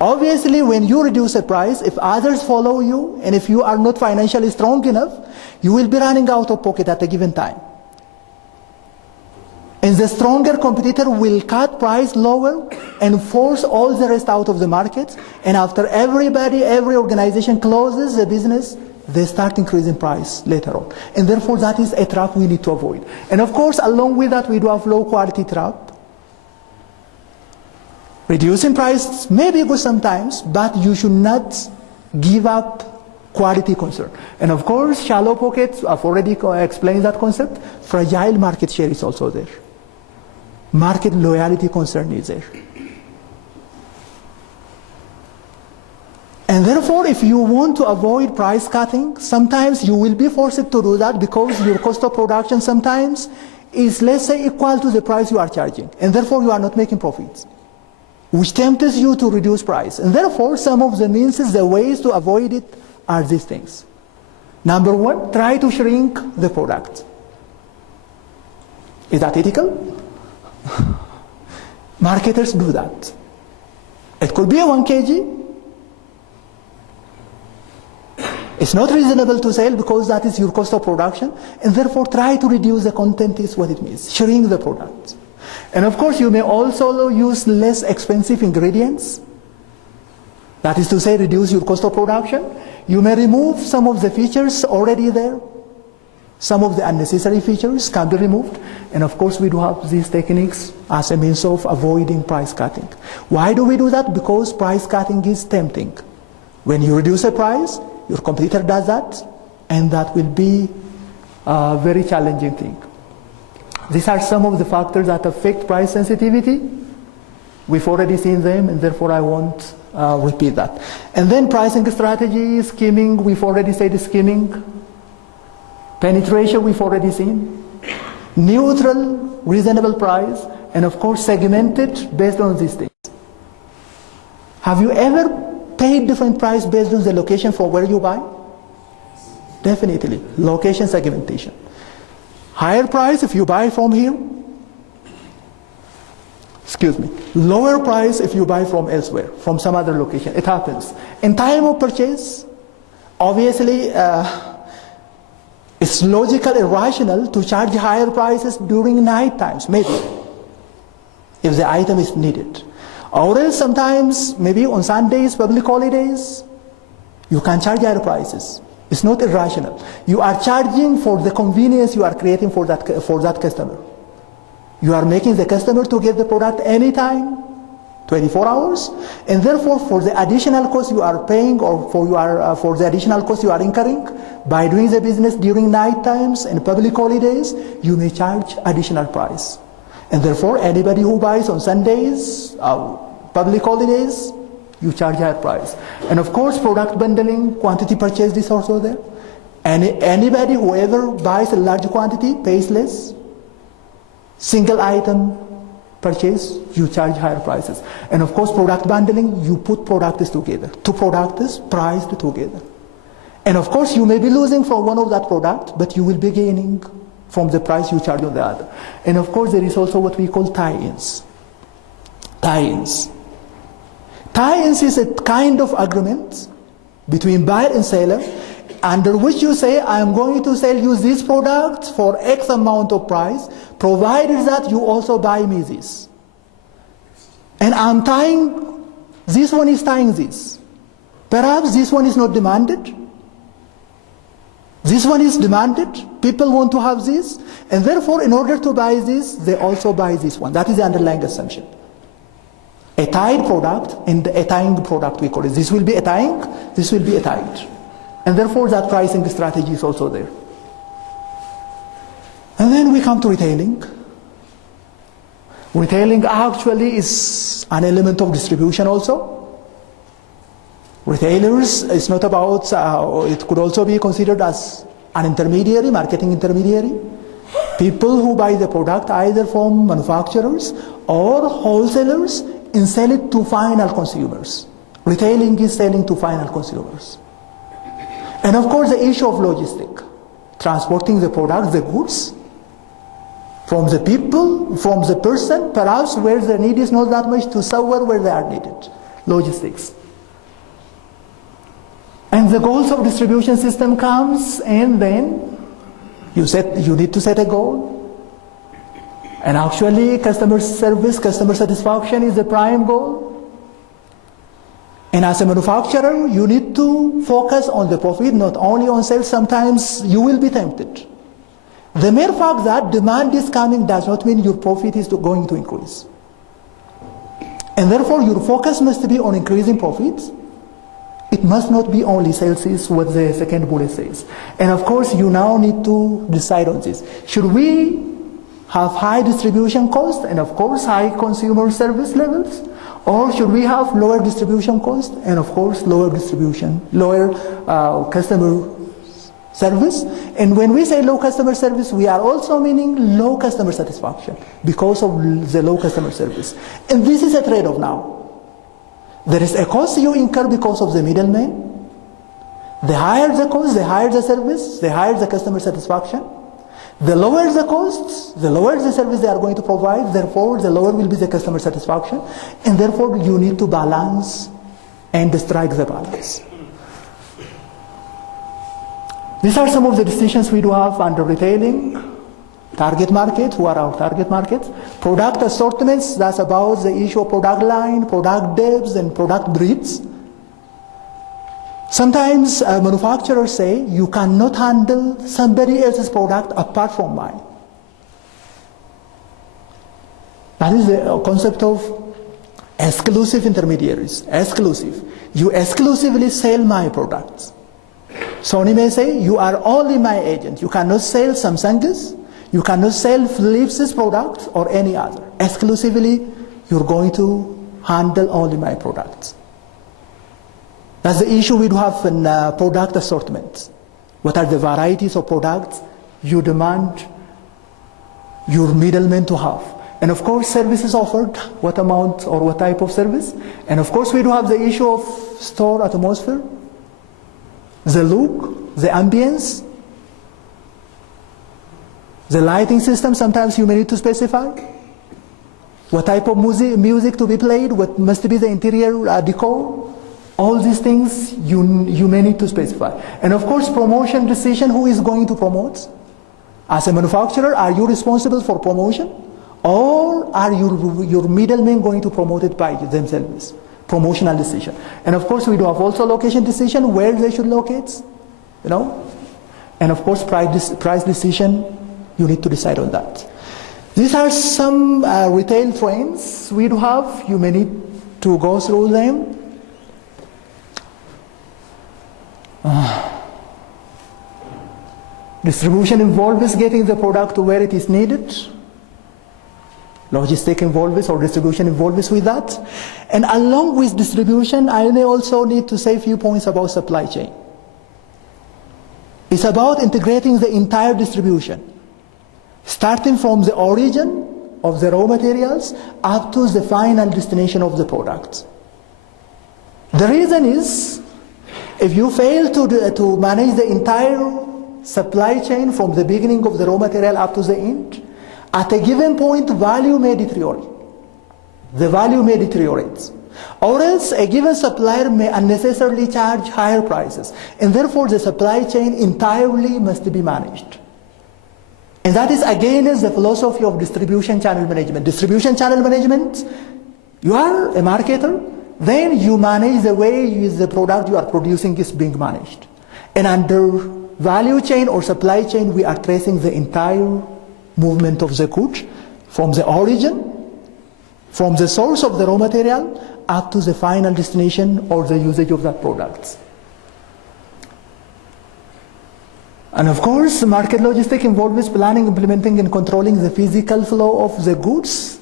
Obviously, when you reduce a price, if others follow you, and if you are not financially strong enough, you will be running out of pocket at a given time. And the stronger competitor will cut price lower and force all the rest out of the market. And after every organization closes the business, they start increasing price later on. And therefore, that is a trap we need to avoid. And of course, along with that, we do have low quality trap. Reducing price may be good sometimes, but you should not give up quality concern. And of course, shallow pockets, I've already explained that concept. Fragile market share is also there. Market loyalty concern is there. And therefore, if you want to avoid price cutting, sometimes you will be forced to do that because your cost of production sometimes is, let's say, equal to the price you are charging. And therefore, you are not making profits, which tempts you to reduce price. And therefore, some of the means, the ways to avoid it are these things. Number one, try to shrink the product. Is that ethical? Marketers do that. It could be a 1 kg. It's not reasonable to sell because that is your cost of production, and therefore try to reduce the content is what it means, shrink the product. And of course you may also use less expensive ingredients. That is to say, reduce your cost of production. You may remove some of the features already there. Some of the unnecessary features can be removed. And of course we do have these techniques as a means of avoiding price cutting. Why do we do that? Because price cutting is tempting. When you reduce a price, your competitor does that, and that will be a very challenging thing. These are some of the factors that affect price sensitivity. We've already seen them, and therefore I won't repeat that. And then pricing strategy, skimming, we've already said skimming. Penetration, we've already seen. Neutral, reasonable price, and of course segmented based on these things. Have you ever paid different price based on the location for where you buy? Definitely, location segmentation. Higher price if you buy from here. Excuse me. Lower price if you buy from elsewhere, from some other location. It happens. In time of purchase, obviously, it's logical and rational to charge higher prices during night times, maybe. if the item is needed. Or else sometimes, maybe on Sundays, public holidays, you can charge higher prices. It's not irrational. You are charging for the convenience you are creating for that customer. You are making the customer to get the product anytime, 24 hours, and therefore for the additional cost you are paying, or for the additional cost you are incurring by doing the business during night times and public holidays, you may charge additional price. And therefore anybody who buys on Sundays, public holidays, you charge higher price. And of course product bundling, quantity purchase is also there. Anybody, whoever buys a large quantity pays less. Single item purchase, you charge higher prices. And of course product bundling, you put products together. Two products priced together. And of course you may be losing from one of that product, but you will be gaining from the price you charge on the other. And of course there is also what we call tie-ins. Tie-ins. Tie-ins is a kind of agreement between buyer and seller under which you say, I am going to sell you this product for X amount of price, provided that you also buy me this. And I'm tying, this one is tying this. Perhaps this one is not demanded. This one is demanded. People want to have this. And therefore, in order to buy this, they also buy this one. That is the underlying assumption. A tied product and a tying product, we call it. This will be a tying, this will be a tied. And therefore that pricing strategy is also there. And then we come to retailing. Retailing actually is an element of distribution also. Retailers, it's not about, it could also be considered as an intermediary, marketing intermediary. People who buy the product either from manufacturers or wholesalers and sell it to final consumers. Retailing is selling to final consumers. And of course the issue of logistic, transporting the product, the goods, from the people, from the person, perhaps where the need is not that much to somewhere where they are needed. Logistics. And the goals of distribution system comes, and then you need to set a goal. And actually customer service, customer satisfaction is the prime goal. And as a manufacturer, you need to focus on the profit, not only on sales. Sometimes you will be tempted. The mere fact that demand is coming does not mean your profit is going to increase. And therefore your focus must be on increasing profits. It must not be only sales, is what the second bullet says. And of course you now need to decide on this. Should we have high distribution costs and of course high consumer service levels? Or should we have lower distribution cost and of course lower customer service? And when we say low customer service, we are also meaning low customer satisfaction because of the low customer service. And this is a trade-off now. There is a cost you incur because of the middleman. The higher the cost, the higher the service, the higher the customer satisfaction. The lower the costs, the lower the service they are going to provide, therefore the lower will be the customer satisfaction, and therefore you need to balance and strike the balance. These are some of the distinctions we do have under retailing. Target market, who are our target markets? Product assortments, that's about the issue of product line, product depths, and product breadths. Sometimes manufacturers say, you cannot handle somebody else's product apart from mine. That is the concept of exclusive intermediaries. Exclusive. You exclusively sell my products. Sony may say, you are only my agent. You cannot sell Samsung's, you cannot sell Philips' products or any other. Exclusively, you're going to handle only my products. That's the issue we do have in product assortment. What are the varieties of products you demand your middleman to have? And of course, services offered, what amount or what type of service? And of course, we do have the issue of store atmosphere, the look, the ambience, the lighting system. Sometimes you may need to specify what type of music to be played, what must be the interior decor. All these things you may need to specify. And of course, promotion decision, who is going to promote? As a manufacturer, are you responsible for promotion? Or are your middlemen going to promote it by themselves? Promotional decision. And of course we do have also location decision, where they should locate, you know. And of course price decision, you need to decide on that. These are some retail trends we do have. You may need to go through them. Distribution involves getting the product to where it is needed. Logistic involves or distribution involves with that. And along with distribution, I may also need to say a few points about supply chain. It's about integrating the entire distribution, starting from the origin of the raw materials up to the final destination of the product. The reason is, if you fail to manage the entire supply chain from the beginning of the raw material up to the end, at a given point value may deteriorate. The value may deteriorate. Or else a given supplier may unnecessarily charge higher prices. And therefore the supply chain entirely must be managed. And that is again is the philosophy of distribution channel management. Distribution channel management, you are a marketer, then you manage the way the product you are producing is being managed. And under value chain or supply chain, we are tracing the entire movement of the goods from the origin, from the source of the raw material, up to the final destination or the usage of that product. And of course, market logistics involves planning, implementing, and controlling the physical flow of the goods.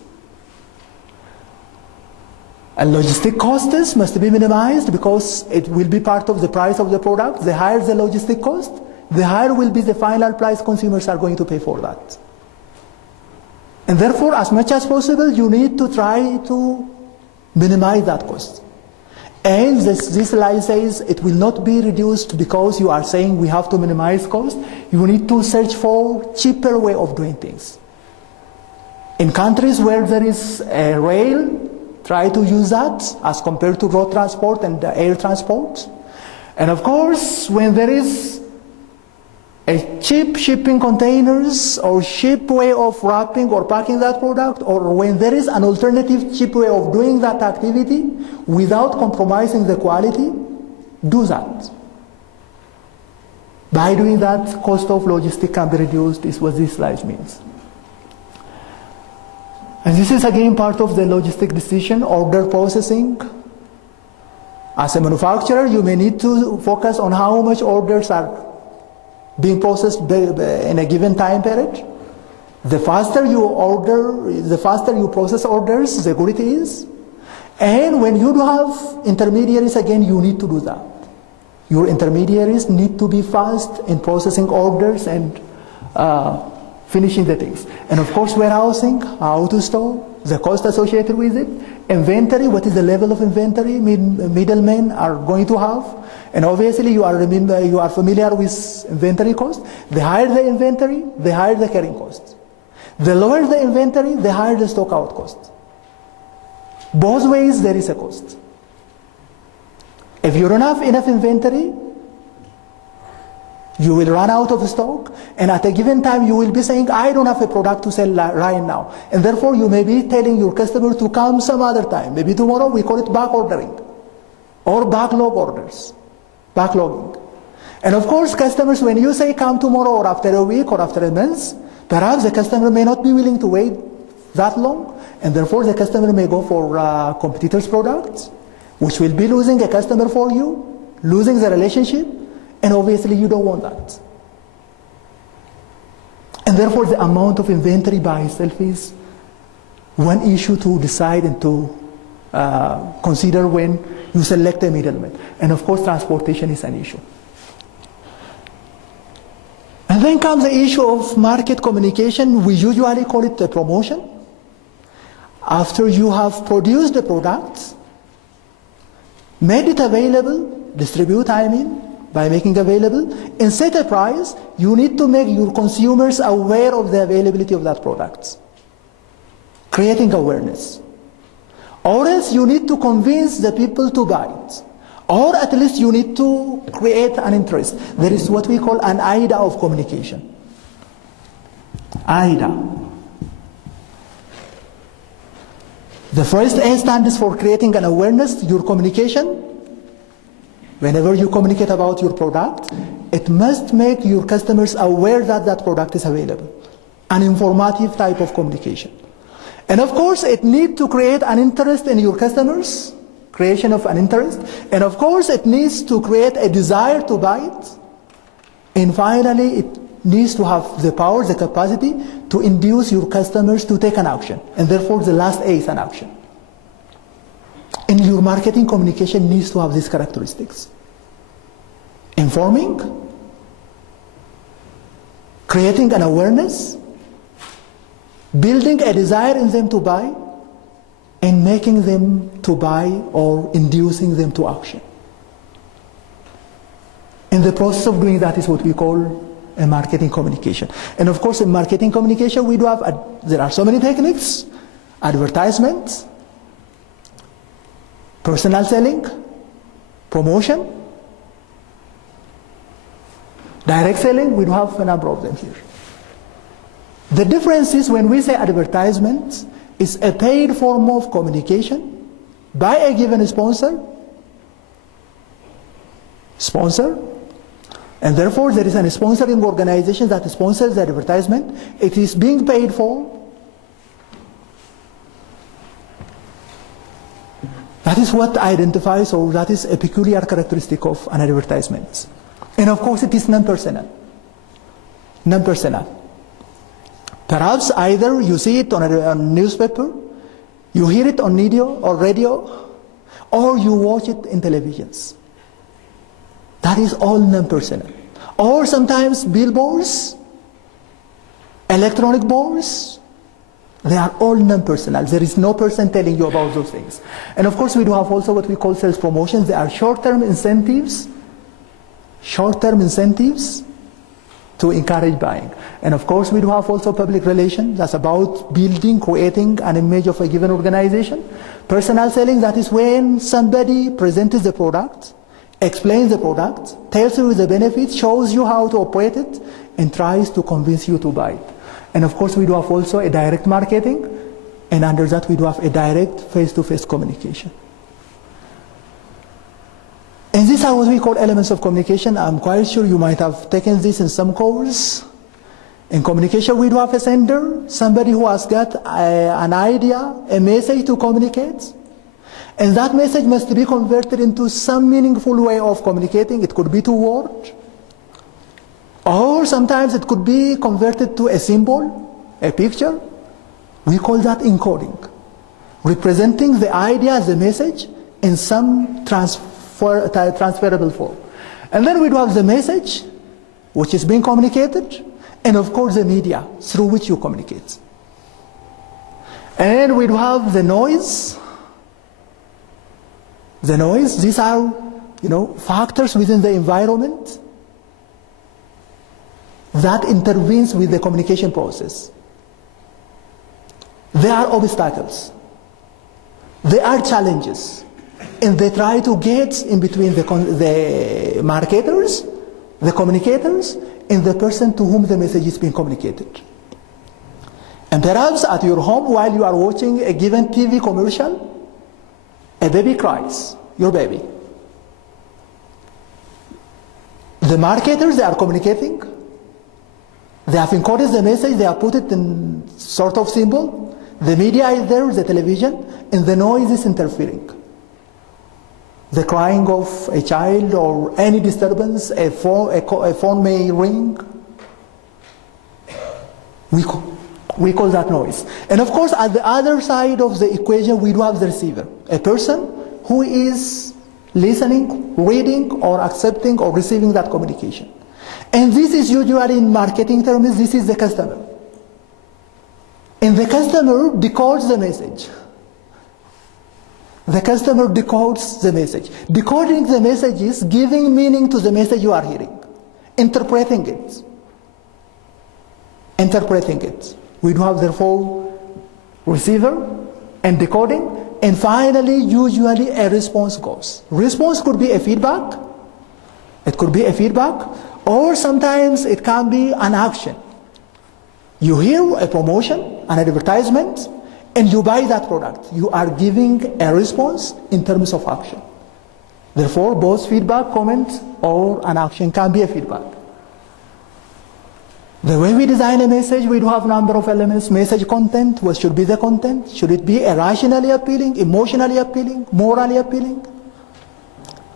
And logistic costs must be minimized because it will be part of the price of the product. The higher the logistic cost, the higher will be the final price consumers are going to pay for that. And therefore, as much as possible, you need to try to minimize that cost. And this slide says it will not be reduced because you are saying we have to minimize cost. You need to search for cheaper way of doing things. In countries where there is a rail, try to use that as compared to road transport and air transport. And of course, when there is a cheap shipping containers or cheap way of wrapping or packing that product, or when there is an alternative cheap way of doing that activity without compromising the quality, do that. By doing that, cost of logistics can be reduced, is what this slide means. And this is again part of the logistic decision, order processing. As a manufacturer, you may need to focus on how much orders are being processed in a given time period. The faster you order, the faster you process orders, the good it is. And when you do have intermediaries, again, you need to do that. Your intermediaries need to be fast in processing orders and finishing the things. And of course, warehousing, how to store, the cost associated with it, inventory, what is the level of inventory middlemen are going to have. And obviously you are familiar with inventory cost. The higher the inventory, the higher the carrying cost. The lower the inventory, the higher the stock out cost. Both ways there is a cost. If you don't have enough inventory, you will run out of stock, and at a given time you will be saying, I don't have a product to sell right now. And therefore you may be telling your customer to come some other time. Maybe tomorrow. We call it back ordering or backlog orders, backlogging. And of course, customers, when you say come tomorrow or after a week or after a month, perhaps the customer may not be willing to wait that long, and therefore the customer may go for competitors' products, which will be losing a customer for you, losing the relationship. And obviously you don't want that. And therefore the amount of inventory by itself is one issue to decide and to consider when you select a middleman. And of course transportation is an issue. And then comes the issue of market communication. We usually call it a promotion. After you have produced the product, made it available, distribute by making available, and set a price, you need to make your consumers aware of the availability of that product. Creating awareness. Or else you need to convince the people to buy it. Or at least you need to create an interest. There is what we call an AIDA of communication. AIDA. The first A stands for creating an awareness, your communication. Whenever you communicate about your product, it must make your customers aware that that product is available. An informative type of communication. And of course, it needs to create an interest in your customers, creation of an interest. And of course, it needs to create a desire to buy it. And finally, it needs to have the power, the capacity to induce your customers to take an action. And therefore, the last A is an action. And your marketing communication needs to have these characteristics. Informing, creating an awareness, building a desire in them to buy, and making them to buy or inducing them to action. In the process of doing that is what we call a marketing communication. And of course, in marketing communication, we do have, there are so many techniques: advertisement, personal selling, promotion, direct selling. We do have a number of them here. The difference is when we say advertisement, it's a paid form of communication by a given sponsor, and therefore there is a sponsoring organization that sponsors the advertisement. It is being paid for. That is what identifies, or that is a peculiar characteristic of an advertisement. And of course it is non-personal. Non-personal. Perhaps either you see it on a newspaper, you hear it on video or radio, or you watch it in televisions. That is all non-personal. Or sometimes billboards, electronic boards, they are all non-personal. There is no person telling you about those things. And of course we do have also what we call sales promotions. They are short-term incentives to encourage buying. And of course we do have also public relations. That's about building, creating an image of a given organization. Personal selling, that is when somebody presents the product, explains the product, tells you the benefits, shows you how to operate it, and tries to convince you to buy it. And of course we do have also a direct marketing, and under that we do have a direct face-to-face communication. And these are what we call elements of communication. I'm quite sure you might have taken this in some course. In communication we do have a sender, somebody who has got an idea, a message to communicate. And that message must be converted into some meaningful way of communicating. It could be to word, or sometimes it could be converted to a symbol, a picture. We call that encoding. Representing the idea, the message, in some transferable form. And then we do have the message, which is being communicated, and of course the media through which you communicate. And we do have the noise. The noise, these are, factors within the environment that intervenes with the communication process. They are obstacles. They are challenges. And they try to get in between the marketers, the communicators, and the person to whom the message is being communicated. And perhaps at your home, while you are watching a given TV commercial, a baby cries, your baby. The marketers, they are communicating. They have encoded the message, they have put it in sort of symbol. The media is there, the television, and the noise is interfering. The crying of a child or any disturbance, a phone may ring. We call that noise. And of course, at the other side of the equation, we do have the receiver. A person who is listening, reading, or accepting or receiving that communication. And this is usually in marketing terms, this is the customer. And the customer decodes the message. The customer decodes the message. Decoding the message is giving meaning to the message you are hearing. Interpreting it. We do have therefore receiver and decoding, and finally usually a response goes. Response could be a feedback. It could be a feedback, or sometimes it can be an action. You hear a promotion, an advertisement, and you buy that product. You are giving a response in terms of action. Therefore, both feedback, comment, or an action can be a feedback. The way we design a message, we do have a number of elements. Message content, what should be the content? Should it be rationally appealing, emotionally appealing, morally appealing?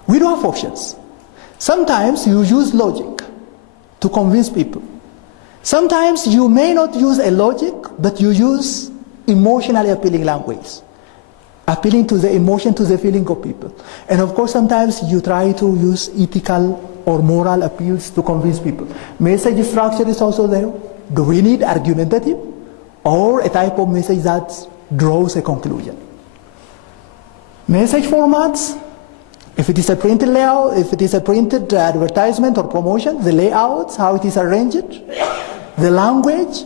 We do have options. Sometimes you use logic to convince people. Sometimes you may not use a logic, but you use emotionally appealing language, appealing to the emotion, to the feeling of people. And of course, sometimes you try to use ethical or moral appeals to convince people. Message structure is also there. Do we need argumentative or a type of message that draws a conclusion? Message formats, if it is a printed layout, if it is a printed advertisement or promotion, the layouts, how it is arranged, the language,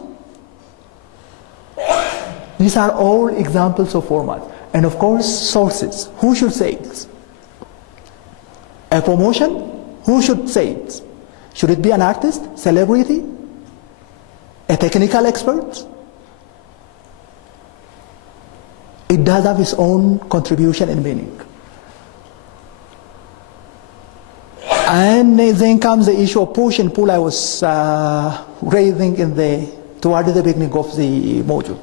these are all examples of format. And of course, sources. Who should say it? A promotion? Who should say it? Should it be an artist, celebrity, a technical expert? It does have its own contribution and meaning. And then comes the issue of push and pull I was raising toward the beginning of the module.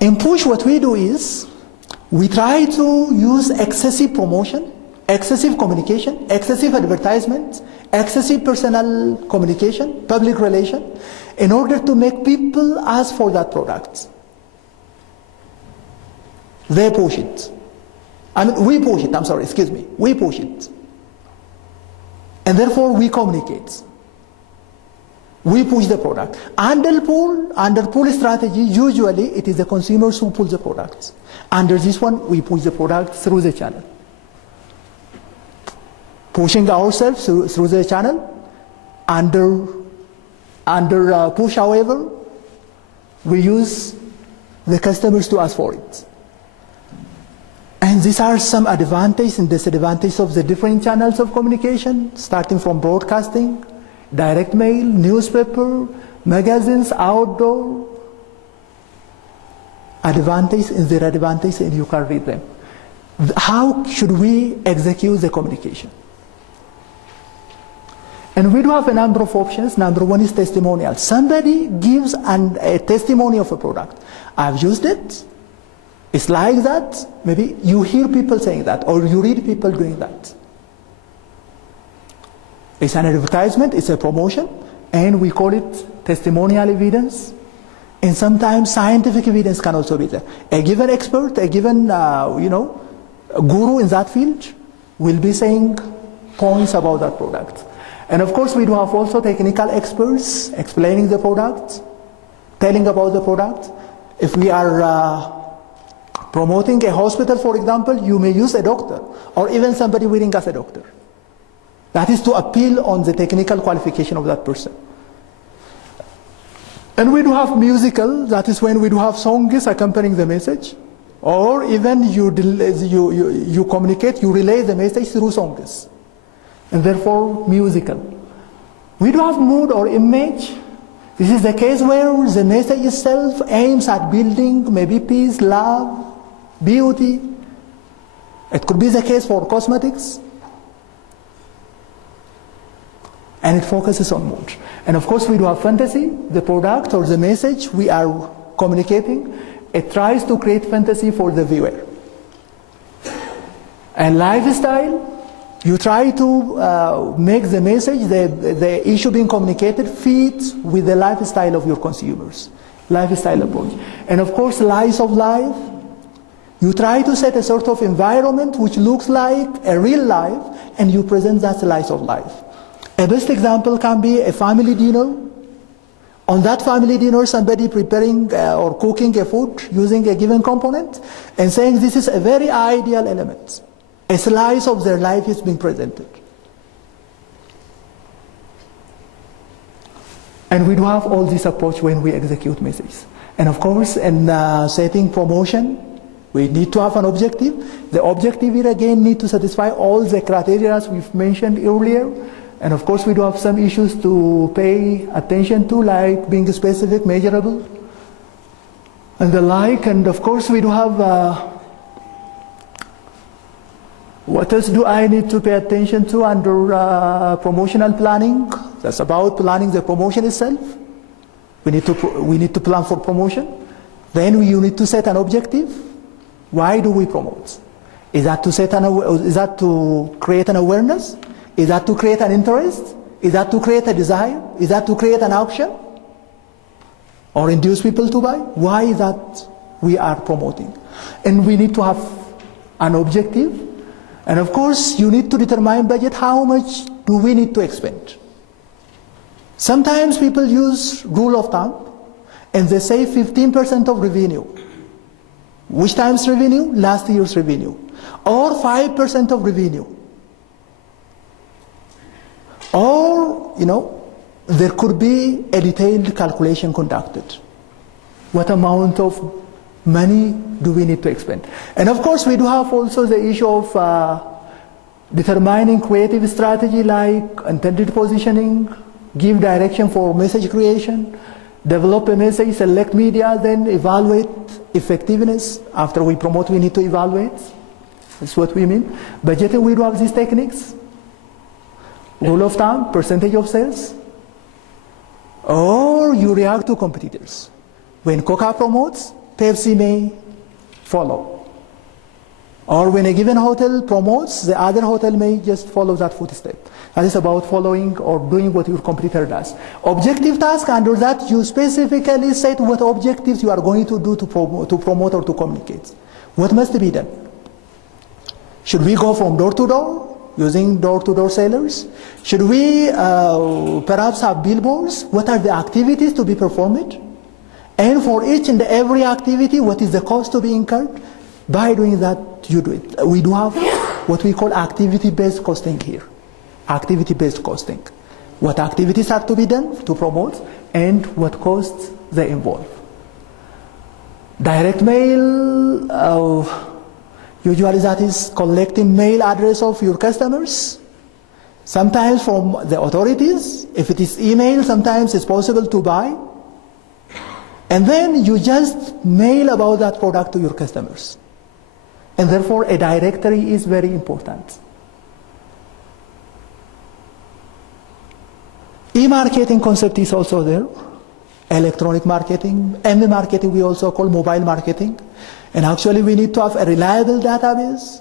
In push, what we do is we try to use excessive promotion, excessive communication, excessive advertisement, excessive personal communication, public relation, in order to make people ask for that product. They push it. We push it, we push it. And therefore we communicate. We push the product. Under pull strategy, usually it is the consumers who pull the products. Under this one, we push the product through the channel. Pushing ourselves through the channel. Under push, however, we use the customers to ask for it. And these are some advantages and disadvantages of the different channels of communication, starting from broadcasting, direct mail, newspaper, magazines, outdoor. Advantages and disadvantages, and you can read them. How should we execute the communication? And we do have a number of options. Number one is testimonial. Somebody gives a testimony of a product. I've used it. It's like that. Maybe you hear people saying that, or you read people doing that. It's an advertisement, it's a promotion, and we call it testimonial evidence. And sometimes scientific evidence can also be there. A given expert, a given guru in that field will be saying points about that product. And of course we do have also technical experts explaining the product, telling about the product. If we are promoting a hospital, for example, you may use a doctor, or even somebody wearing as a doctor. That is to appeal on the technical qualification of that person. And we do have musical, that is when we do have songs accompanying the message, or even you communicate, you relay the message through songs, and therefore musical. We do have mood or image. This is the case where the message itself aims at building maybe peace, love, beauty. It could be the case for cosmetics. And it focuses on mood. And of course we do have fantasy, the product or the message we are communicating. It tries to create fantasy for the viewer. And lifestyle, you try to make the message, the issue being communicated fits with the lifestyle of your consumers. Lifestyle approach. And of course, slice of life. You try to set a sort of environment which looks like a real life, and you present that slice of life. A best example can be a family dinner. On that family dinner, somebody preparing or cooking a food using a given component and saying this is a very ideal element. A slice of their life is being presented. And we do have all this approach when we execute messages. And of course, in setting promotion, we need to have an objective. The objective here again need to satisfy all the criteria we've mentioned earlier. And of course we do have some issues to pay attention to, like being specific, measurable. and the like. And of course we do have, what else do I need to pay attention to under promotional planning? That's about planning the promotion itself. We need to plan for promotion. Then you need to set an objective. Why do we promote? Is that to create an awareness? Is that to create an interest? Is that to create a desire? Is that to create an auction? Or induce people to buy? Why is that we are promoting? And we need to have an objective. And of course, you need to determine budget. How much do we need to expend? Sometimes people use rule of thumb, and they say 15% of revenue. Which time's revenue? Last year's revenue. Or 5% of revenue. Or, there could be a detailed calculation conducted. What amount of money do we need to expend? And of course, we do have also the issue of determining creative strategy like intended positioning, give direction for message creation, develop a message, select media, then evaluate effectiveness. After we promote, we need to evaluate. That's what we mean. Budgeting, we do have these techniques. Rule of thumb, percentage of sales. Or you react to competitors. When Coca promotes, Pepsi may follow. Or when a given hotel promotes, the other hotel may just follow that footstep. That is about following or doing what your competitor does. Objective task, under that you specifically set what objectives you are going to do to promote or to communicate. What must be done? Should we go from door to door, using door-to-door sellers? Should we perhaps have billboards? What are the activities to be performed? And for each and every activity, what is the cost to be incurred? By doing that, you do it. We do have what we call activity-based costing here. Activity-based costing. What activities have to be done to promote and what costs they involve. Direct mail, usually that is collecting mail address of your customers. Sometimes from the authorities. If it is email, sometimes it's possible to buy. And then you just mail about that product to your customers. And therefore a directory is very important. E-marketing concept is also there. Electronic marketing. And the marketing we also call mobile marketing. And actually we need to have a reliable database.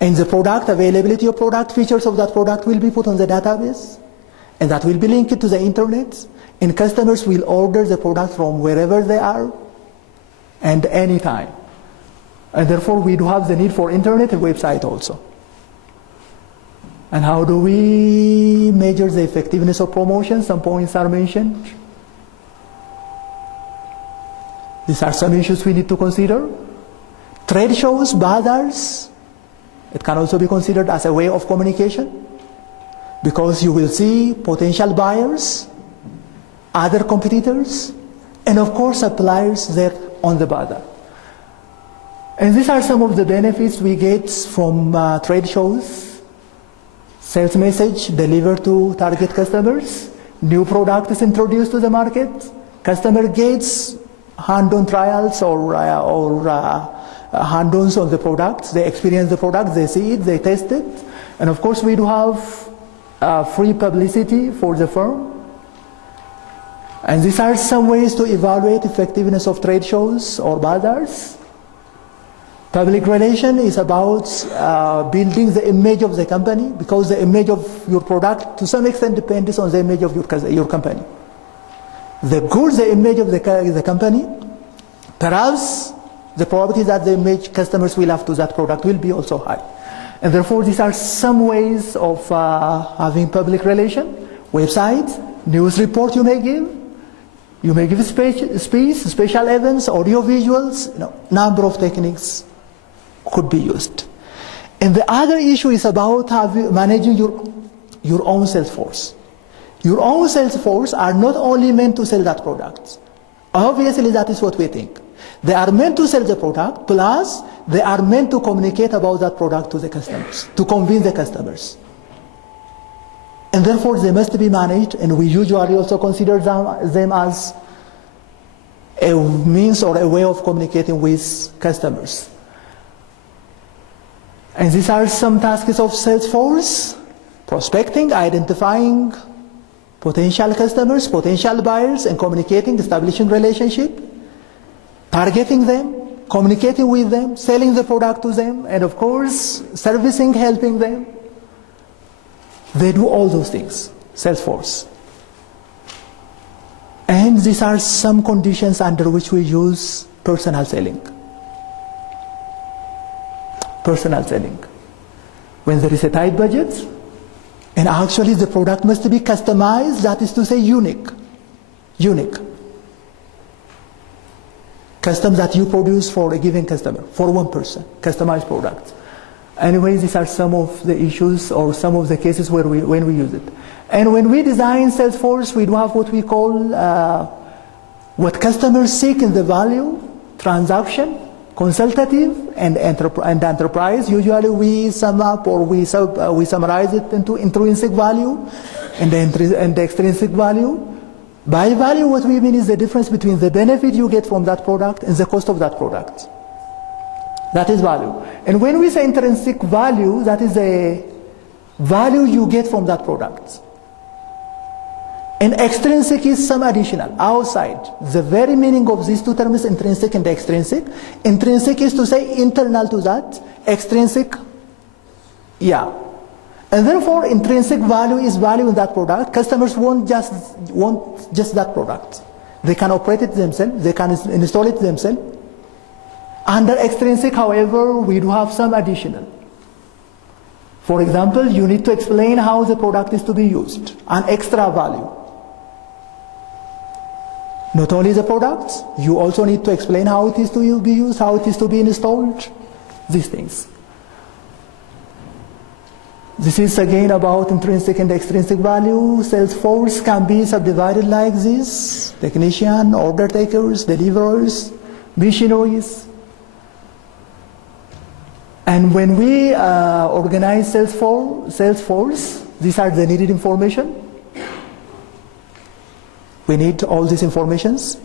And the product, availability of product, features of that product will be put on the database. And that will be linked to the internet. And customers will order the product from wherever they are and anytime. And therefore we do have the need for internet and website also. And how do we measure the effectiveness of promotion? Some points are mentioned. These are some issues we need to consider. Trade shows, bazaars, it can also be considered as a way of communication because you will see potential buyers, other competitors, and of course suppliers there on the bazaar. And these are some of the benefits we get from trade shows. Sales message delivered to target customers, new products introduced to the market, customer gets hand-on trials or hand-ons on the products. They experience the product, they see it, they test it. And of course we do have free publicity for the firm. And these are some ways to evaluate effectiveness of trade shows or bazaars. Public relation is about building the image of the company because the image of your product to some extent depends on the image of your company. The good the image of the company, perhaps the probability that the image customers will have to that product will be also high. And therefore these are some ways of having public relation, website, news report you may give. You may give a speech, special events, audio visuals, number of techniques could be used. And the other issue is about managing your own sales force. Your own sales force are not only meant to sell that product. Obviously that is what we think. They are meant to sell the product, plus they are meant to communicate about that product to the customers, to convince the customers. And therefore they must be managed, and we usually also consider them as a means or a way of communicating with customers. And these are some tasks of Salesforce: prospecting, identifying potential customers, potential buyers, and communicating, establishing relationship, targeting them, communicating with them, selling the product to them, and of course, servicing, helping them. They do all those things, Salesforce. And these are some conditions under which we use personal selling. Personal selling. When there is a tight budget, and actually the product must be customized, that is to say unique. Unique. Custom that you produce for a given customer, for one person, customized product. Anyway, these are some of the issues or some of the cases where when we use it. And when we design Salesforce, we do have what we call what customers seek in the value, transaction, consultative, and enterprise. Usually we sum up or we summarize it into intrinsic value and the extrinsic value. By value, what we mean is the difference between the benefit you get from that product and the cost of that product. That is value. And when we say intrinsic value, that is the value you get from that product. And extrinsic is some additional, outside. The very meaning of these two terms, intrinsic and extrinsic. Intrinsic is to say internal to that. Extrinsic, yeah. And therefore, intrinsic value is value in that product. Customers want just that product. They can operate it themselves. They can install it themselves. Under extrinsic, however, we do have some additional. For example, you need to explain how the product is to be used, an extra value. Not only the product, you also need to explain how it is to be used, how it is to be installed, these things. This is again about intrinsic and extrinsic value. Salesforce can be subdivided like this: technician, order takers, deliverers, missionaries. And when we organize Salesforce, these are the needed information. We need all these informations.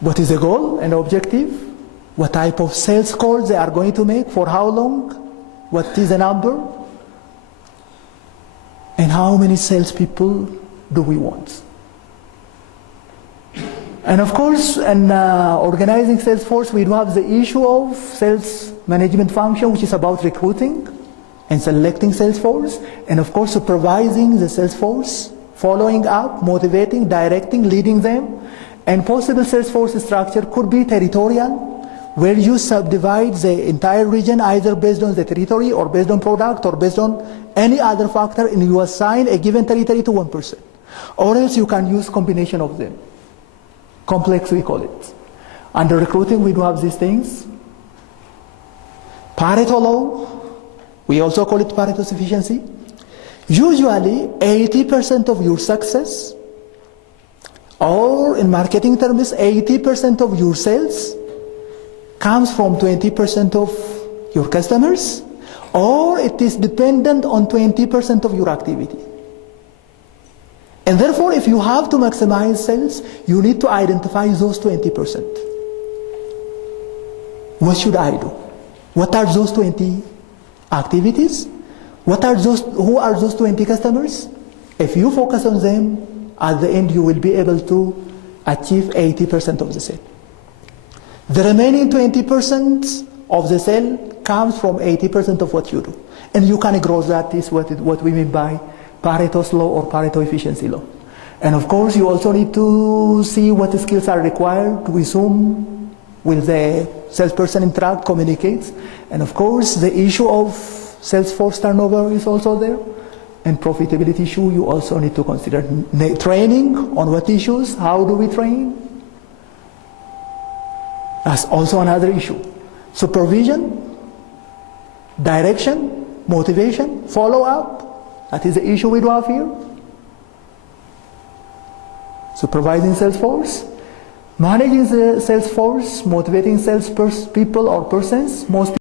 What is the goal and objective? What type of sales calls they are going to make, for how long? What is the number? And how many salespeople do we want? And of course, in organizing Salesforce, we do have the issue of sales management function, which is about recruiting and selecting Salesforce, and of course, supervising the Salesforce, following up, motivating, directing, leading them. And possible Salesforce structure could be territorial, where you subdivide the entire region either based on the territory or based on product or based on any other factor, and you assign a given territory to one person. Or else you can use combination of them. Complex, we call it. Under recruiting, we do have these things. Pareto law, we also call it Pareto sufficiency. Usually, 80% of your success, or in marketing terms, 80% of your sales comes from 20% of your customers, or it is dependent on 20% of your activity. And therefore, if you have to maximize sales, you need to identify those 20%. What should I do? What are those 20 activities? Who are those 20 customers? If you focus on them, at the end you will be able to achieve 80% of the sale. The remaining 20% of the sale comes from 80% of what you do. And you can grow that, is what we mean by Pareto's law or Pareto efficiency law. And of course, you also need to see what skills are required, with whom will the salesperson interact, communicates. And of course, the issue of sales force turnover is also there. And profitability issue, you also need to consider. Training, on what issues, how do we train? That's also another issue. Supervision, direction, motivation, follow-up. That is the issue we do have here. Supervising sales force, managing the sales force, motivating sales people or persons. Most